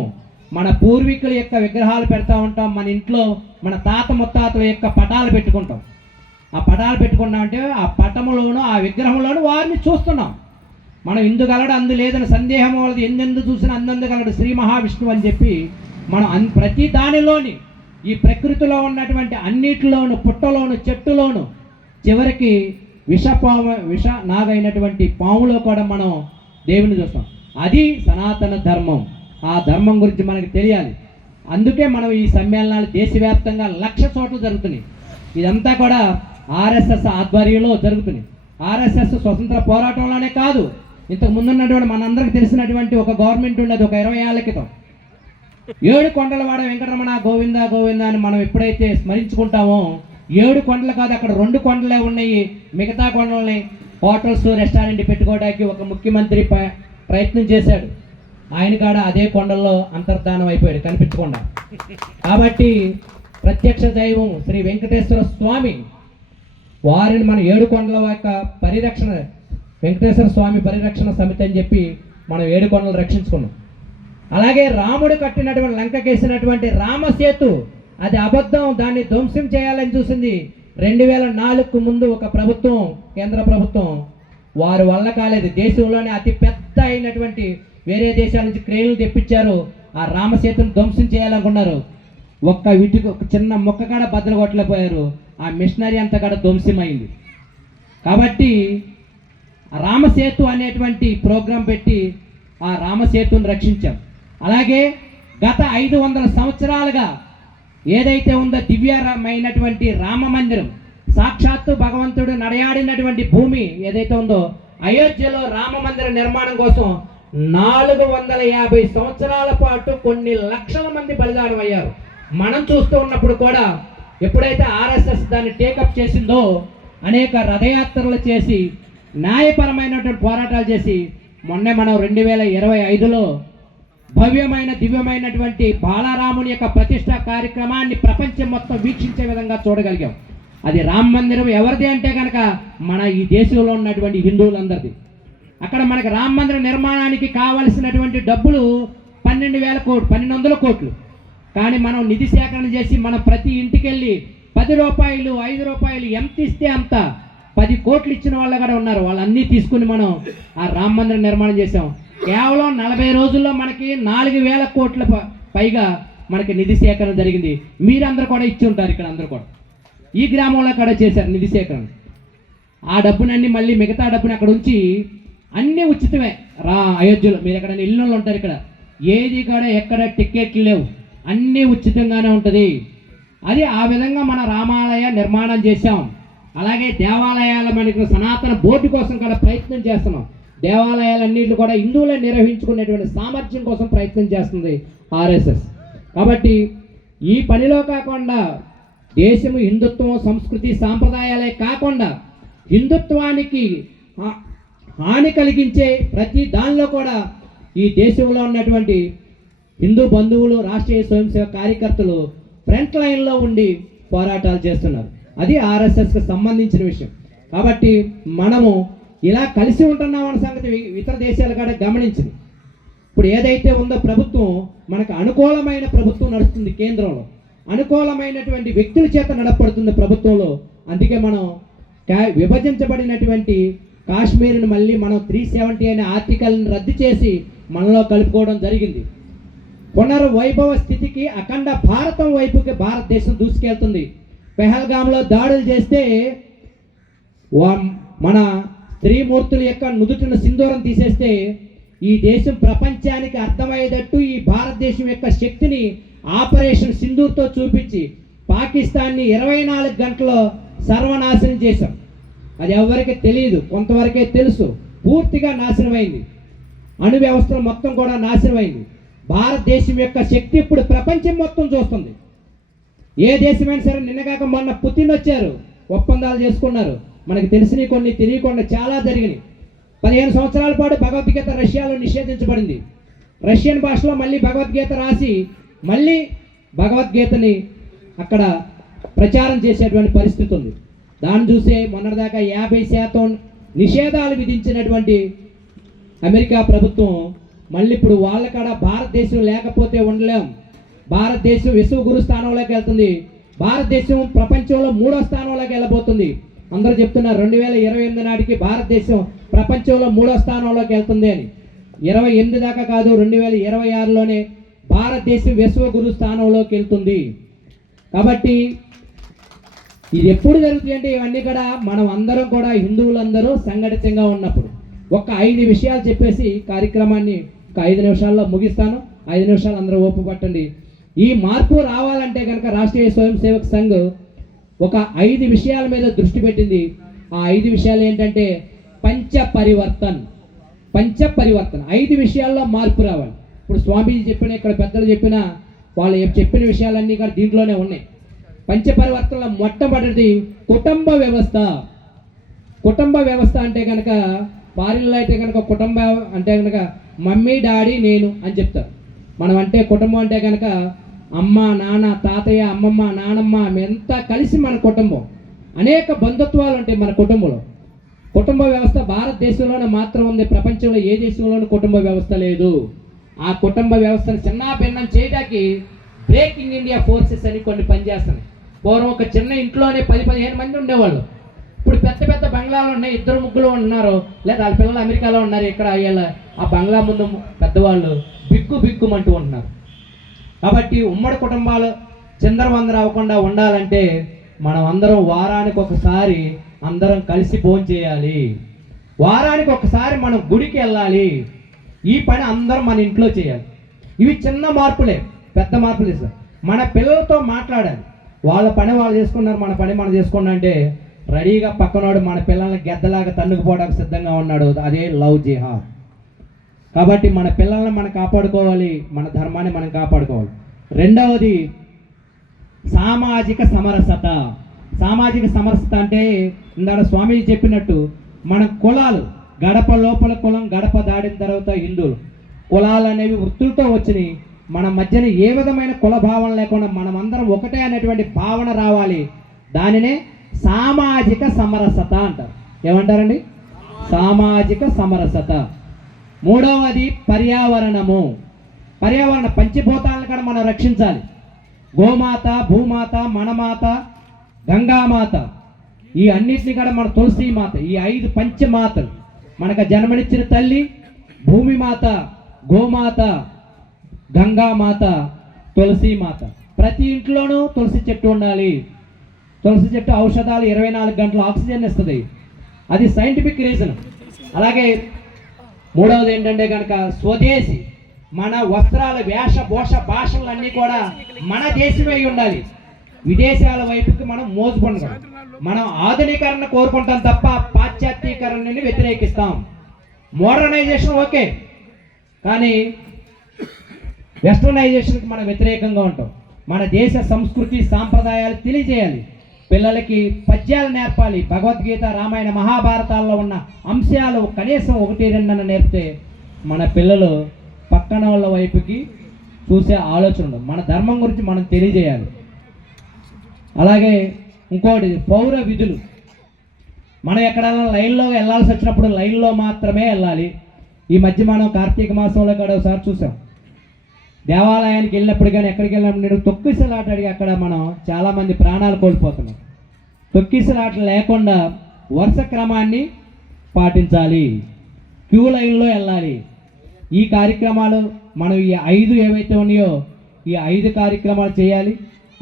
మన పూర్వీకుల యొక్క విగ్రహాలు పెడతా ఉంటాం. మన ఇంట్లో మన తాత ముత్తాతల యొక్క పటాలు పెట్టుకుంటాం. ఆ పటాలు పెట్టుకున్నామంటే ఆ పటములోను ఆ విగ్రహంలోను వారిని చూస్తున్నాం. మనం ఇందుగలడు అందు లేదని సందేహం వాళ్ళది, ఎందెందు చూసినా అందందుగలడు శ్రీ మహావిష్ణువు అని చెప్పి మనం ప్రతి దానిలోని ఈ ప్రకృతిలో ఉన్నటువంటి అన్నిటిలోను, పుట్టలోను, చెట్టులోను, చివరికి విష నాగైనటువంటి పాములో కూడా మనం దేవుని చూస్తాం. అది సనాతన ధర్మం. ఆ ధర్మం గురించి మనకు తెలియాలి. అందుకే మనం ఈ సమ్మేళనాలు దేశవ్యాప్తంగా 1,00,000 చోట్ల జరుగుతున్నాయి. ఇదంతా కూడా ఆర్ఎస్ఎస్ ఆధ్వర్యంలో జరుగుతుంది. ఆర్ఎస్ఎస్ స్వతంత్ర పోరాటంలోనే కాదు, ఇంతకు ముందున్నటువంటి మనందరికి తెలిసినటువంటి ఒక గవర్నమెంట్ ఉండేది ఒక 20 ఏళ్ల క్రితం. 7 కొండలవాడ వెంకటరమణ గోవింద గోవింద అని మనం ఎప్పుడైతే స్మరించుకుంటామో, 7 కొండలు కాదు, అక్కడ 2 కొండలే ఉన్నాయి. మిగతా కొండలని హోటల్స్, రెస్టారెంట్ పెట్టుకోవడానికి ఒక ముఖ్యమంత్రి ప్రయత్నం చేశాడు. ఆయన కాడ అదే కొండల్లో అంతర్ధానం అయిపోయాడు కనిపించకుండా. కాబట్టి ప్రత్యక్ష దైవం శ్రీ వెంకటేశ్వర స్వామి వారిని మన 7 కొండల యొక్క పరిరక్షణ, వెంకటేశ్వర స్వామి పరిరక్షణ సమితి అని చెప్పి మనం 7 కొండలు రక్షించుకున్నాం. అలాగే రాముడు కట్టినటువంటి లంకకేసినటువంటి రామసేతు అది అబద్ధం, దాన్ని ధ్వంసం చేయాలని చూసింది 2004కు ముందు ఒక ప్రభుత్వం, కేంద్ర ప్రభుత్వం. వారి వల్ల కాలేదు. దేశంలోనే అతి పెద్ద అయినటువంటి వేరే దేశాల నుంచి క్రేన్లు తెప్పించారు. ఆ రామసేతును ధ్వంసం చేయాలనుకున్నారు. ఒక చిన్న మొక్క కాడ బద్దలు కొట్టలేకపోయారు. ఆ మిషనరీ అంతా కాడ ధ్వంసమైంది. కాబట్టి రామసేతు అనేటువంటి ప్రోగ్రాం పెట్టి ఆ రామసేతుని రక్షించాం. అలాగే గత 500 సంవత్సరాలుగా ఏదైతే ఉందో దివ్యమైనటువంటి రామ మందిరం, సాక్షాత్తు భగవంతుడు నడయాడినటువంటి భూమి ఏదైతే ఉందో, అయోధ్యలో రామ మందిర నిర్మాణం కోసం 450 సంవత్సరాల పాటు కొన్ని లక్షల మంది బలిదానం అయ్యారు. మనం చూస్తూ ఉన్నప్పుడు కూడా ఎప్పుడైతే ఆర్ఎస్ఎస్ దాన్ని టేకప్ చేసిందో, అనేక రథయాత్రలు చేసి న్యాయపరమైనటువంటి పోరాటాలు చేసి మొన్నే మనం 2025లో భవ్యమైన దివ్యమైనటువంటి బాలరాముని యొక్క ప్రతిష్ఠా కార్యక్రమాన్ని ప్రపంచం మొత్తం వీక్షించే విధంగా చూడగలిగాం. అది రామ మందిరం ఎవరిది అంటే కనుక మన ఈ దేశంలో ఉన్నటువంటి హిందువులందరిది. అక్కడ మనకి రామ మందిర నిర్మాణానికి కావలసినటువంటి డబ్బులు 1200 కోట్లు. కానీ మనం నిధి సేకరణ చేసి మనం ప్రతి ఇంటికి వెళ్ళి 10 రూపాయలు 5 రూపాయలు ఎంత ఇస్తే అంత 10 కోట్లు ఇచ్చిన వాళ్ళు కూడా ఉన్నారు. వాళ్ళన్నీ తీసుకుని మనం ఆ రామ మందిర నిర్మాణం చేసాం. కేవలం 40 రోజుల్లో మనకి 4,000 కోట్ల పైగా మనకి నిధి సేకరణ జరిగింది. మీరందరూ కూడా ఇచ్చి ఉంటారు. ఇక్కడ అందరూ కూడా ఈ గ్రామంలో కూడా చేశారు నిధి సేకరణ. ఆ డబ్బునన్నీ మళ్ళీ మిగతా డబ్బుని అక్కడ ఉంచి అన్నీ ఉచితమే. అయోధ్యలో మీరు ఎక్కడైనా ఇల్లు ఉంటారు, ఇక్కడ ఏది కూడా ఎక్కడ టికెట్లు లేవు, అన్నీ ఉచితంగానే ఉంటుంది. అది ఆ విధంగా మన రామాలయ నిర్మాణం చేశాం. అలాగే దేవాలయాల మనకు సనాతన బోర్డు కోసం కూడా ప్రయత్నం చేస్తున్నాం. దేవాలయాలన్నింటినీ కూడా హిందువులే నిర్వహించుకునేటువంటి సామర్థ్యం కోసం ప్రయత్నం చేస్తుంది ఆర్ఎస్ఎస్. కాబట్టి ఈ పనిలో కాకుండా దేశము హిందుత్వం, సంస్కృతి, సాంప్రదాయాలే కాకుండా హిందుత్వానికి హాని కలిగించే ప్రతి దానిలో కూడా ఈ దేశంలో ఉన్నటువంటి హిందూ బంధువులు, రాష్ట్రీయ స్వయం సేవక కార్యకర్తలు ఫ్రంట్ లైన్లో ఉండి పోరాటాలు చేస్తున్నారు. అది ఆర్ఎస్ఎస్కి సంబంధించిన విషయం. కాబట్టి మనము ఇలా కలిసి ఉంటున్నామన్న సంగతి ఇతర దేశాలు కూడా గమనించింది. ఇప్పుడు ఏదైతే ఉందో ప్రభుత్వం మనకు అనుకూలమైన ప్రభుత్వం నడుస్తుంది, కేంద్రంలో అనుకూలమైనటువంటి వ్యక్తుల చేత నడపడుతుంది ప్రభుత్వంలో. అందుకే మనం విభజించబడినటువంటి కాశ్మీర్ని మళ్ళీ మనం 370 అనే ఆర్టికల్ని రద్దు చేసి మనలో కలుపుకోవడం జరిగింది. పునర్వైభవ స్థితికి, అఖండ భారతం వైపుకి భారతదేశం దూసుకెళ్తుంది. పెహల్గాంలో దాడులు చేస్తే మన స్త్రీమూర్తుల యొక్క నుదుటిన సింధూరం తీసేస్తే ఈ దేశం ప్రపంచానికి అర్థమయ్యేటట్టు ఈ భారతదేశం యొక్క శక్తిని ఆపరేషన్ సింధూర్తో చూపించి పాకిస్తాన్ని 24 గంటల్లో సర్వనాశనం చేశాం. అది ఎవరికి తెలియదు, కొంతవరకే తెలుసు. పూర్తిగా నాశనమైంది. అణు వ్యవస్థలు మొత్తం కూడా నాశనమైంది. భారతదేశం యొక్క శక్తి ఇప్పుడు ప్రపంచం మొత్తం చూస్తుంది. ఏ దేశమైనా సరే, నిన్నగాక మొన్న పుతిన్ వచ్చారు, ఒప్పందాలు చేసుకున్నారు. మనకు తెలిసినవి కొన్ని, తెలియకుండా చాలా జరిగినాయి. 15 సంవత్సరాల పాటు భగవద్గీత రష్యాలో నిషేధించబడింది. రష్యన్ భాషలో మళ్ళీ భగవద్గీత రాసి మళ్ళీ భగవద్గీతని అక్కడ ప్రచారం చేసేటువంటి పరిస్థితి ఉంది. దాన్ని చూసే మొన్నటిదాకా 50% నిషేధాలు విధించినటువంటి అమెరికా ప్రభుత్వం మళ్ళీ ఇప్పుడు వాళ్ళ కాడ భారతదేశం లేకపోతే ఉండలేం, భారతదేశం విశ్వగురు స్థానంలోకి వెళ్తుంది, భారతదేశం ప్రపంచంలో 3వ స్థానంలోకి వెళ్ళబోతుంది. అందరూ చెప్తున్నారు 2028 నాటికి భారతదేశం ప్రపంచంలో 3వ స్థానంలోకి వెళ్తుంది అని. 28 దాకా కాదు, 2026లోనే భారతదేశం విశ్వగురు స్థానంలోకి వెళ్తుంది. కాబట్టి ఇది ఎప్పుడు జరుగుతుంది అంటే ఇవన్నీ కూడా మనం అందరం కూడా హిందువులందరూ సంఘటితంగా ఉన్నప్పుడు. ఒక 5 విషయాలు చెప్పేసి కార్యక్రమాన్ని ఒక 5 నిమిషాల్లో ముగిస్తాను. 5 నిమిషాలు అందరూ ఓపిక పట్టండి. ఈ మార్పు రావాలంటే కనుక రాష్ట్రీయ స్వయం సేవక్ సంఘ్ ఒక 5 విషయాల మీద దృష్టి పెట్టింది. ఆ 5 విషయాలు ఏంటంటే పంచ పరివర్తన్. 5 విషయాల్లో మార్పు రావాలి. ఇప్పుడు స్వామీజీ చెప్పిన, ఇక్కడ పెద్దలు చెప్పిన, వాళ్ళు చెప్పిన విషయాలన్నీ కూడా దీంట్లోనే ఉన్నాయి. పంచ పరివర్తనలో మొట్టమొదటిది కుటుంబ వ్యవస్థ. కుటుంబ వ్యవస్థ అంటే కనుక ఫారిన్లో అయితే కనుక కుటుంబం అంటే కనుక మమ్మీ, డాడీ, నేను అని చెప్తారు. మనం అంటే కుటుంబం అంటే కనుక అమ్మ, నాన్న, తాతయ్య, అమ్మమ్మ, నానమ్మ ఎంత కలిసి మన కుటుంబం. అనేక బంధుత్వాలు ఉంటాయి మన కుటుంబంలో. కుటుంబ వ్యవస్థ భారతదేశంలోనే మాత్రం ఉంది, ప్రపంచంలో ఏ దేశంలోనూ కుటుంబ వ్యవస్థ లేదు. ఆ కుటుంబ వ్యవస్థను చిన్నాభిన్నం చేయడానికి బ్రేకింగ్ ఇండియా ఫోర్సెస్ అని కొన్ని పనిచేస్తున్నాయి. పూర్వం ఒక చిన్న ఇంట్లోనే 10-15 మంది ఉండేవాళ్ళు. ఇప్పుడు పెద్ద పెద్ద బంగ్లాలు ఉన్నాయి, 2-3 ఉన్నారు, లేదా వాళ్ళ పిల్లలు అమెరికాలో ఉన్నారు. ఇక్కడ ఆ బంగ్లా ముందు పెద్దవాళ్ళు బిక్కుమంటూ ఉంటున్నారు. కాబట్టి ఉమ్మడి కుటుంబాలు చిందరవందర అవ్వకుండా ఉండాలంటే మనం అందరం వారానికి ఒకసారి అందరం కలిసి భోజనం చేయాలి. వారానికి ఒకసారి మనం గుడికి వెళ్ళాలి. ఈ పని అందరం మన ఇంట్లో చేయాలి. ఇవి చిన్న మార్పులే, పెద్ద మార్పులే సార్. మన పిల్లలతో మాట్లాడాలి. వాళ్ళ పని వాళ్ళు చేసుకున్నారు, మన పని మనం చేసుకున్నాం అంటే రెడీగా పక్కనోడు మన పిల్లల్ని గెద్దలాగా తన్నుకుపోవడానికి సిద్ధంగా ఉన్నాడు. అదే లవ్ జిహాద్. కాబట్టి మన పిల్లల్ని మనం కాపాడుకోవాలి, మన ధర్మాన్ని మనం కాపాడుకోవాలి. రెండవది సామాజిక సమరసత. సామాజిక సమరసత అంటే ఇందాక స్వామీజీ చెప్పినట్టు మన కులాలు, గడప లోపల కులం, గడప దాడిన తర్వాత హిందువులు, కులాలు అనేవి వృత్తులతో వచ్చినాయి. మన మధ్యన ఏ విధమైన కుల భావన లేకుండా మనం అందరం ఒకటే అనేటువంటి భావన రావాలి. దానినే సామాజిక సమరసత అంటారు. ఏమంటారండి? సామాజిక సమరసత. మూడవది పర్యావరణము. పర్యావరణ పంచభూతాలను కూడా మనం రక్షించాలి. గోమాత, భూమాత, మనమాత, గంగామాత, ఈ అన్నిటిని కూడా మన తులసి మాత, ఈ 5 పంచమాతలు మనకు జన్మనిచ్చిన తల్లి భూమి మాత, గోమాత, గంగామాత, తులసి మాత. ప్రతి ఇంట్లోనూ తులసి చెట్టు ఉండాలి. తులసి చెట్టు ఔషధాలు 24 గంటలు ఆక్సిజన్ ఇస్తుంది. అది సైంటిఫిక్ రీజన్. అలాగే మూడవది ఏంటంటే కనుక స్వదేశీ, మన వస్త్రాల వేషభూష భాషలన్నీ కూడా మన దేశమే ఉండాలి. విదేశాల వైపుకి మనం మోసుకుంటాం. మనం ఆధునీకరణ కోరుకుంటాం తప్ప పాశ్చాత్యీకరణని వ్యతిరేకిస్తాం. మోడర్నైజేషన్ ఓకే, కానీ వెస్టర్నైజేషన్కి మనం వ్యతిరేకంగా ఉంటాం. మన దేశ సంస్కృతి సాంప్రదాయాలు తెలియజేయాలి. పిల్లలకి పద్యాలు నేర్పాలి. భగవద్గీత, రామాయణ, మహాభారతాల్లో ఉన్న అంశాలు కనీసం 1-2 నేర్పితే మన పిల్లలు పక్కన వాళ్ళ వైపుకి చూసే ఆలోచన ఉండదు. మన ధర్మం గురించి మనం తెలియజేయాలి. అలాగే ఇంకోటి పౌర విధులు. మనం ఎక్కడైనా లైన్లో వెళ్ళాల్సి వచ్చినప్పుడు లైన్లో మాత్రమే వెళ్ళాలి. ఈ మధ్య మనం కార్తీక మాసంలో కూడా ఒకసారి చూసాం. దేవాలయానికి వెళ్ళినప్పుడు కానీ ఎక్కడికి వెళ్ళినప్పుడు నేను తొక్కిసలాట అడిగి అక్కడ మనం చాలామంది ప్రాణాలు కోల్పోతున్నాం. తొక్కిసలాట లేకుండా వరుస క్రమాన్ని పాటించాలి. క్యూ లైన్లో వెళ్ళాలి. ఈ కార్యక్రమాలు మనం ఈ 5 ఏవైతే ఉన్నాయో ఈ 5 కార్యక్రమాలు చేయాలి.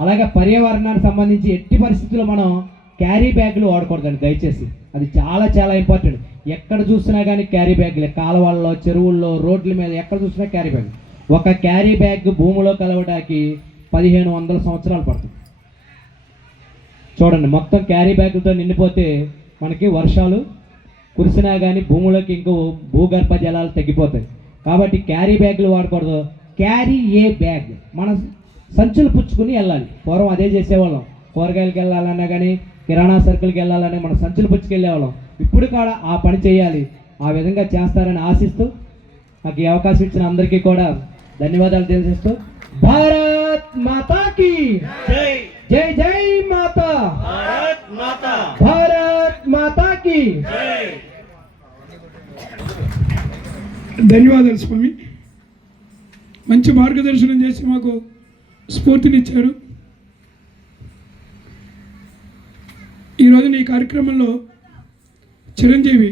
అలాగే పర్యావరణానికి సంబంధించి ఎట్టి పరిస్థితుల్లో మనం క్యారీ బ్యాగులు వాడకూడదండి దయచేసి. అది చాలా చాలా ఇంపార్టెంట్. ఎక్కడ చూసినా కానీ క్యారీ బ్యాగులే. కాలువల్లో, చెరువుల్లో, రోడ్ల మీద ఎక్కడ చూసినా క్యారీ బ్యాగ్. ఒక క్యారీ బ్యాగ్ భూమిలో కలవడానికి 1500 సంవత్సరాలు పడుతుంది. చూడండి, మొత్తం క్యారీ బ్యాగులతో నిండిపోతే మనకి వర్షాలు కురిసినా కానీ భూమిలోకి ఇంకో భూగర్భ జలాలు తగ్గిపోతాయి. కాబట్టి క్యారీ బ్యాగులు వాడకూడదు. క్యారీ ఏ బ్యాగ్, మనం సంచులు పుచ్చుకుని వెళ్ళాలి. పూర్వం అదే చేసేవాళ్ళం. కూరగాయలకి వెళ్ళాలన్నా కానీ, కిరాణా సరుకులకి వెళ్ళాలన్నా మనం సంచులు పుచ్చుకెళ్ళేవాళ్ళం. ఇప్పుడు కూడా ఆ పని చేయాలి. ఆ విధంగా చేస్తారని ఆశిస్తూ నాకు ఈ అవకాశం ఇచ్చిన అందరికీ కూడా ధన్యవాదాలు తెలియజేస్తూ, భారత్ మాతాకి జై, జై జై మాతా, భారత్ మాతాకి జై. ధన్యవాదాలు స్వామి. మంచి మార్గదర్శనం చేసి మాకు స్ఫూర్తినిచ్చారు. ఈరోజున ఈ కార్యక్రమంలో చిరంజీవి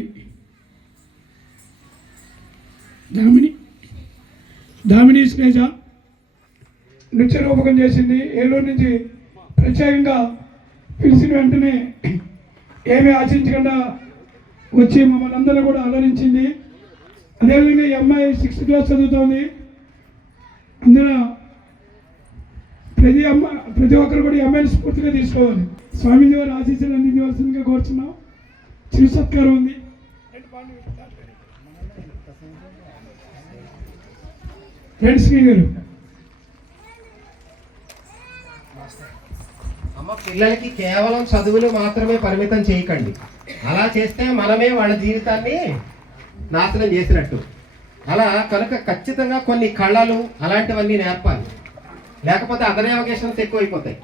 దామిని శ్రేజ నృత్య రూపకం చేసింది. ఏలూరు నుంచి ప్రత్యేకంగా పిలిచిన వెంటనే ఏమీ ఆశించకుండా వచ్చి మమ్మల్ని అందరూ కూడా అలరించింది. అదేవిధంగా ఈ అమ్మాయి 6th క్లాస్ చదువుతోంది. అందులో ప్రతి ఒక్కరు కూడా ఈ అమ్మాయిని స్ఫూర్తిగా తీసుకోవాలి. స్వామీజీ వారి ఆశీస్సులు అందించవలసిందిగా కోరుచున్నాం. చిరు సత్కారం ఉంది. శ్రీ గారు, అమ్మ, పిల్లలకి కేవలం చదువులు మాత్రమే పరిమితం చేయకండి. అలా చేస్తే మనమే వాళ్ళ జీవితాన్ని నాశనం చేసినట్టు. అలా కనుక ఖచ్చితంగా కొన్ని కళలు అలాంటివన్నీ నేర్పాలి. లేకపోతే అదర్ అవకేషన్స్ ఎక్కువైపోతాయి.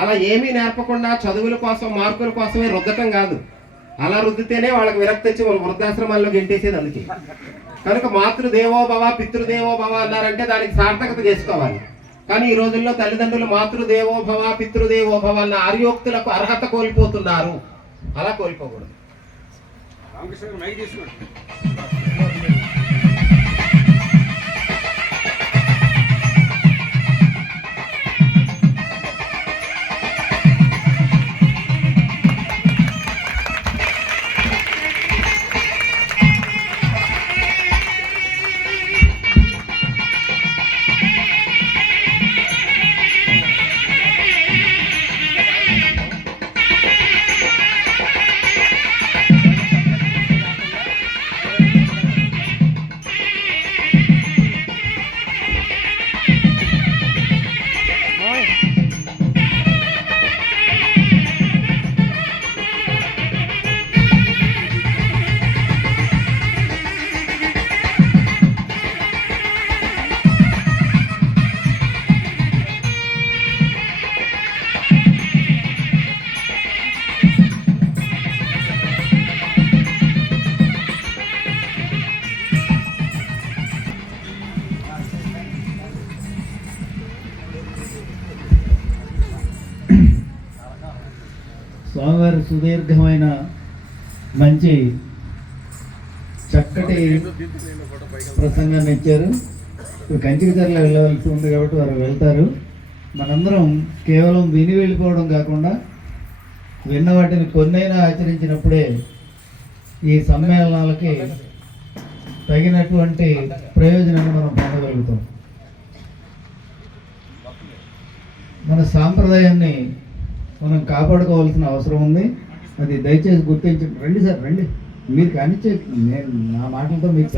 అలా ఏమీ నేర్పకుండా చదువుల కోసం, మార్కుల కోసమే రుద్దటం కాదు. అలా రుద్దితేనే వాళ్ళకి విరక్తి వచ్చి వాళ్ళు వృద్ధాశ్రమాల్లో గెంటేసేది. అందుకే కనుక మాతృదేవోభవ, పితృదేవోభవ అన్నారంటే దానికి సార్థకత చేసుకోవాలి. కానీ ఈ రోజుల్లో తల్లిదండ్రులు మాతృదేవోభవ, పితృదేవోభవ అన్న ఆర్యోక్తులకు అర్హత కోల్పోతున్నారు. అలా కోల్పోకూడదు. స్వామివారు సుదీర్ఘమైన మంచి చక్కటి ప్రసంగాన్ని ఇచ్చారు. కంచికచర్ల వెళ్ళవలసి ఉంది కాబట్టి వారు వెళ్తారు. మనందరం కేవలం విని వెళ్ళిపోవడం కాకుండా విన్న వాటిని కొన్నైనా ఆచరించినప్పుడే ఈ సమ్మేళనాలకి తగినటువంటి ప్రయోజనాన్ని మనం పొందగలుగుతాం. మన సాంప్రదాయాన్ని మనం కాపాడుకోవాల్సిన అవసరం ఉంది. అది దయచేసి గుర్తించండి. రండి సార్, రండి. మీరు కానిచ్చే, నేను నా మాటలతో మీకు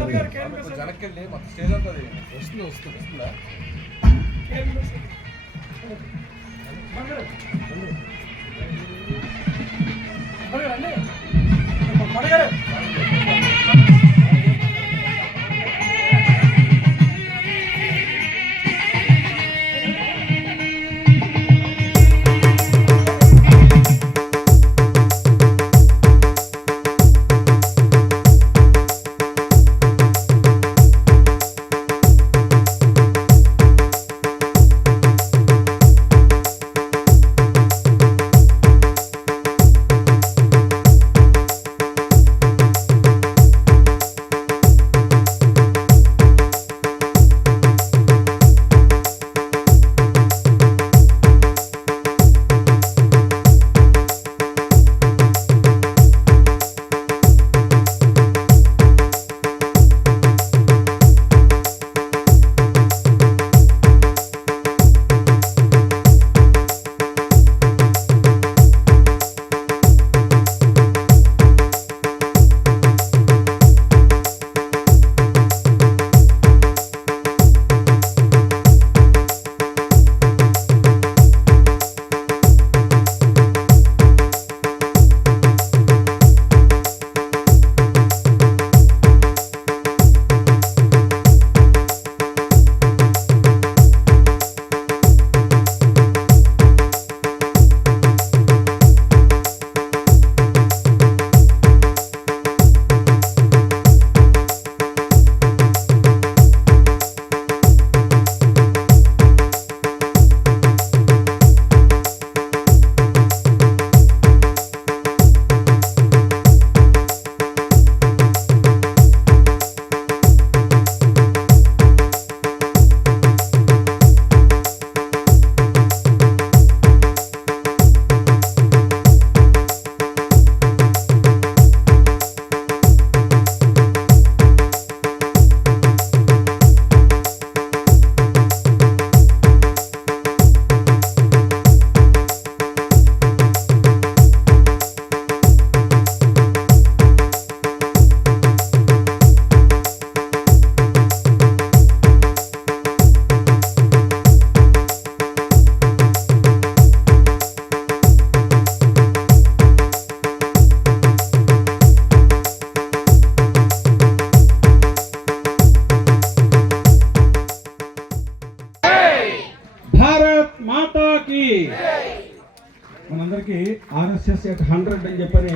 మనందరికీ RSS at 100 అని చెప్పని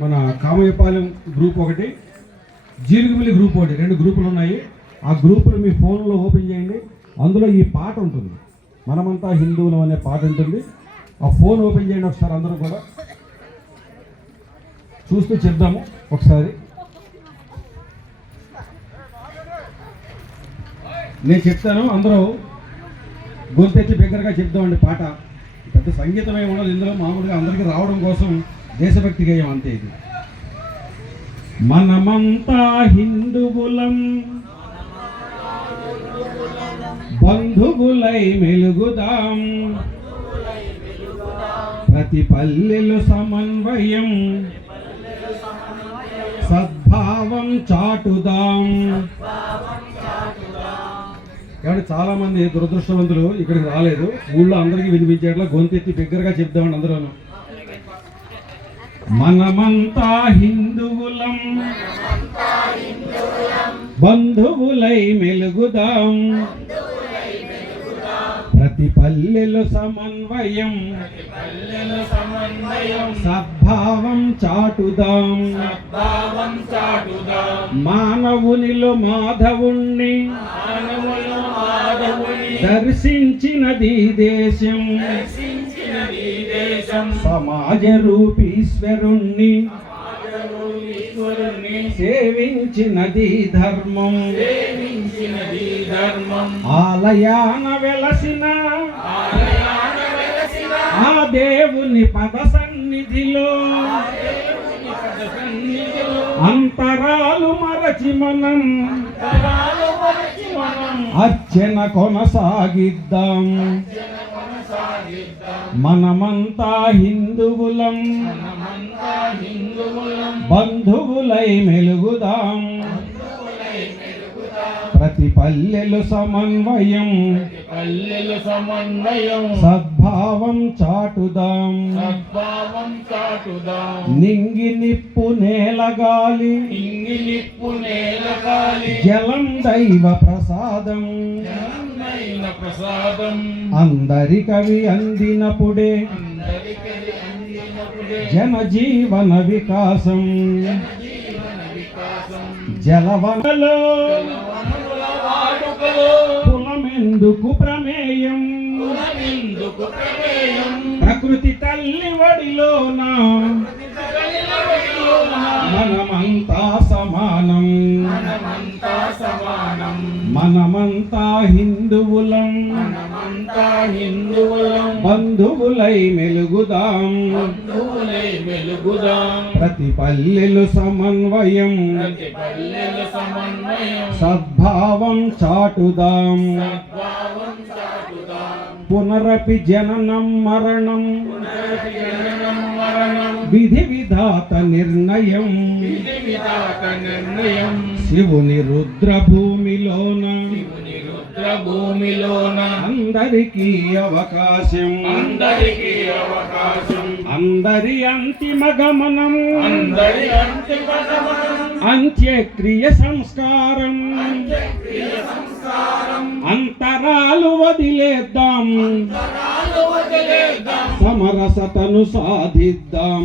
మన కామయ్యపాలెం గ్రూప్ ఒకటి, జీలుగుమిల్లి గ్రూప్ ఒకటి, 2 గ్రూపులు ఉన్నాయి. ఆ గ్రూపులు మీ ఫోన్లో ఓపెన్ చేయండి. అందులో ఈ పాట ఉంటుంది, మనమంతా హిందువులం అనే పాట ఉంటుంది. ఆ ఫోన్ ఓపెన్ చేయండి ఒకసారి, అందరూ కూడా చూస్తూ చెప్దాము ఒకసారి. నేను చెప్తాను, అందరూ గొంతెత్తి బిగ్గరగా చెప్దామండి. పాట పెద్ద సంగీతం ఏమి ఉండదు ఇందులో, మామూలుగా అందరికీ రావడం కోసం దేశభక్తి గేయం అంతే ఇది. మనమంతా హిందువులం, బంధువులై మెలుగుదాం, ప్రతి పల్లెలు సమన్వయం, సద్భావం చాటుదాం. కాబట్టి చాలా మంది దురదృష్టవంతులు ఇక్కడికి రాలేదు. ఊళ్ళో అందరికీ వినిపించేట్లా గొంతెత్తి బిగ్గరగా చెప్దామండి అందరూ. మనమంతా హిందువులం, బంధువులై మెలుగుదాం, ప్రతి పల్లెలు సమన్వయం, సద్భావం చాటుదాం. మానవునిలో మాధవుణ్ణి దర్శించినది దేశం, సమాజ రూపీశ్వరుణ్ణి సేవించినది ధర్మం. ఆలయాన వెలసిన ఆ దేవుని పద సన్నిధిలో అంతరాలు మరచి మనం అర్చన కొనసాగిద్దాం. మనమంతా హిందువులం, బంధువులై మెలుగుదాం. ప్రతి పల్లెలు సమన్వయం, సద్భావం చాటుదాం. నింగి నిప్పు నేలగాలి, జలం దైవ ప్రసాదం. అందరికవి అందినప్పుడే జనజీవన వికాసం. జలవనలో కులమెందుకు ప్రమేయం, ప్రకృతి తల్లి ఒడిలోన మనమంతా సమానం. మనమంతా హిందువులం, బంధువులై మెలుగుదాం. ప్రతి పల్లెలు సమన్వయం, సద్భావం చాటుదాం. పునరపి జననం మరణం, విధి విధాత నిర్ణయం. శివుని రుద్రభూమిలోన అందరికీ అవకాశం. అందరి అంతిమ గమనం, అంత్యక్రియ సంస్కారం. అంతరాలు వదిలేద్దాం, సమరసతను సాధిద్దాం.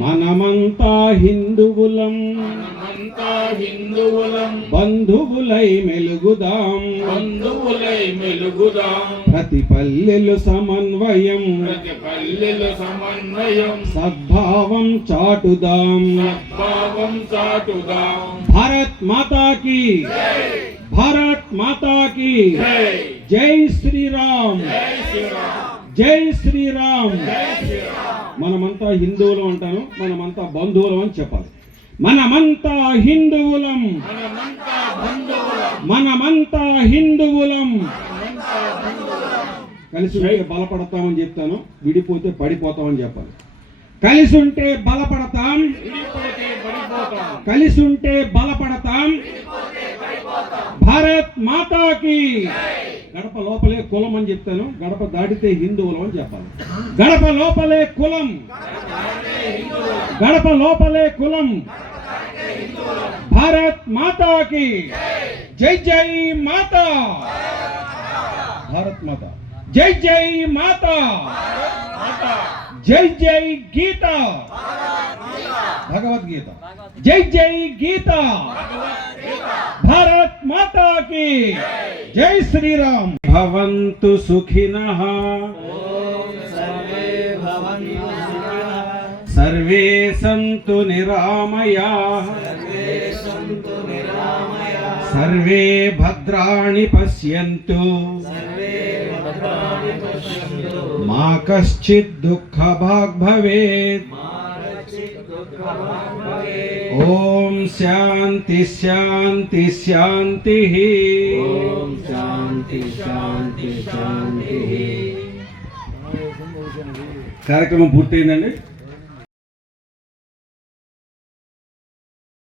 మనమంతా హిందువులం, బంధువులై మెలుగుదాం. ప్రతి పల్లెలు సమన్వయం, సద్భావం చాటుదాం. భారత్ మాతా కీ, భారత్ మాతా కీ జై శ్రీరామ్, జై శ్రీరామ్. మనమంతా హిందువులం అంటాను, మనమంతా బంధువులం అని చెప్పాలి. మనమంతా హిందువులం, మనమంతా హిందువులం. కలిసి ఉంటే బలపడతామని చెప్తాను, విడిపోతే పడిపోతామని చెప్పాలి. కలిసి ఉంటే బలపడతాం, కలిసి ఉంటే బలపడతాం. భారత్ మాతాకి. గడప లోపలే కులం అని చెప్తాను, గడప దాటితే హిందువులం అని చెప్పాలి. గడప లోపలే కులం, గడప లోపలే కులం. భారత్ మాతాకి జై జై మాతా. భారత్ మాతా జై జై మాతా. జై జై గీత, భగవద్గీత. జై జై గీత. భారత్ మాతా की జై శ్రీరామ్. భవంతు సుఖినః, సర్వే సంతు నిరామయాః, సర్వే భద్రాణి పశ్యంతు, మా కశ్చిత్ దుఃఖభాగ్ భవేత్. ఓం శాంతి శాంతి శాంతి. ఓం శాంతి శాంతి శాంతి. కార్యక్రమం పూర్తయిందండి.